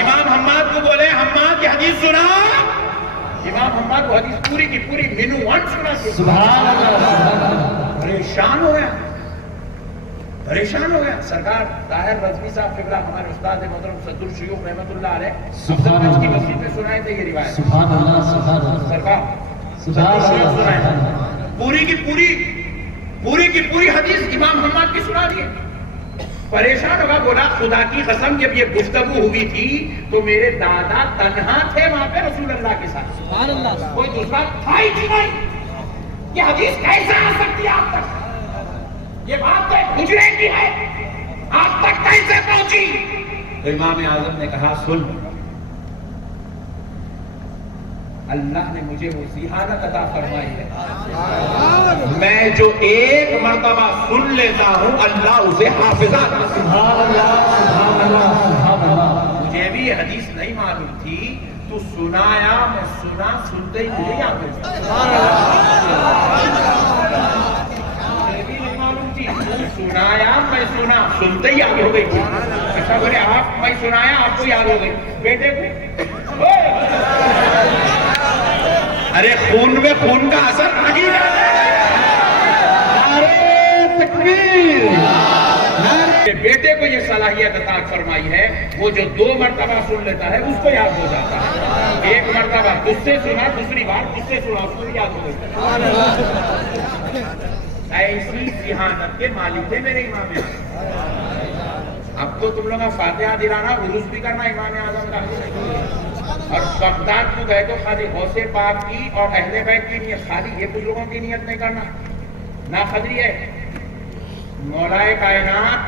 امام حماد کو بولے حماد کی حدیث سنا. امام حماد کو حدیث پوری کی پوری مینو ون سنا. پریشان ہو گیا پریشان ہو گیا. سرکار طاہر رضوی صاحب قبلہ ہمارے استاد محترم صدر الشیوخ رحمۃ اللہ علیہ افضل کی مسجد میں سنائے تھے یہ روایت. سبحان اللہ سبحان اللہ سرکار سبحان اللہ. پوری کی پوری حدیث امام حماد کی سنا دیے. پریشان ہوگا. بولا خدا کی قسم جب یہ گفتگو ہوئی تھی تو میرے دادا تنہا تھے وہاں پہ رسول اللہ کے ساتھ. سبحان اللہ. کوئی دوسرا تھا ہی نہیں. یہ حدیث کیسے آ سکتی ہے آپ تک؟ یہ بات تو گزرے کی ہے آپ تک کیسے پہنچی؟ تو امام اعظم نے کہا سن اللہ نے مجھے وہ ذہانت عطا فرمائی ہے. میں جو ایک مرتبہ سن لیتا ہوں اللہ اسے حافظہ. مجھے بھی یہ حدیث نہیں معلوم تھی. تو سنایا میں سنا سنتے ہی مجھے یاد ہو گیا. سنایا میں سنا سنتے ہی یاد ہو گئی. اچھا بولے آپ میں سنایا آپ کو یاد ہو گئی. بیٹے کو ارے خون میں خون کا اثر نہیں ہے. بیٹے کو یہ صلاحیت عطا فرمائی ہے وہ جو 2 مرتبہ سن لیتا ہے اس کو یاد ہو جاتا ہے. ایک مرتبہ تجھ سے سنا دوسری بار تجھ سے سنا اس کو بھی یاد ہو گئی. ایسی ذہانت کے مالک تھے میرے امام اعظم. اب تو تم لوگ فاتحہ دلانا عروس بھی کرنا امام اعظم کا. اور بغداد کو گئے تو خالی غوث پاک کی اور اہل بیت کی نیت خالی یہ بزرگوں کی نیت نہیں کرنا. نہ خدری ہے مولائے کائنات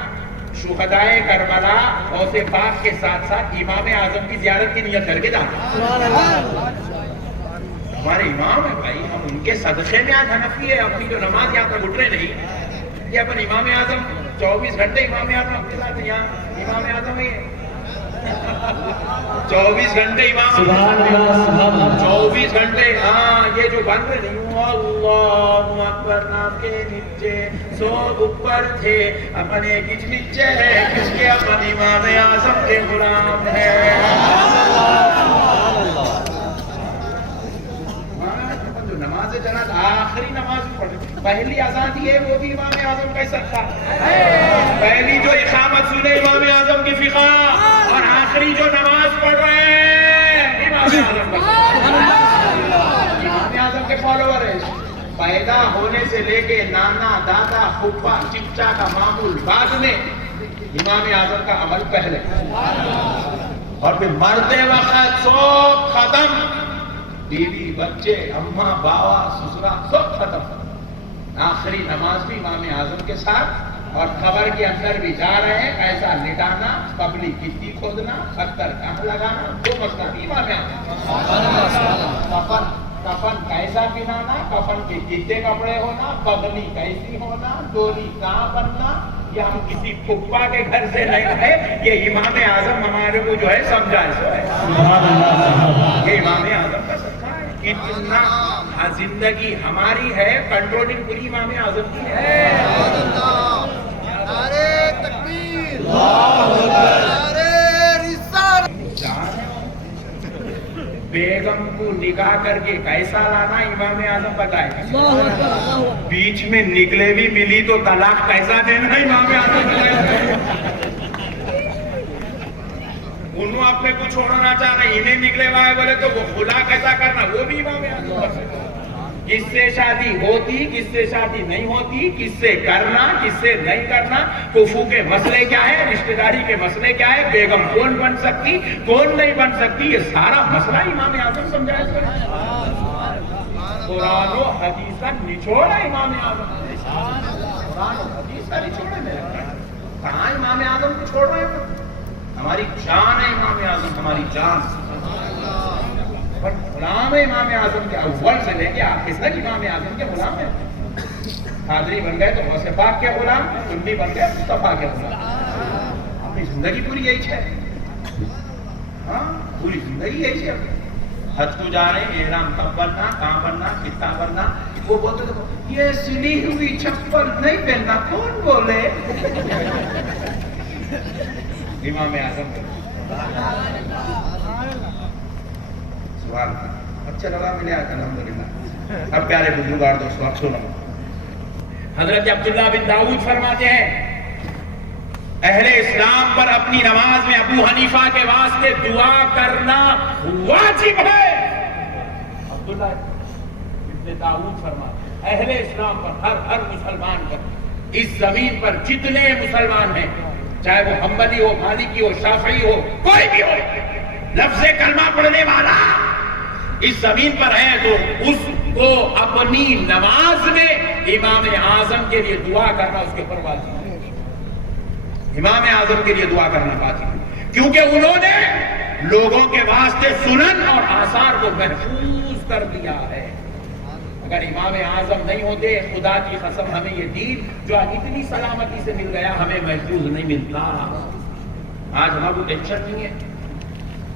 شہدائے کربلا غوث پاک کے ساتھ ساتھ امام اعظم کی زیارت کی نیت کر کے جانا. ہمارے امام ہے بھائی ہم ان کے صدقے میں آج حنفی ہے. اپنی جو نماز یہاں تک اٹھ رہے نہیں یہ اپن امام اعظم 24 گھنٹے امام اعظم اپنے ساتھ یہاں امام اعظم ہی 24 گھنٹے امام 24 گھنٹے. ہاں یہ جو بن رہے نہیں اللہ اکبر نام کے نیچے سو اوپر تھے اپن ایک ہی نیچے ہے کس کے اپن امام اعظم کے غلام ہے. نماز جنازہ آخری نماز پڑھ پہلی اذان دی ہے وہ بھی امام اعظم کا سکتا. پہلی جو اقامت سنے امام اعظم کی فقہ اور آخری جو نماز پڑھ رہے ہیں امام اعظم کا. امام اعظم کے فالوور ہیں. پیدا ہونے سے لے کے نانا دادا پھپھا چچا کا معمول بعد میں امام اعظم کا عمل پہلے اور پھر مرتے وقت سب ختم. بیوی بچے اماں باوا سسرا سب ختم. آخری نماز بھی امام اعظم کے ساتھ اور قبر کے اندر بھی جا رہے ہیں. ایسا لٹانا قبلی کتنی کھودنا پتھر کہاں لگانا دو مسئلہ امام اعظم. کفن کیسا پہنانا کفن کے کتنے کپڑے ہونا بغلی کیسی ہونا ڈولی کہاں بننا یہ ہم کسی پھپھا کے گھر سے نہیں ہے، یہ امام اعظم ہمارے کو جو ہے سمجھا ہے، یہ امام اعظم کا صدقہ ہے۔ کتنا زندگی ہماری ہے کنٹرولنگ پوری امام اعظم کی ہے۔ بیگم کو نکاح کر کے کیسا لانا امام اعظم بتائے، بیچ میں نکلے بھی ملی تو طلاق کیسا دینا امام اعظم بتائے۔ انہوں اپنے کو چھوڑنا چاہ رہے، انہیں نکلے ہوئے بولے تو وہ خلا کیسا کرنا، وہ بھی امام اعظم۔ کس سے شادی ہوتی، کس سے شادی نہیں ہوتی، کس سے کرنا، کس سے نہیں کرنا، کفو کے مسئلے کیا ہے، رشتہ داری کے مسئلے کیا ہے، بیگم کون بن سکتی کون نہیں بن سکتی، یہ سارا مسئلہ امام اعظم سمجھایا۔ قرآن و حدیث کا نچوڑ ہے امام اعظم، قرآن و حدیث کا نچوڑ ہے میرا۔ کہاں امام اعظم کو چھوڑ رہے ہیں؟ ہماری جان ہے امام اعظم، ہماری جان۔ پر غلام امام اعظم کے اول سے لے کے آخر تک امام اعظم کے غلام ہیں۔ قادری بن گئے تو غوث پاک کے غلام، سنی بن گئے مصطفیٰ کے غلام۔ اپنی زندگی پوری یہی ہے، ہاں پوری زندگی یہی ہے۔ حج کو جا رہے ہیں، احرام کب بننا، کہاں بننا، کتنا بننا، وہ بولتے تھے یہ سلی ہوئی چپل نہیں پہننا، کون بولے؟ امام اعظم اچھا لگا ملے آتا الحمدللہ۔ اب پیارے بزرگار دوستو اب سنو، حضرت عبداللہ بن داؤد فرماتے ہیں اہل اسلام پر اپنی نماز میں ابو حنیفہ کے واسطے دعا کرنا واجب ہے۔ عبداللہ بن داؤد فرماتے ہیں اہل اسلام پر، ہر مسلمان پر، اس زمین پر جتنے مسلمان ہیں، چاہے وہ حنبلی ہو، مالکی ہو، شافعی ہو، کوئی بھی ہو، لفظ کلمہ پڑھنے والا اس زمین پر ہے تو اس کو اپنی نماز میں امام اعظم کے لیے دعا کرنا اس کے اوپر واجب ہے۔ امام اعظم کے لیے دعا کرنا واجب ہے، کیونکہ انہوں نے لوگوں کے واسطے سنن اور آثار کو محفوظ کر دیا ہے۔ اگر امام اعظم نہیں ہوتے، خدا کی قسم ہمیں یہ دین جو اتنی سلامتی سے مل گیا ہمیں محفوظ نہیں ملتا۔ آج ہمارا کوئی ٹینشن نہیں ہے،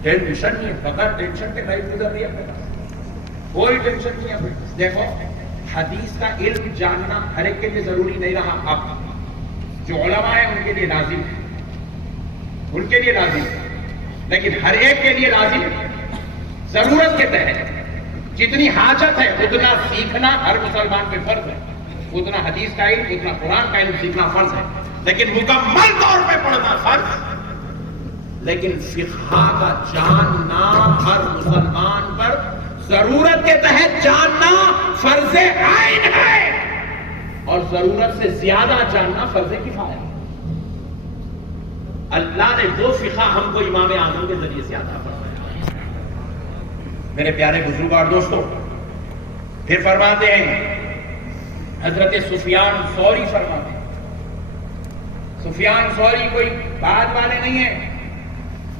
ٹینشن نہیں ہے، بغیر ٹینشن کے لائف گزر رہی ہے، کوئی ٹینشن نہیں ہے۔ دیکھو حدیث کا علم جاننا ہر ایک کے لیے ضروری نہیں رہا، اب جو علماء ہیں ان کے لیے لازم ہے، ان کے لیے لازم ہے، لیکن ہر ایک کے لیے لازم ہے، ضرورت کے تحت جتنی حاجت ہے اتنا سیکھنا ہر مسلمان پہ فرض ہے، اتنا حدیث کا علم، اتنا قرآن کا علم سیکھنا فرض ہے، لیکن مکمل طور پہ پڑھنا فرض، لیکن فقہ کا جاننا ہر مسلمان پر ضرورت کے تحت جاننا فرض عین ہے، اور ضرورت سے زیادہ جاننا فرض کفایہ۔ اللہ نے وہ فقہ ہم کو امام اعظم کے ذریعے سے عطا فرمایا۔ میرے پیارے بزرگوں اور دوستوں، پھر فرماتے ہیں حضرت سفیان ثوری فرماتے ہیں، سفیان ثوری کوئی بعد والے نہیں ہیں،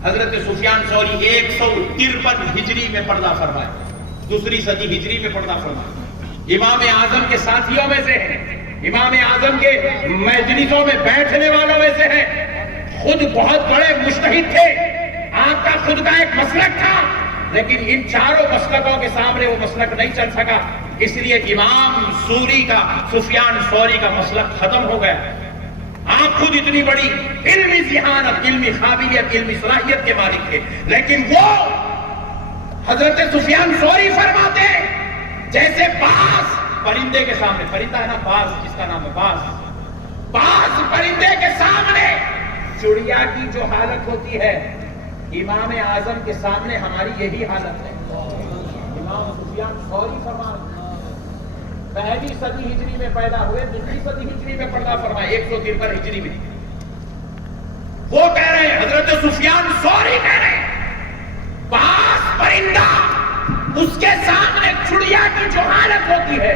حضرت سفیان ثوری 153 ہجری میں پردہ فرمائے، دوسری صدی ہجری میں پردہ فرمائے، امام اعظم کے ساتھیوں میں سے ہیں، امام اعظم کے مجلسوں میں بیٹھنے والوں میں سے ہیں، خود بہت بڑے مجتہد تھے، آپ کا خود کا ایک مسلک تھا، لیکن ان چاروں مسلکوں کے سامنے وہ مسلک نہیں چل سکا، اس لیے امام سوری کا، سفیان ثوری کا مسلک ختم ہو گیا۔ آپ خود اتنی بڑی علمی ذہانت، علمی قابلیت، علمی صلاحیت کے مالک تھے، لیکن وہ حضرت سفیان ثوری فرماتے جیسے باز پرندے کے سامنے، پرندہ ہے نا باز، جس کا نام ہے باز پرندے کے سامنے چڑیا کی جو حالت ہوتی ہے، امام اعظم کے سامنے ہماری یہی حالت ہے۔ امام سفیان ثوری فرماتے پہلی صدی ہجری میں پیدا ہوئے، دوسری صدی ہجری میں پردہ فرمائے، 153 ہجری میں۔ وہ کہہ رہے ہیں، حضرت سفیان ثوری کہہ رہے ہیں باز پرندہ اس کے سامنے چڑیا کی جو حالت ہوتی ہے،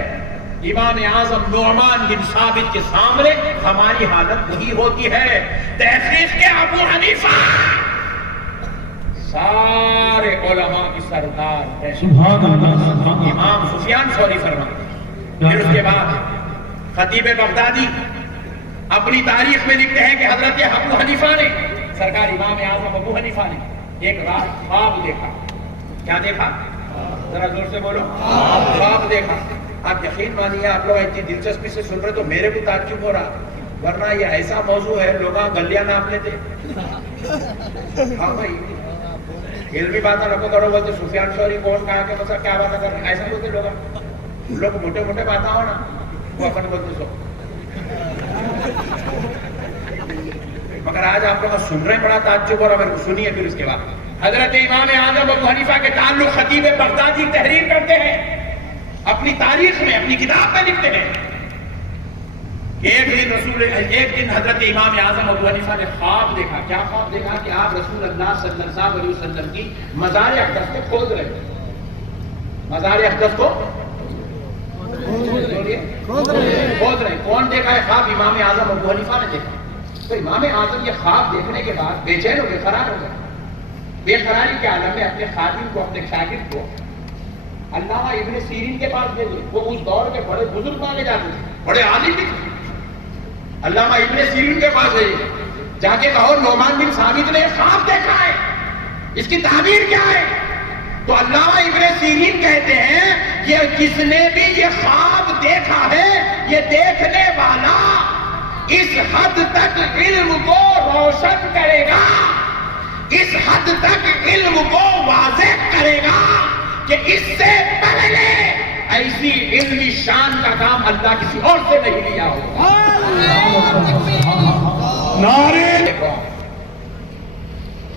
امام اعظم نعمان بن ثابت کے سامنے ہماری حالت وہی ہوتی ہے۔ تحقیق کے ابو حنیفہ سارے علماء کی سردار ہے، سبحان اللہ، امام سفیان ثوری فرماتے ہیں۔ پھر اس کے بعد خطیب بغدادی اپنی تاریخ میں لکھتے ہیں کہ حضرت ابو حنیفہ نے، سرکار امام اعظم ابو حنیفہ نے ایک رات خواب دیکھا. کیا دیکھا؟ ذرا زور سے بولو. خواب دیکھا. آپ یقین مانیے، آپ لوگ اتنی دلچسپی سے سن رہے تو میرے کو تعجب ہو رہا، ورنہ یہ ایسا موضوع ہے لوگ گلیاں ناپ لیتے. ہاں بھائی، علمی باتیں رکھو کرو بولتے سفیان ثوری کون کہا کہ مطلب کیا باتیں کر رہے ہیں، ایسا بولتے لوگ موٹے موٹے باتیں ہو نا وہ اپن بولتے سو. مگر آج آپ لوگ سن رہے ہیں، بڑا تعجب ہو رہا میرے کو. سنیے پھر اس کے بعد حضرت امام اعظم ابو حنیفہ کے تعلق خطیب بغدادی تحریر کرتے ہیں، اپنی تاریخ میں اپنی کتاب میں لکھتے ہیں کہ ایک دن حضرت امام اعظم ابو حنیفہ نے خواب دیکھا. کیا خواب دیکھا؟ کہ آپ رسول اللہ صلی اللہ علیہ وسلم کی مزار اقدس کو کھود رہے ہیں. مزار اقدس کو کھود رہے ہیں. کون دیکھا ہے خواب؟ امام اعظم ابو حنیفہ نے دیکھا. تو امام اعظم یہ خواب دیکھنے کے بعد بے چین ہو گئے، قرار ہو گئے. بے قراری کے عالم میں اپنے خادم کو، اپنے شاگرد کو علامہ ابن سیرین کے پاس بھیجے. وہ اس دور کے بڑے بزرگ مانے جاتے تھے، بڑے عالم بھی تھے. علامہ ابن سیرین کے پاس بھیجے، جا کے کہو نعمان بن ثابت نے خواب دیکھا ہے، اس کی تعبیر کیا ہے؟ تو علامہ ابن سیرین کہتے ہیں کہ جس نے بھی یہ خواب دیکھا ہے، یہ دیکھنے والا اس حد تک علم کو روشن کرے گا، اس حد تک علم کو واضح کرے گا کہ اس سے پہلے ایسی علمی شان کا کام اللہ کسی اور سے نہیں لیا ہوگا.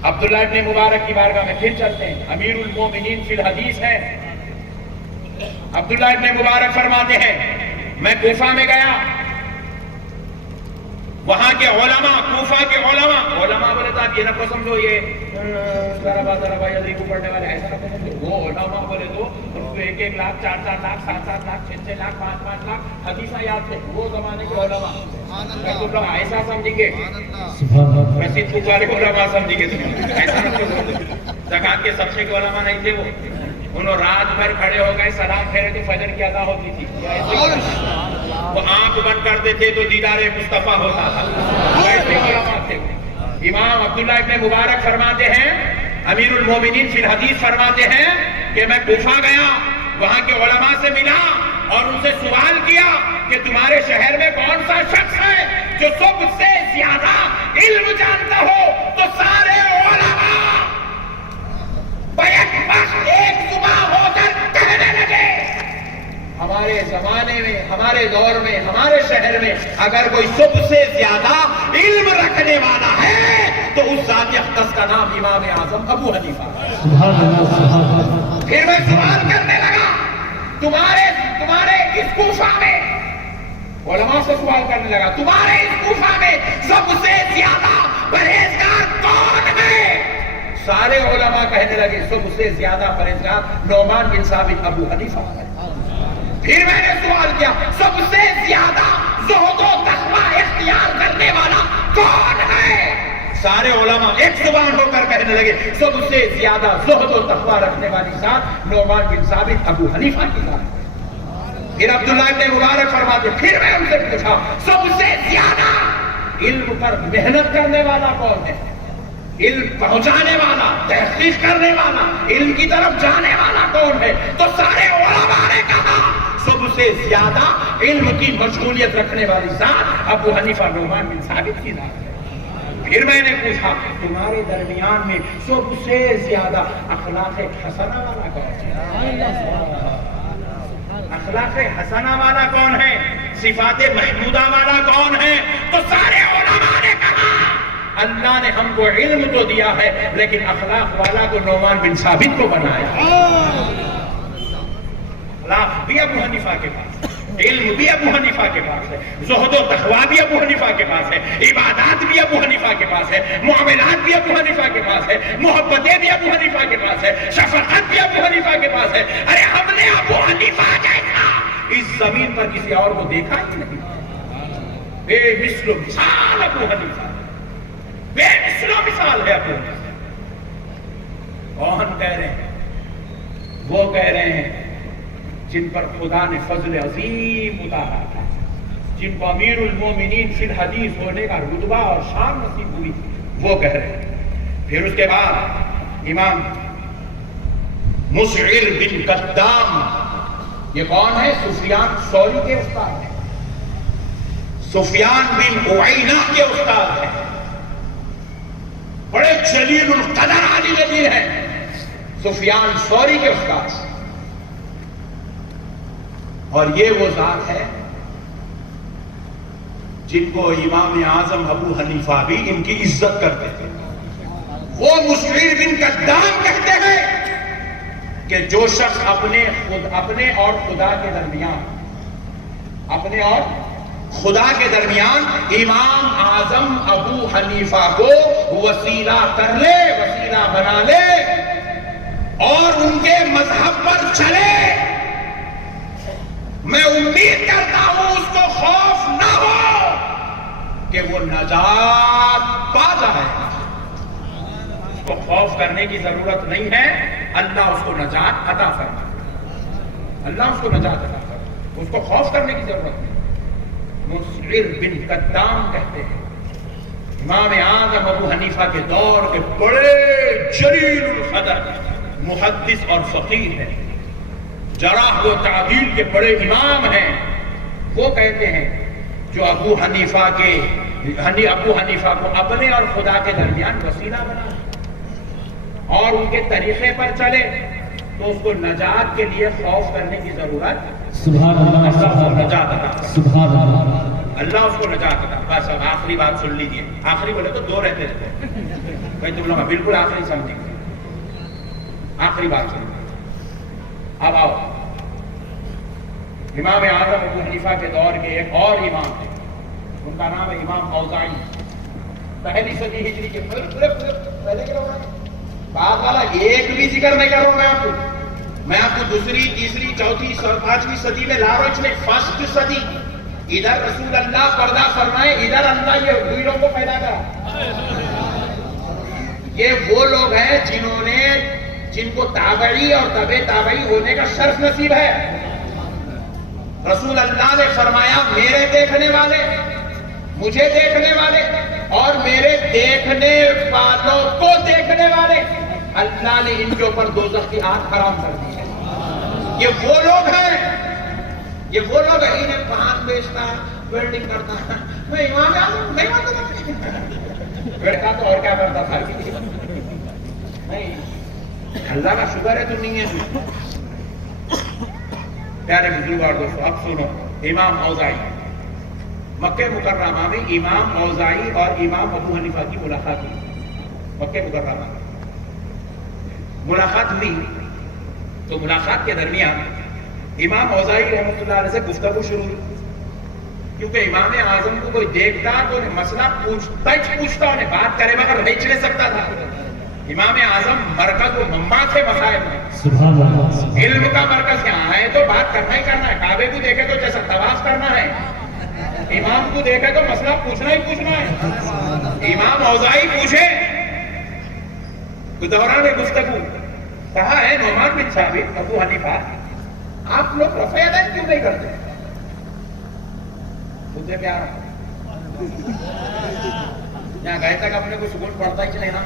عبداللہ ابن مبارک کی بارگاہ میں پھر چلتے ہیں. امیر المومنین فی الحدیث ہے. عبداللہ ابن مبارک فرماتے ہیں میں کوفہ میں گیا، وہاں کے علماء، کوفہ کے علماء بولے تھا یہ نہ کو سمجھو یہ ذرا یدری کو پڑھنے والے، ایسا نہ کو سمجھو. وہ علماء بولے تو ان کو 1-1 لاکھ 4-4 لاکھ 7-7 لاکھ 6-6 لاکھ 5-5 لاکھ حدیثہ یاد تھے. وہ زمانے کے علماء. میں تم لوگ ایسا سمجھیں گے رسید بک والے علماء سمجھیں گے، ایسا نہ کو سمجھو. زکات کے صدقے کے علماء نہیں تھے. وہ انہوں رات بھر کھڑے ہو گئے، سلام پھیرے تو فجر کی ادا ہوتی تھی. وہ آنکھ بند کرتے تھے تو دیدار مصطفیٰ ہوتا تھا. ایسے علماء تھے. امام عبداللہ ابن مبارک فرماتے ہیں، امیر المومنین فی الحدیث فرماتے ہیں کہ میں کوفہ گیا، وہاں کے علماء سے ملا اور ان سے سوال کیا کہ تمہارے شہر میں کون سا شخص ہے جو سب سے زیادہ علم جانتا ہو؟ تو سارے علماء بیک وقت ایک صبح ہو کر کہنے لگے ہمارے زمانے میں، ہمارے دور میں، ہمارے شہر میں اگر کوئی سب سے زیادہ علم رکھنے والا ہے تو اس ذات اقدس کا نام امام اعظم ابو حنیفہ. پھر میں سوال کرنے لگا تمہارے اس کوفہ میں، علماء سے سوال کرنے لگا تمہارے اس کوفہ میں سب سے زیادہ پرہیزگار کون ہے؟ سارے علماء کہنے لگے سب سے زیادہ پرہیزگار نعمان بن ثابت ابو حنیفہ ہے. پھر میں نے سوال کیا سب سے زیادہ زہد و تقوی اختیار کرنے والا کون ہے؟ سارے علماء ایک زبان ہو کر کہنے لگے سب سے زیادہ زہد و تقوی رکھنے والی ذات نعمان بن ثابت ابو حنیفہ کی ذات. پھر عبداللہ ابن مبارک فرماتے پھر میں ان سے پوچھا سب سے زیادہ علم پر محنت کرنے والا کون ہے؟ علم پہنچانے والا، تحقیق کرنے والا، علم کی طرف جانے والا کون ہے؟ تو سارے علماء نے کہا سب سے زیادہ علم کی مشغولیت رکھنے والی ذات ابو حنیفہ نعمان بن ثابت کی ذات ہے. پھر میں نے پوچھا تمہارے درمیان میں سب سے زیادہ اخلاق حسنہ والا کون ہے؟ اخلاق حسنہ والا کون ہے؟ صفات محمودہ والا کون ہے؟ تو سارے علماء نے کہا اللہ نے ہم کو علم تو دیا ہے لیکن اخلاق والا کو نعمان بن ثابت کو بنایا. اخلاق بھی ابو حنیفہ کے پاس، علم بھی ابو حنیفہ کے پاس ہے، زہد و تقوی بھی ابو حنیفہ کے پاس ہے، عبادات بھی ابو حنیفہ کے پاس ہے، معاملات بھی ابو حنیفہ کے پاس ہے، محبتیں بھی ابو حنیفہ کے پاس ہے، شفقت بھی ابو حنیفہ کے پاس ہے. ارے ہم نے ابو حنیفہ جیسا اس زمین پر کسی اور کو دیکھا ہی نہیں. بے مثل و مثال ابو حنیفہ، بے مثل و مثال ہے ابو حنیفہ. کون کہہ رہے ہیں؟ وہ کہہ رہے ہیں جن پر خدا نے فضل عظیم اتارا تھا، جن کو امیر المومنین فی الحدیث ہونے کا رتبہ اور شان نصیب ہوئی، وہ کہہ رہے ہیں۔ پھر اس کے بعد امام مسعر بن قدام، یہ کون ہے؟ سفیان ثوری کے استاد ہیں، سفیان بن عیینہ کے استاد ہیں، بڑے جلیل القدر عالم دین ہیں، سفیان ثوری کے استاد۔ اور یہ وہ ذات ہے جن کو امام اعظم ابو حنیفہ بھی ان کی عزت کرتے تھے۔ وہ مسعر بن قدام کہتے ہیں کہ جو شخص اپنے اور خدا کے درمیان، اپنے اور خدا کے درمیان امام اعظم ابو حنیفہ کو وسیلہ کر لے، وسیلہ بنا لے اور ان کے مذہب پر چلے، میں امید کرتا ہوں اس کو خوف نہ ہو کہ وہ نجات پا جائے گا۔ اس کو خوف کرنے کی ضرورت نہیں ہے، اللہ اس کو نجات عطا فرمائے، اللہ اس کو نجات عطا فرمائے، اس کو خوف کرنے کی ضرورت نہیں۔ مسعر بن قدام کہتے ہیں امام اعظم ابو حنیفہ کے دور کے بڑے جلیل القدر محدث اور فقیہ ہیں، جرح و تعدیل کے بڑے امام ہیں۔ وہ کہتے ہیں جو ابو حنیفہ کو اپنے اور خدا کے درمیان وسیلہ بنا اور ان کے طریقے پر چلے تو اس کو نجات کے لیے خوف کرنے کی ضرورت، سبحان اللہ، اللہ اس کو نجات عطا فرمائے، سبحان اللہ۔ اللہ اس کو نجات عطا۔ بس اب آخری بات سن لیجیے، آخری بولے تو دو رہتے بھائی، تم لوگ بالکل آخری سمجھیں گے، آخری بات سن لیجیے۔ اب آؤ، امام اعظم ابو حنیفہ کے دور کے ایک اور امام تھے، ان کا نام ہے امام اوزاعی، پہلی صدی ہجری کے پہلے کے لوگ ہیں۔ بات والا ایک بھی ذکر نہیں کر رہا ہوں میں آپ کو دوسری، تیسری، چوتھی، پانچویں صدی میں لا رہا ہوں، اس میں فرسٹ صدی، ادھر رسول اللہ پردہ فرمائے، ادھر اللہ یہ ڈویلوں کو پیدا کرا۔ یہ وہ لوگ ہیں جن کو تابعی اور تبع تابعی ہونے کا شرف نصیب ہے۔ رسول اللہ نے فرمایا میرے دیکھنے والے، مجھے دیکھنے والے اور میرے دیکھنے والوں کو دیکھنے والے، اللہ نے ان کے اوپر دوزخ کی آگ حرام کر دی ہے۔ یہ وہ لوگ ہیں، یہ وہ لوگ ہیں، انہیں پان بیچتا ہے، ویلڈنگ کرتا ہے، میں امام اعظم نہیں مانتا، بیٹھا تو اور کیا کرتا تھا؟ نہیں، اللہ کا شکر ہے تو نہیں ہے۔ پیارے بزرگوار دوستو، اب سنو، امام اوزاعی، مکہ مکرمہ میں امام اوزاعی اور امام ابو حنیفہ کی ملاقات ہوئی، مکہ مکرمہ میں ملاقات ہوئی تو ملاقات کے درمیان امام اوزاعی رحمۃ اللہ علیہ سے گفتگو شروع ہوئی، کیونکہ امام اعظم کو کوئی دیکھتا تو انہیں مسئلہ پوچھتا، انہیں بات کرے مگر نہیں چلے سکتا تھا۔ امام اعظم مرکز و منبع تھے مسائل میں، سبحان اللہ، علم کا مرکز یہاں ہے تو بات کرنا ہی کرنا ہے، کعبے کو دیکھے تو جیسا طواف کرنا ہے، امام کو دیکھے تو مسئلہ پوچھنا ہی پوچھنا ہے۔ امام اوزاعی پوچھے دوران گفتگو، کہا ہے نعمان بن ثابت، ابو حنیفہ، آپ لوگ رفع یدین کیوں نہیں کرتے؟ مجھے پیارا یہاں گئے تک اپنے کو سکون پڑتا ہی چلے نا،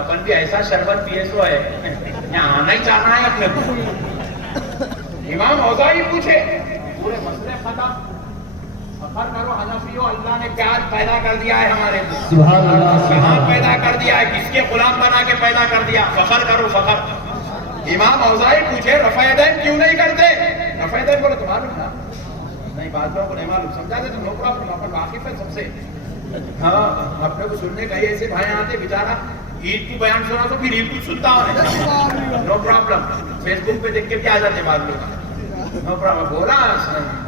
اپن بھی ایسا شربت پیے سو ہے، یہاں آنا ہی چاہنا ہے اپنے کو۔ امام اوزاعی پوچھے، پورے مسئلے ختم، فخر کرو حنفیوں، اللہ نے پیار پیدا کر دیا ہے ہمارے کو، سبحان اللہ، کہاں پیدا کر دیا ہے، کس کے غلام بنا کے پیدا کر دیا، فخر کرو فخر۔ امام اوزاعی پوچھے رفع یدین کیوں نہیں کرتے؟ رفع یدین بولے تمہارا نا نہیں، بات کو نہیں معلوم، سمجھا دے تو نو پرابلم، اپن واقف ہے سب سے۔ ہاں اپنے کو سننے کا ایسے بھائی آتے بیچارہ، عید کو بیان سنا تو پھر عید کو سنتا ہوں، نو پرابلم، فیس بک پہ دیکھ کے کیا جاتے بعد لوگ، نو پرابلم۔ بولا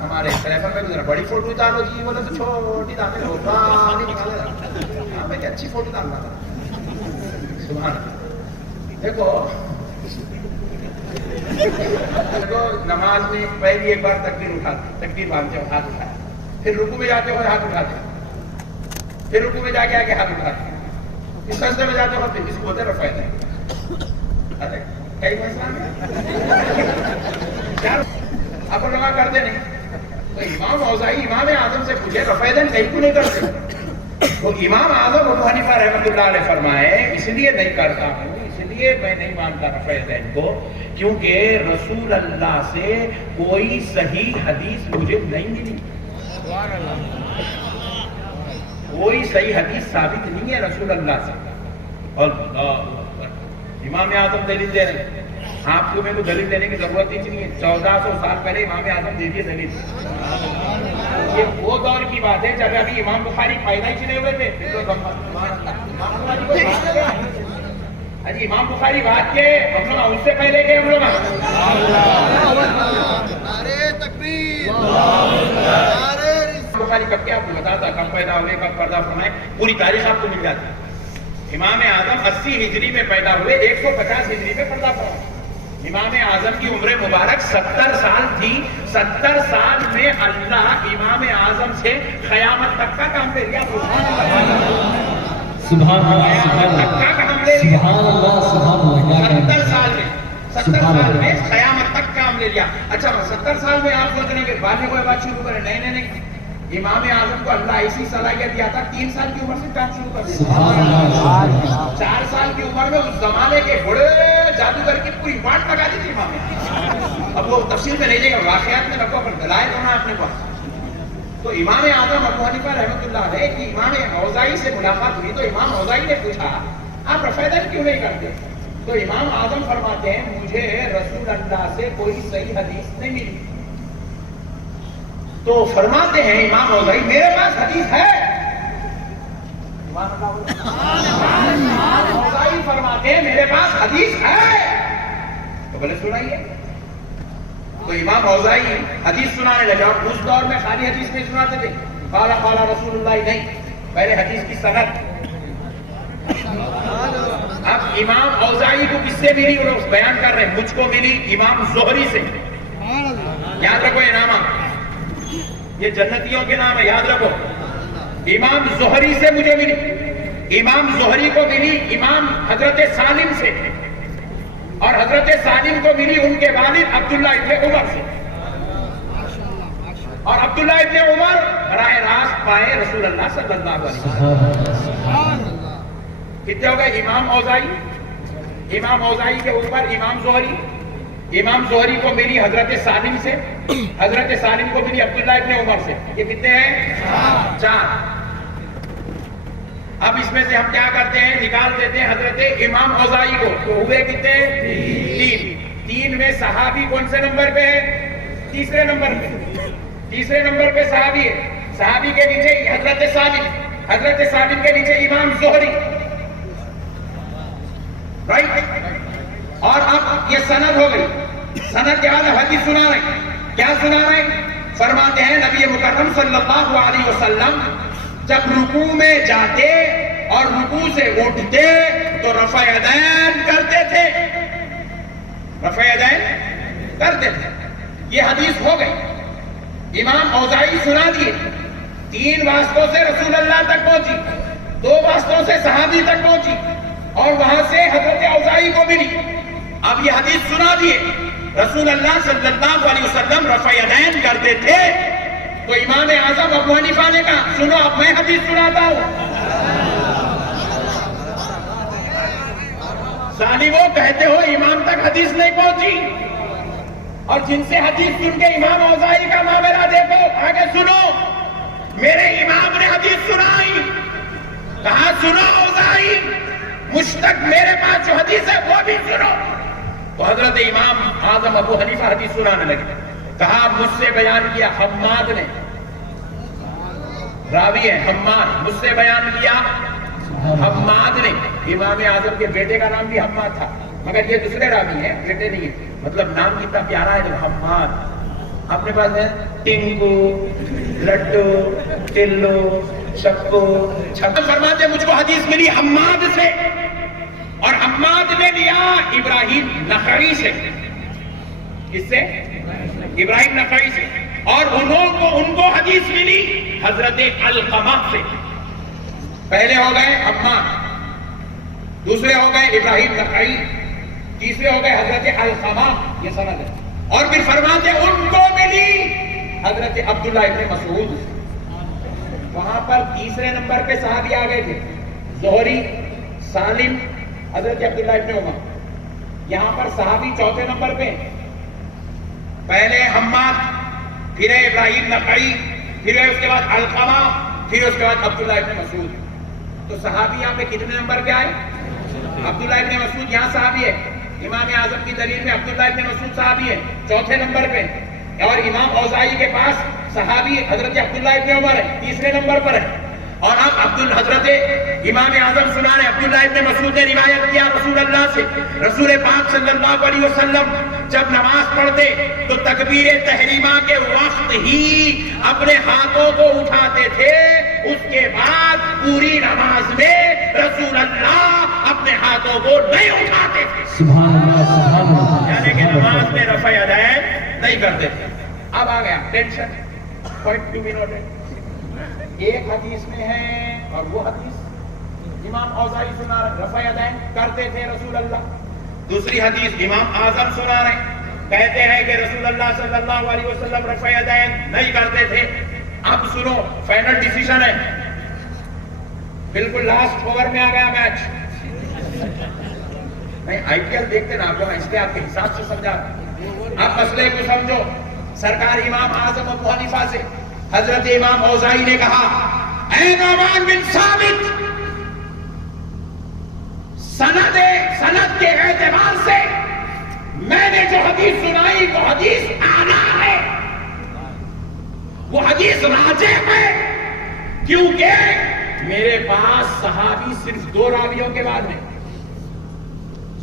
ہمارے ٹیلیفون میں ذرا بڑی فوٹو ڈالو جی، بولے تو چھوٹی ڈالے ہوتا نہیں نکالے، ہاں میں اچھی فوٹو ڈالنا تھا۔ سبحان اللہ۔ دیکھو نماز میں پہلی ایک بار تکبیر اٹھاتے، تکبیر باندھتے ہو ہاتھ اٹھاتے، پھر رکوع میں جاتے ہو ہاتھ اٹھاتے، پھر رکوع میں جا کے آگے ہاتھ اٹھاتے، اس سجدے میں جاتے ہو پھر اس کو بولتے رفع یدین۔ ارے کئی مسئلہ اب علماء کرتے نہیں. تو امام اوزاعی امام اعظم سے پوچھے رفع یدین کیوں نہیں کرتے؟ تو امام اعظم ابو حنیفہ رحمۃ اللہ علیہ فرمائے اس لیے نہیں کرتا ہوں، اس لیے میں نہیں مانتا رفع یدین کو، کیونکہ رسول اللہ سے کوئی صحیح حدیث مجھے نہیں ملی. کوئی صحیح حدیث ثابت نہیں ہے رسول اللہ سے. امام اعظم دلیل دے رہے ہیں. آپ کو میرے کو دلیل دینے کی ضرورت ہی نہیں ہے. 1400 سال پہلے امام اعظم دے دیے دلیل. یہ وہ دور کی بات ہے جب ابھی امام بخاری پیدا ہی نہیں ہوئے تھے. جی امام بخاری بات کے مطلب اس سے پہلے کے ہم لوگ بخاری کب کیا آپ کو بتاتا کب پیدا ہوئے کب پردہ فرمائے پوری تاریخ آپ کو مل جاتی. امام اعظم 80 ہجری میں پیدا ہوئے، 150 ہجری میں پردہ فرمائے. امام اعظم کی عمر مبارک 70 سال تھی. 70 سال میں اللہ امام اعظم سے قیامت تک کا کام لے لیا. سبحان اللہ سبحان اللہ سبحان اللہ. 70 سال میں 70 سال میں قیامت تک کام لے لیا. اچھا 70 سال میں آپ سوچ رہے ہیں کہ بعد میں کوئی بات شروع کریں؟ نہیں. امام اعظم کو اللہ ایسی صلاحیت دیا تھا 3 سال کی عمر سے کام شروع کر دیا. 4 سال کی عمر میں اس زمانے کے بڑے جادوگر کی پوری واٹ لگا دی تھی امام اعظم. اب وہ تفصیل میں نہیں جائے گا، واقعات میں رکھو پر دلائل ہونا اپنے پاس. تو امام اعظم ابو حنیفہ رحمۃ اللہ علیہ کی امام اوزاعی سے ملاقات ہوئی تو امام اوزاعی نے پوچھا آپ رفع یدین کیوں نہیں کرتے؟ تو امام اعظم فرماتے ہیں مجھے رسول اللہ سے کوئی صحیح حدیث نہیں ملی. تو فرماتے ہیں امام اوزاعی میرے پاس حدیث ہے. اوزاعی فرماتے ہیں میرے پاس حدیث ہے. تو بولے سنائیے. تو امام اوزاعی حدیث سنانے لگا. اس دور میں خالی حدیث نہیں سناتے تھے، قال قال رسول اللہ نہیں، پہلے حدیث کی سند. اب امام اوزاعی کو کس سے ملی وہ بیان کر رہے ہیں. مجھ کو ملی امام زہری سے. یاد رکھو یہ نام، یہ جنتیوں کے نام ہے، یاد رکھو. امام زہری سے مجھے ملی. امام زہری کو ملی امام حضرت سالم سے، اور حضرت سالم کو ملی ان کے والد عبداللہ ابن عمر سے. اور عبداللہ ابن عمر براہ راست پائے رسول اللہ صلی اللہ علیہ وسلم. کتنے ہو گئے؟ امام اوزاعی، امام اوزاعی کے اوپر امام زہری. امام زہری کو ملی حضرت سالم سے، حضرت سالم کو ملی عبداللہ ابن عمر سے. یہ کتنے ہیں؟ 4. اب اس میں سے ہم کیا کرتے ہیں؟ نکال دیتے ہیں حضرت امام اوزاعی کو. تو ہوئے کتنے؟ 3. 3 میں صحابی کون سے نمبر پہ ہے؟ تیسرے نمبر پہ. تیسرے نمبر پہ صحابی ہے. صحابی کے نیچے حضرت سالم، حضرت سالم کے نیچے امام زہری. رائٹ. اور اب یہ سند ہو گئی. سند کے بعد حدیث سنا رہے ہیں. کیا سنا رہے ہیں؟ فرماتے ہیں نبی مکرم صلی اللہ علیہ وسلم جب رکوع میں جاتے اور رکوع سے اٹھتے تو رفع یدین کرتے تھے. رفع یدین کرتے تھے. یہ حدیث ہو گئی. امام اوزاعی سنا دیے. 3 واسطوں سے رسول اللہ تک پہنچی، 2 واسطوں سے صحابی تک پہنچی، اور وہاں سے حضرت اوزاعی کو ملی. اب یہ حدیث سنا دیے رسول اللہ صلی اللہ علیہ وسلم رفع یدین کرتے تھے. تو امام اعظم ابو حنیفہ نے کہا سنو اب میں حدیث سناتا ہوں. ظالمو کہتے ہو امام تک حدیث نہیں پہنچی، اور جن سے حدیث سن کے امام اوزاعی کا معاملہ دیکھو. آگے سنو، میرے امام نے حدیث سنائی. کہا سنو اوزاعی، مشتق میرے پاس جو حدیث ہے وہ بھی سنو. تو حضرت امام اعظم ابو حنیفہ حدیث سنانے لگے. کہا مجھ سے بیان کیا حماد نے، راوی ہے حماد، مجھ سے بیان کیا حماد نے. امام اعظم کے بیٹے کا نام بھی حماد تھا، مگر یہ دوسرے راوی ہیں، بیٹے نہیں ہیں. مطلب نام کتنا پیارا ہے حماد. اپنے پاس ہے ٹنکو، لڈو، ٹلو، چکو، چھکو. فرماتے مجھ کو حدیث ملی حماد سے، اور حماد نے لیا ابراہیم نخعی سے. کس سے؟ ابراہیم نخعی سے. اور ان کو حدیث ملی حضرت علقمہ سے. پہلے ہو گئے حماد، دوسرے ہو گئے ابراہیم نخعی، تیسرے ہو گئے حضرت علقمہ. یہ سند ہے. اور پھر فرماتے ان کو ملی دی حضرت عبداللہ ابن مسعود. وہاں پر تیسرے نمبر پہ صحابی آ گئے تھے زہری، سالم، حضرت عبداللہ ابن عمر. یہاں پر صحابی چوتھے نمبر پہ، پہلے حماد، پھر ابراہیم نخعی، پھر اس کے بعد علقمہ، پھر اس کے بعد عبداللہ ابن مسعود. تو صحابی یہاں پہ کتنے نمبر پہ آئے؟ عبداللہ ابن مسعود یہاں صحابی ہے. امام اعظم کی دلیل میں عبداللہ ابن مسعود صحابی ہے چوتھے نمبر پہ، اور امام اوزاعی کے پاس صحابی حضرت عبداللہ ابن عمر ہے تیسرے نمبر پر ہے. اور اب حضرت امام اعظم سنا رہے عبداللہ ابن مسعود نے روایت کیا رسول اللہ سے، رسول پاک صلی اللہ علیہ وسلم جب نماز پڑھتے تو تکبیر تحریمہ کے وقت ہی اپنے ہاتھوں کو اٹھاتے تھے، اس کے بعد پوری نماز میں رسول اللہ اپنے ہاتھوں کو نہیں اٹھاتے تھے. سبحان اللہ سبحان اللہ. یعنی کہ نماز میں رفع یدین نہیں کرتے تھے. اب آ گیا tension, point to be noted. ایک حدیث میں ہے اور وہ حدیث امام اوزاعی سنا رہے رفع یدین کرتے تھے رسول اللہ. دوسری حدیث امام اعظم سنا رہے کہتے ہیں کہ رسول اللہ صلی اللہ علیہ وسلم رفع یدین نہیں کرتے تھے. اب سنو فائنل ڈیسیژن ہے، بالکل لاسٹ اوور میں آ گیا میچ. نہیں آئی پی ایل دیکھتے نا آپ کو، اس لیے آپ کے حساب سے سمجھا. اب مسئلے کو سمجھو. سرکار امام اعظم ابو حنیفہ سے حضرت امام اوزاعی نے کہا، اے نعمان بن ثابت، سند کے اعتبار سے میں نے جو حدیث سنائی وہ حدیث اعلیٰ ہے، وہ حدیث راجح ہے، کیونکہ میرے پاس صحابی صرف دو راویوں کے بعد ہیں،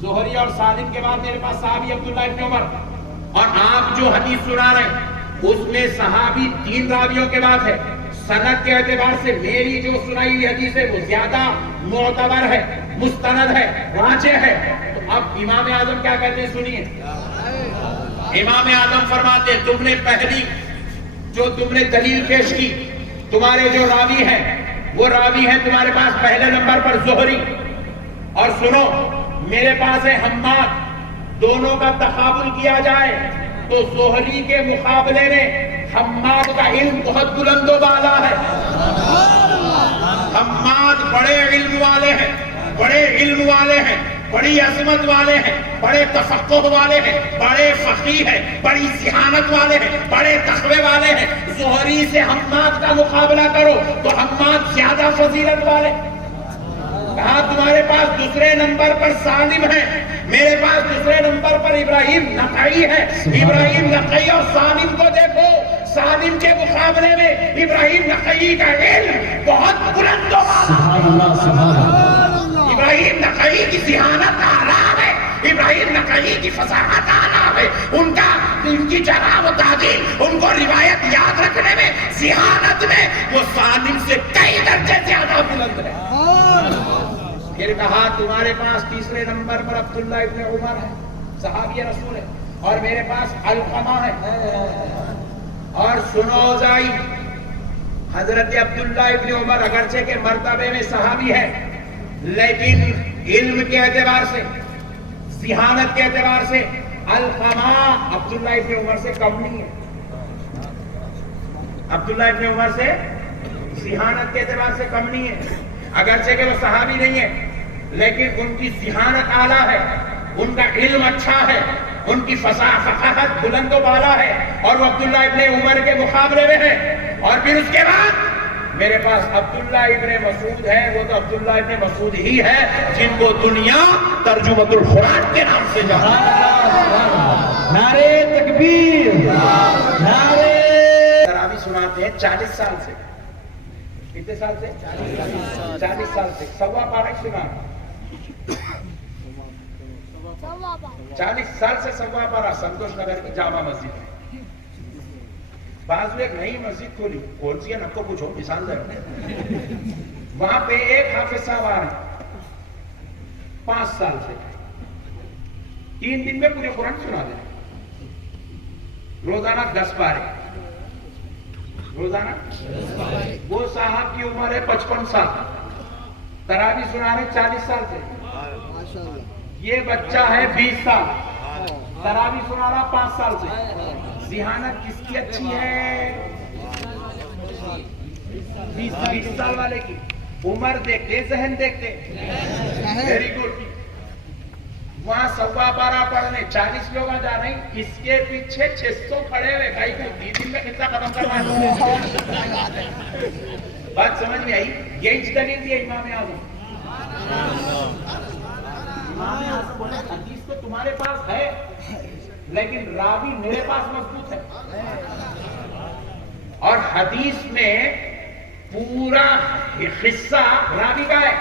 زہری اور سالم کے بعد میرے پاس صحابی عبداللہ ابن عمر. اور آپ جو حدیث سنا رہے ہیں اس میں صحابی تین راویوں کے بعد ہے. سند کے اعتبار سے میری جو سنائی ہوئی حدیث ہے وہ زیادہ معتبر ہے، مستند ہے، راجح ہے. تو اب امام اعظم کیا کہتے ہیں سنیے. امام اعظم فرماتے ہیں تم نے پہلی جو تم نے دلیل پیش کی، تمہارے جو راوی ہیں وہ راوی ہیں تمہارے پاس پہلے نمبر پر زہری، اور سنو میرے پاس ہے حماد. دونوں کا تقابل کیا جائے تو زہری کے مقابلے میں حماد کا علم بہت بلند و بالا ہے. حماد بڑے علم والے ہیں، بڑے علم والے ہیں، بڑی عظمت والے ہیں، بڑے تفقہ والے ہیں، بڑے فقیہ ہیں، بڑی ذہانت والے ہیں، بڑے تقوی والے ہیں. زہری سے حماد کا مقابلہ کرو تو حماد زیادہ فضیلت والے. کہا تمہارے پاس دوسرے نمبر پر سالم ہے، میرے پاس دوسرے نمبر پر ابراہیم نخعی ہے. ابراہیم نخعی اور سالم کو دیکھو، سالم کے مقابلے میں ابراہیم نخعی کا علم بہت بلند و بالا. ابراہیم نخعی کی ذہانت اعلیٰ ہے، ابراہیم نخعی کی فصاحت اعلیٰ ہے، ان کی جرح و تعدیل، ان کو روایت یاد رکھنے میں، ذہانت میں وہ سالم سے کئی درجے زیادہ بلند ہے. پھر کہا تمہارے پاس تیسرے نمبر پر عبداللہ ابن عمر ہے، صحابی رسول ہے، اور میرے پاس علقمہ ہے. اور سنو اوزاعی، حضرت عبداللہ ابن عمر اگرچہ کے مرتبے میں صحابی ہے لیکن علم کے اعتبار سے، ذہانت کے اعتبار سے علقمہ عبداللہ ابن عمر سے کم نہیں ہے. عبداللہ ابن عمر سے ذہانت کے اعتبار سے کم نہیں ہے. اگرچہ کہ وہ صحابی نہیں ہے لیکن ان کی ذہانت اعلیٰ ہے، ان کا علم اچھا ہے، ان کی فصاحت بلند و بالا ہے، اور وہ عبداللہ ابن عمر کے مقابلے میں ہے. اور پھر اس کے بعد میرے پاس عبداللہ ابن مسعود ہے. وہ تو عبداللہ ابن مسعود ہی ہے جن کو دنیا ترجمۃ القرآن کے نام سے جانتی. نعرے تکبیر، نعرے. تراویح سناتے ہیں 40 سال سے. کتنے سال سے؟ 40 سال سے. سوا پارہ سنا 40 سال سے سوا پارہ سنتوش نگر کی جامع مسجد ہے. بعض ایک نئی مسجد کھولی، کون سی ہے نہ کو پوچھو، مثال دے. وہاں پہ ایک حافظ صاحب آ رہے ہیں 5 سال سے، 3 دن میں پورے قرآن سنا دیں، روزانہ 10 پارے روزانہ. وہ صاحب کی عمر ہے 55 سال، تراویح سنا رہے 40 سال سے. یہ بچہ ہے 20 سال، تراویح سنا رہا 5 سال سے. ذہانت کس کی اچھی ہے؟ 20 سال والے کی عمر دیکھتے ذہن دیکھتے. Very good. وہاں 12:15 پڑھنے 40 لوگ آ جا رہے ہیں, اس کے پیچھے 600 کھڑے ہوئے. بھائی 2 دن میں کتنا ختم کرنا ہے؟ بات سمجھ میں آئی؟ یہی دلیل دی ہے امام اعظم. امام اعظم بولے حدیث تو تمہارے پاس ہے لیکن راوی میرے پاس مضبوط ہے. اور حدیث میں پورا قصہ راوی کا ہے.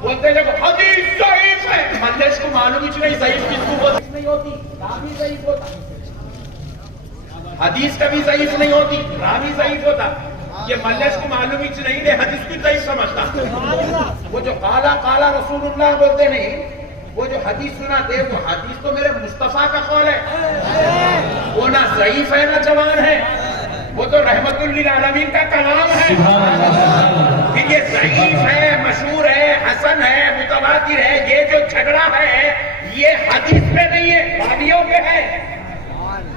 بولتے جب حدیث ضعیف ہے, مجلس کو معلوم ہی نہیں ضعیف کس کو بولتے نہیں ہوتی, راوی ضعیف ہوتا. حدیث کبھی ضعیف نہیں ہوتی, راوی ضعیف ہوتا. یہ مجلس کو معلوم ہی نہیں دے حدیث کو ضعیف سمجھتا. وہ جو قالا رسول اللہ بولتے نہیں, وہ جو حدیث سنا دے وہ حدیث تو میرے مصطفیٰ کا قول ہے. وہ نہ ضعیف ہے نہ جوان ہے, وہ تو رحمت للعالمین کا کلام ہے. یہ ضعیف ہے, مشہور ہے, حسن ہے, متواتر ہے, یہ جو جھگڑا ہے یہ حدیث میں نہیں ہے, راویوں پہ ہے.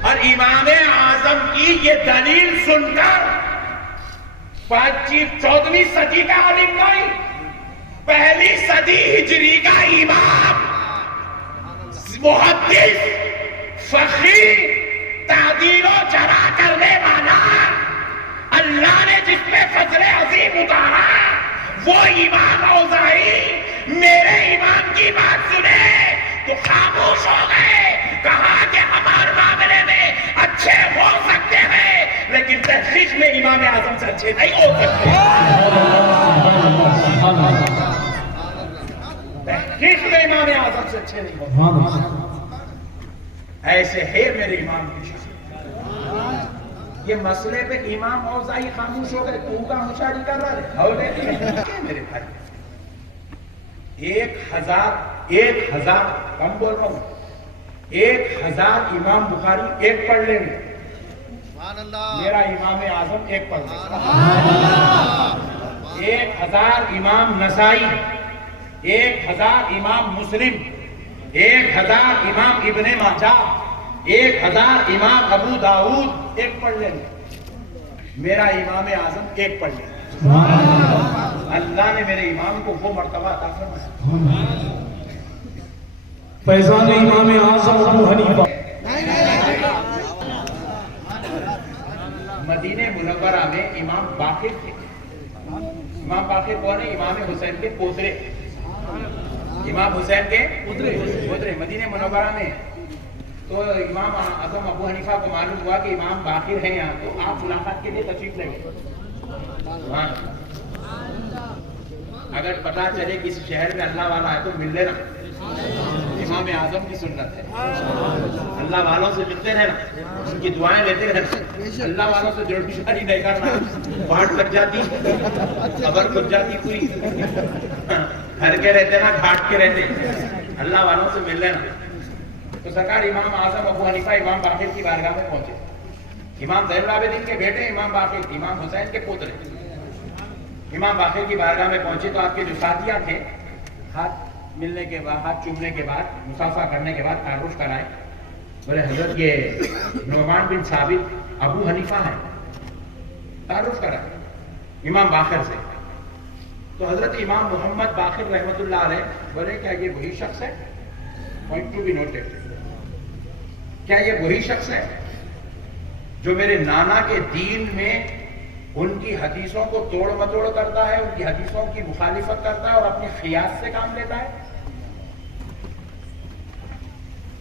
اور امام اعظم کی یہ دلیل سن کر 14ویں صدی کا عالم نہیں, 1 صدی ہجری کا امام, محدث, فقیہ, تعدیل و جرح کرنے والا, اللہ نے جس پہ فضل عظیم اتارا, وہ امام اوزاعی میرے امام کی بات سنے تو خاموش ہو گئے. کہا کہ ہمارے معاملے میں اچھے ہو سکتے ہیں لیکن تحقیق میں امام اعظم سے اچھے نہیں ہو سکتے. تحقیق میں امام اعظم سے اچھے نہیں ہو سکتے. ایسے ہے میرے امام کی شان. یہ مسئلے پہ امام اوزاعی خاموش ہو گئے, تو کا مشاہدہ کر رہا ہے میرے بھائی. 1000 کم بول رہا ہوں, 1000 امام بخاری ایک پڑھ لیں گے, میرا امام اعظم ایک پڑھ لیں گے. 1000 امام نسائی, 1000 امام مسلم, 1000 امام ابن ماجہ, 1000 امام ابو داؤد ایک پڑھ لیں گے, میرا امام اعظم ایک پڑھ لیں گے. اللہ نے میرے امام کو وہ مرتبہ عطا فرمایا. فیضان امام اعظم ابو حنیفہ. مدینہ منورہ میں امام باقر تھے. امام باقر کون ہے؟ امام حسین کے پوترے. امام حسین کے پوترے مدینہ منورہ میں. تو امام اعظم ابو حنیفہ کو معلوم ہوا کہ امام باقر ہیں یہاں, تو آپ ملاقات کے لیے تشریف لیں گے. اگر پتا چلے کسی شہر میں اللہ والا ہے تو مل لینا, امام اعظم کی سنت ہے. اللہ والوں سے ملتے رہنا, ان کی دعائیں لیتے رہنا. اللہ والوں سے جوڑ بشاری نہیں کرنا, پہاڑ لگ جاتی, خبر کھل جاتی پوری. گھر کے رہتے نا, گھاٹ کے رہتے, اللہ والوں سے مل لینا. تو سرکار امام اعظم ابو حنیفہ امام باقر کی بارگاہ میں پہنچے. امام زین العابدین کے بیٹے امام باقر, امام حسین کے پوترے. امام باقر کی بارگاہ میں پہنچے تو آپ کے جو ساتھیاں تھے, ہاتھ ملنے کے بعد, ہاتھ چومنے کے بعد, مصافحہ کرنے کے بعد تعارف کرائے. بولے حضرت یہ نعمان بن ثابت ابو حنیفہ ہیں. تعارف کرائے امام باقر سے. تو حضرت امام محمد باقر رحمت اللہ علیہ بولے کیا یہ وہی شخص ہے؟ Point to be noted. کیا یہ وہی شخص ہے جو میرے نانا کے دین میں ان کی حدیثوں کو توڑ متوڑ کرتا ہے, ان کی حدیثوں کی مخالفت کرتا ہے اور اپنی قیاس سے کام لیتا ہے؟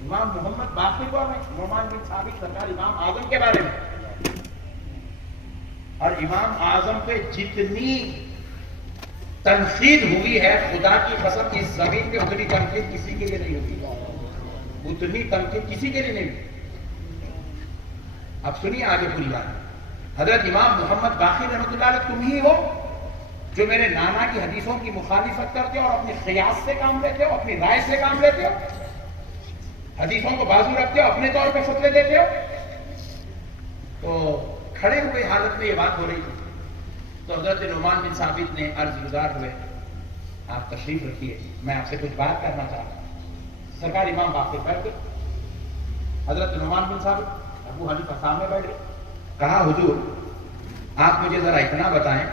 امام محمد باقر کون ہے؟ نعمان بن ثابت سرکار امام اعظم کے بارے میں. اور امام اعظم پہ جتنی تنقید ہوئی ہے خدا کی قسم اس زمین پہ اتنی تنقید کسی کے لیے نہیں ہوتی. اتنی تنقید کسی کے لیے نہیں ہوتی. اب سنیے آگے پوری بات. حضرت امام محمد باقر رحمۃ اللہ علیہ تم ہی ہو جو میرے نانا کی حدیثوں کی مخالفت کرتے ہو اور اپنے قیاس سے کام لیتے ہو, اپنی رائے سے کام لیتے ہو, حدیثوں کو بازو رکھتے ہو, اپنے طور پہ فتوے دیتے ہو. تو کھڑے ہوئے حالت میں یہ بات ہو رہی تھی. تو حضرت نعمان بن ثابت نے عرض گزار ہوئے, آپ تشریف رکھیے, میں آپ سے کچھ بات کرنا چاہتا ہوں. سرکار امام باقر بیٹھ گئے. حضرت نعمان بن ثابت ابو حنیفہ سامنے بیٹھ گئے. کہا حضور آپ مجھے ذرا اتنا بتائیں,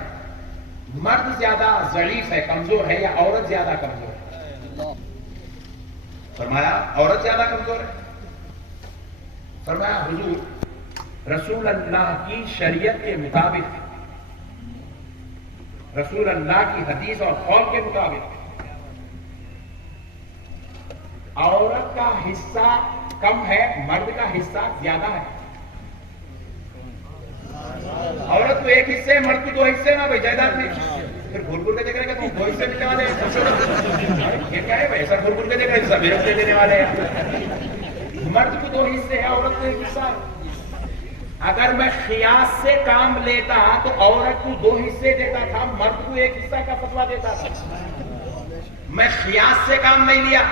مرد زیادہ ضعیف ہے, کمزور ہے, یا عورت زیادہ کمزور ہے؟ فرمایا عورت زیادہ کمزور ہے. فرمایا حضور رسول اللہ کی شریعت کے مطابق, رسول اللہ کی حدیث اور قول کے مطابق عورت کا حصہ کم ہے, مرد کا حصہ زیادہ ہے. عورت کو ایک حصے, مرد کو دو حصے نا بھائی جائیداد میں. پھر بھول بھول کے دیکھ رہے کہ تم دو حصے ملنے والے ہیں, یہ کیا ہے بھائی, ایسا بھول بھول کے دیکھ رہے سب میرے دینے والے ہیں. مرد کو دو حصے ہیں, عورت کو ایک حصہ ہے. اگر میں قیاس سے کام لیتا تو عورت کو دو حصے دیتا تھا, مرد کو ایک حصہ کا فتویٰ دیتا تھا. میں قیاس سے کام نہیں لیا.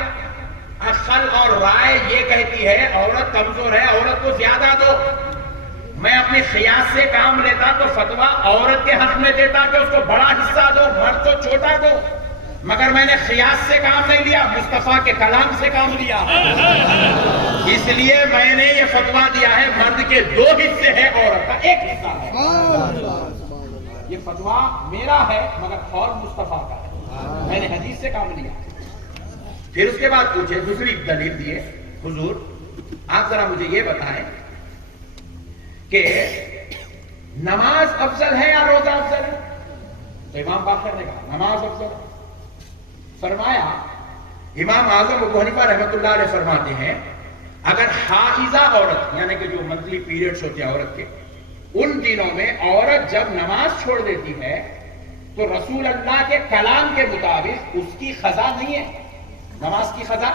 عقل اور رائے یہ کہتی ہے عورت کمزور ہے, عورت کو زیادہ دو. میں اپنے قیاس سے کام لیتا تو فتویٰ عورت کے حق میں دیتا کہ اس کو بڑا حصہ دو, مرد کو چھوٹا دو. مگر میں نے قیاس سے کام نہیں لیا, مصطفیٰ کے کلام سے کام لیا. اس لیے میں نے یہ فتویٰ دیا ہے مرد کے دو حصے ہیں, عورت کا ایک حصہ ہے. یہ فتویٰ میرا ہے مگر قول مصطفیٰ کا ہے, میں نے حدیث سے کام لیا. پھر اس کے بعد پوچھے, دوسری دلیل دیے, حضور آپ ذرا مجھے یہ بتائیں کہ نماز افضل ہے یا روزہ افضل ہے؟ تو امام باقر نے کہا نماز افضل ہے. فرمایا امام اعظم ابو حنیفہ رحمۃ اللہ علیہ فرماتے ہیں اگر حائضہ عورت, یعنی کہ جو منتھلی پیریڈز ہوتے ہیں عورت کے, ان دنوں میں عورت جب نماز چھوڑ دیتی ہے تو رسول اللہ کے کلام کے مطابق اس کی قضا نہیں ہے, نماز کی قضا.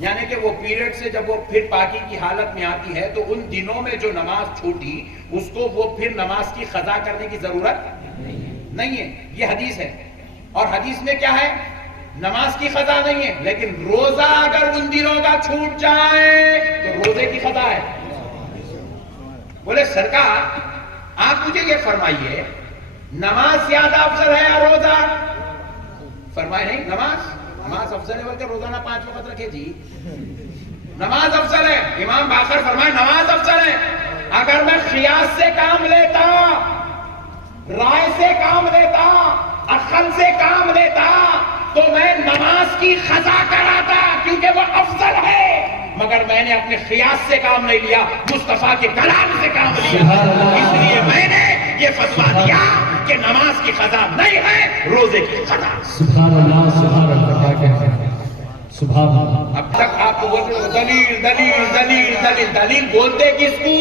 یعنی کہ وہ پیریڈ سے جب وہ پھر پاکی کی حالت میں آتی ہے تو ان دنوں میں جو نماز چھوٹی اس کو وہ پھر نماز کی قضا کرنے کی ضرورت نہیں ہے. یہ حدیث ہے. اور حدیث میں کیا ہے, نماز کی قضا نہیں ہے, لیکن روزہ اگر ان دنوں کا چھوٹ جائے تو روزے کی قضا ہے. بولے سرکار آپ مجھے یہ فرمائیے نماز زیادہ افضل ہے یا روزہ؟ فرمائے نہیں, نماز افضل ہے بلکہ روزانہ 5 وقت رکھے جی, نماز افضل ہے. امام باقر فرمائے نماز افضل ہے. اگر میں قیاس سے کام لیتا, رائے سے کام لیتا, عقل سے کام لیتا تو میں نماز کی قضا کراتا کیونکہ وہ افضل ہے. مگر میں نے اپنے قیاس سے کام نہیں لیا, مصطفیٰ کے کلام سے کام لیا. اس لیے میں نے یہ فتویٰ دیا کہ نماز کی قضا نہیں ہے, روزے کی قضا. سبحان اللہ, سبحان اللہ, کیا کہتے ہیں, سبحان اللہ. اب تک آپ کو بولتے دلیل دلیل دلیل دلیل دلیل بولتے کس کو؟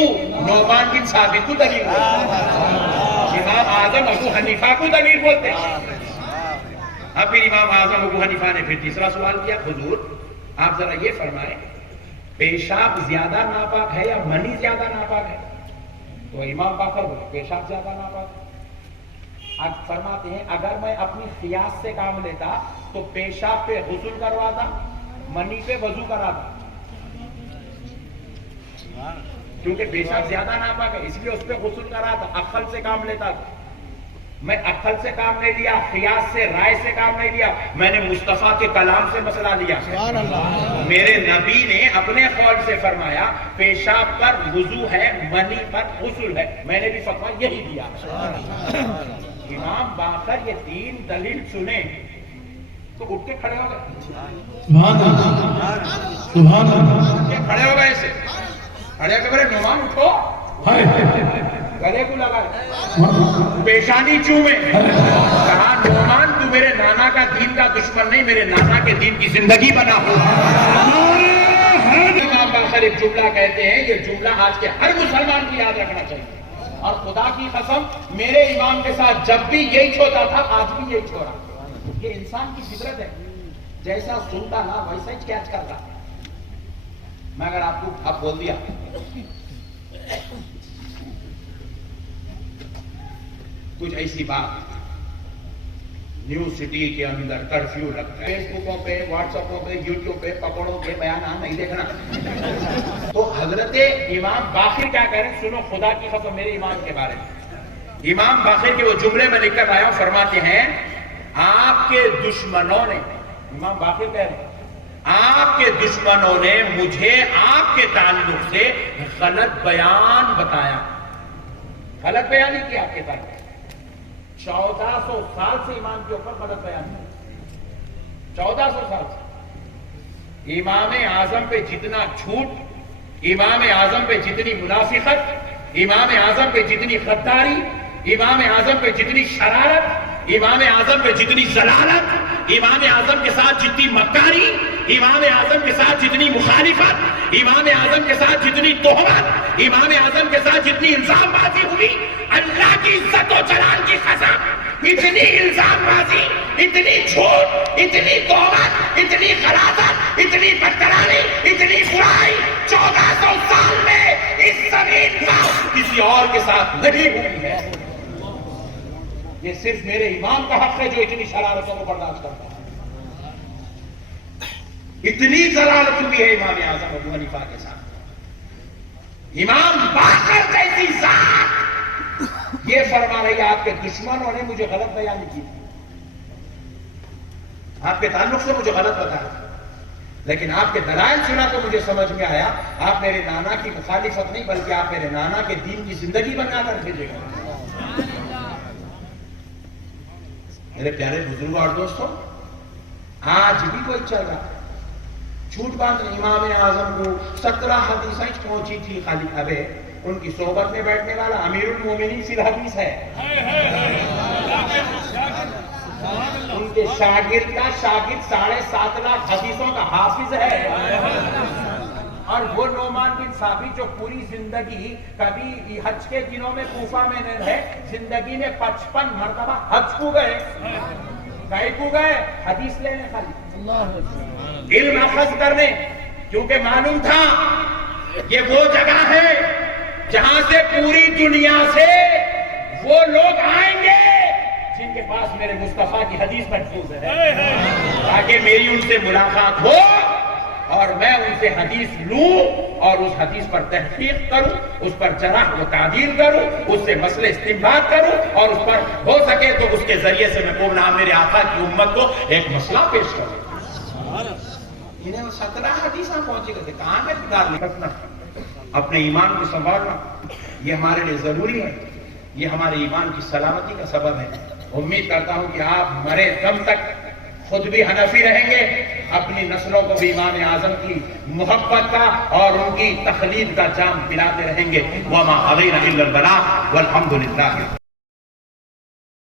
نعمان بن ثابت کو دلیل بولتے, امام اعظم ابو حنیفہ کو دلیل بولتے. اب پھر امام اعظم ابو حنیفہ نے پھر تیسرا سوال کیا, حضور آپ ذرا یہ فرمائیں پیشاب زیادہ ناپاک ہے یا منی زیادہ ناپاک ہے؟ تو امام باقر بولے پیشاب زیادہ ناپاک ہے. اب فرماتے ہیں اگر میں اپنی قیاس سے کام لیتا تو پیشاب پہ غسل کرواتا, منی پہ وضو کراتا, کیونکہ پیشاب زیادہ ناپاک ہے اس لیے اس پہ غسل کراتا. عقل سے کام لیتا تھا, میں عقل سے کام نہیں لیا, قیاس سے, رائے سے کام نہیں لیا, میں نے مصطفیٰ کے کلام سے مسئلہ لیا. میرے نبی نے اپنے قول سے فرمایا پیشاب پر وضو ہے, منی پر غسل ہے, میں نے بھی فتویٰ یہی دیا. امام باقر یہ 3 دلیل سنے تو اٹھ کے کھڑے ہو گئے. سبحان اللہ, سبحان اللہ. کھڑے ہو گئے ایسے, کھڑے ہو کے نعمان اٹھو, گلے کو لگائے, پیشانی چومے, کہا نعمان تو میرے نانا کا دین کا دشمن نہیں, میرے نانا کے دین کی زندگی بنا ہو. امام باقر ایک جملہ کہتے ہیں, یہ جملہ آج کے ہر مسلمان کو یاد رکھنا چاہیے. اور خدا کی قسم میرے امام کے ساتھ جب بھی یہی چھوڑا تھا, آج بھی یہی چھوڑا. یہ انسان کی فطرت ہے, جیسا سنتا نا ویسا ہی کیچ کرتا. میں اگر آپ کو اب بول دیا کچھ ایسی بات, نیو سٹی کے اندر کرفیو لگتا ہے, فیس بکوں پہ, واٹس ایپوں پہ, یوٹیوب پہ پکوڑوں کے بیانات نہیں دیکھنا. تو حضرت امام باقر کیا کہہ رہے ہیں سنو, خدا کی قسم میرے امام کے بارے میں امام باقر کے وہ جملے میں لکھ کر آیا ہوں, فرماتے ہیں آپ کے دشمنوں نے, امام باقر کہہ رہے ہیں آپ کے دشمنوں نے مجھے آپ کے تعلق سے غلط بیان بتایا. غلط بیان ہی کیا آپ کے تعلق. 1400 سال سے امام کے اوپر غلط بیان ہے. 1400 سال سے امام اعظم پہ جتنا جھوٹ, امام اعظم پہ جتنی منافقت, امام اعظم پہ جتنی غداری, امام اعظم پہ جتنی شرارت, امام اعظم پہ جتنی ضلالت, امام اعظم کے ساتھ جتنی مکاری, امام اعظم کے ساتھ جتنی مخالفت, امام اعظم کے ساتھ جتنی تہمت, امام اعظم کے ساتھ جتنی الزام بازی ہوئی, اللہ کی عزت و جلال کی قسم اتنی الزام بازی, اتنی جھوٹ, اتنی تہمت, اتنی غلاظت, اتنی بدکرانی, اتنی برائی 1400 سال میں اس زمین پر کسی اور کے ساتھ نہیں ہوئی ہے. یہ صرف میرے امام کا حق ہے جو اتنی شرارتوں کو برداشت کرتا ہے. اتنی ضلالت ہوئی ہے امام اعظم ابو حنیفہ کے ساتھ. امام باقر جیسی ذات یہ فرما رہی ہے آپ کے دشمنوں نے مجھے غلط بیان کی, آپ کے تعلق سے مجھے غلط بتایا, لیکن آپ کے دلائل سنا تو مجھے سمجھ میں آیا آپ میرے نانا کی مخالفت نہیں بلکہ آپ میرے نانا کے دین کی زندگی بنا کر بھیجے گا. میرے پیارے بزرگوں اور دوستوں, آج بھی کوئی چل رہا ہے جھوٹ بات. امام اعظم کو 17 حدیثیں پہنچی تھی خالی. ابے ان کی صحبت میں بیٹھنے والا امیر المومنین فی الحدیث ہے. ان کے شاگرد کا شاگرد 7.5 لاکھ حدیثوں کا حافظ ہے. اور وہ نعمان بن ثابت جو پوری زندگی کبھی حج کے دنوں میں کوفہ میں نہیں رہے, زندگی میں 55 مرتبہ حج کو گئے. کہیں کو گئے حدیث لینے خالی, علم اخذ کرنے, کیونکہ معلوم تھا یہ وہ جگہ ہے جہاں سے پوری دنیا سے وہ لوگ آئیں گے جن کے پاس میرے مصطفیٰ کی حدیث محفوظ ہے, تاکہ میری ان سے ملاقات ہو اور میں ان سے حدیث لوں اور اس حدیث پر تحقیق کروں, اس پر جرح و تعدیل کروں, اس سے مسئلے استنباط کروں, اور اس پر ہو سکے تو اس کے ذریعے سے میں قوم میرے آقا کی امت کو ایک مسئلہ پیش کروں. انہیں 17 حدیثاں پہنچی گئے تھے. کہاں میں دار لکھنا, اپنے ایمان کو سنبھالنا یہ ہمارے لیے ضروری ہے. یہ ہمارے ایمان کی سلامتی کا سبب ہے. امید کرتا ہوں کہ آپ مرے دم تک خود بھی حنفی رہیں گے, اپنی نسلوں کو بھی امام اعظم کی محبت کا اور ان کی تخلید کا جام پلاتے رہیں گے. وما علینا الا البلاغ والحمد للہ.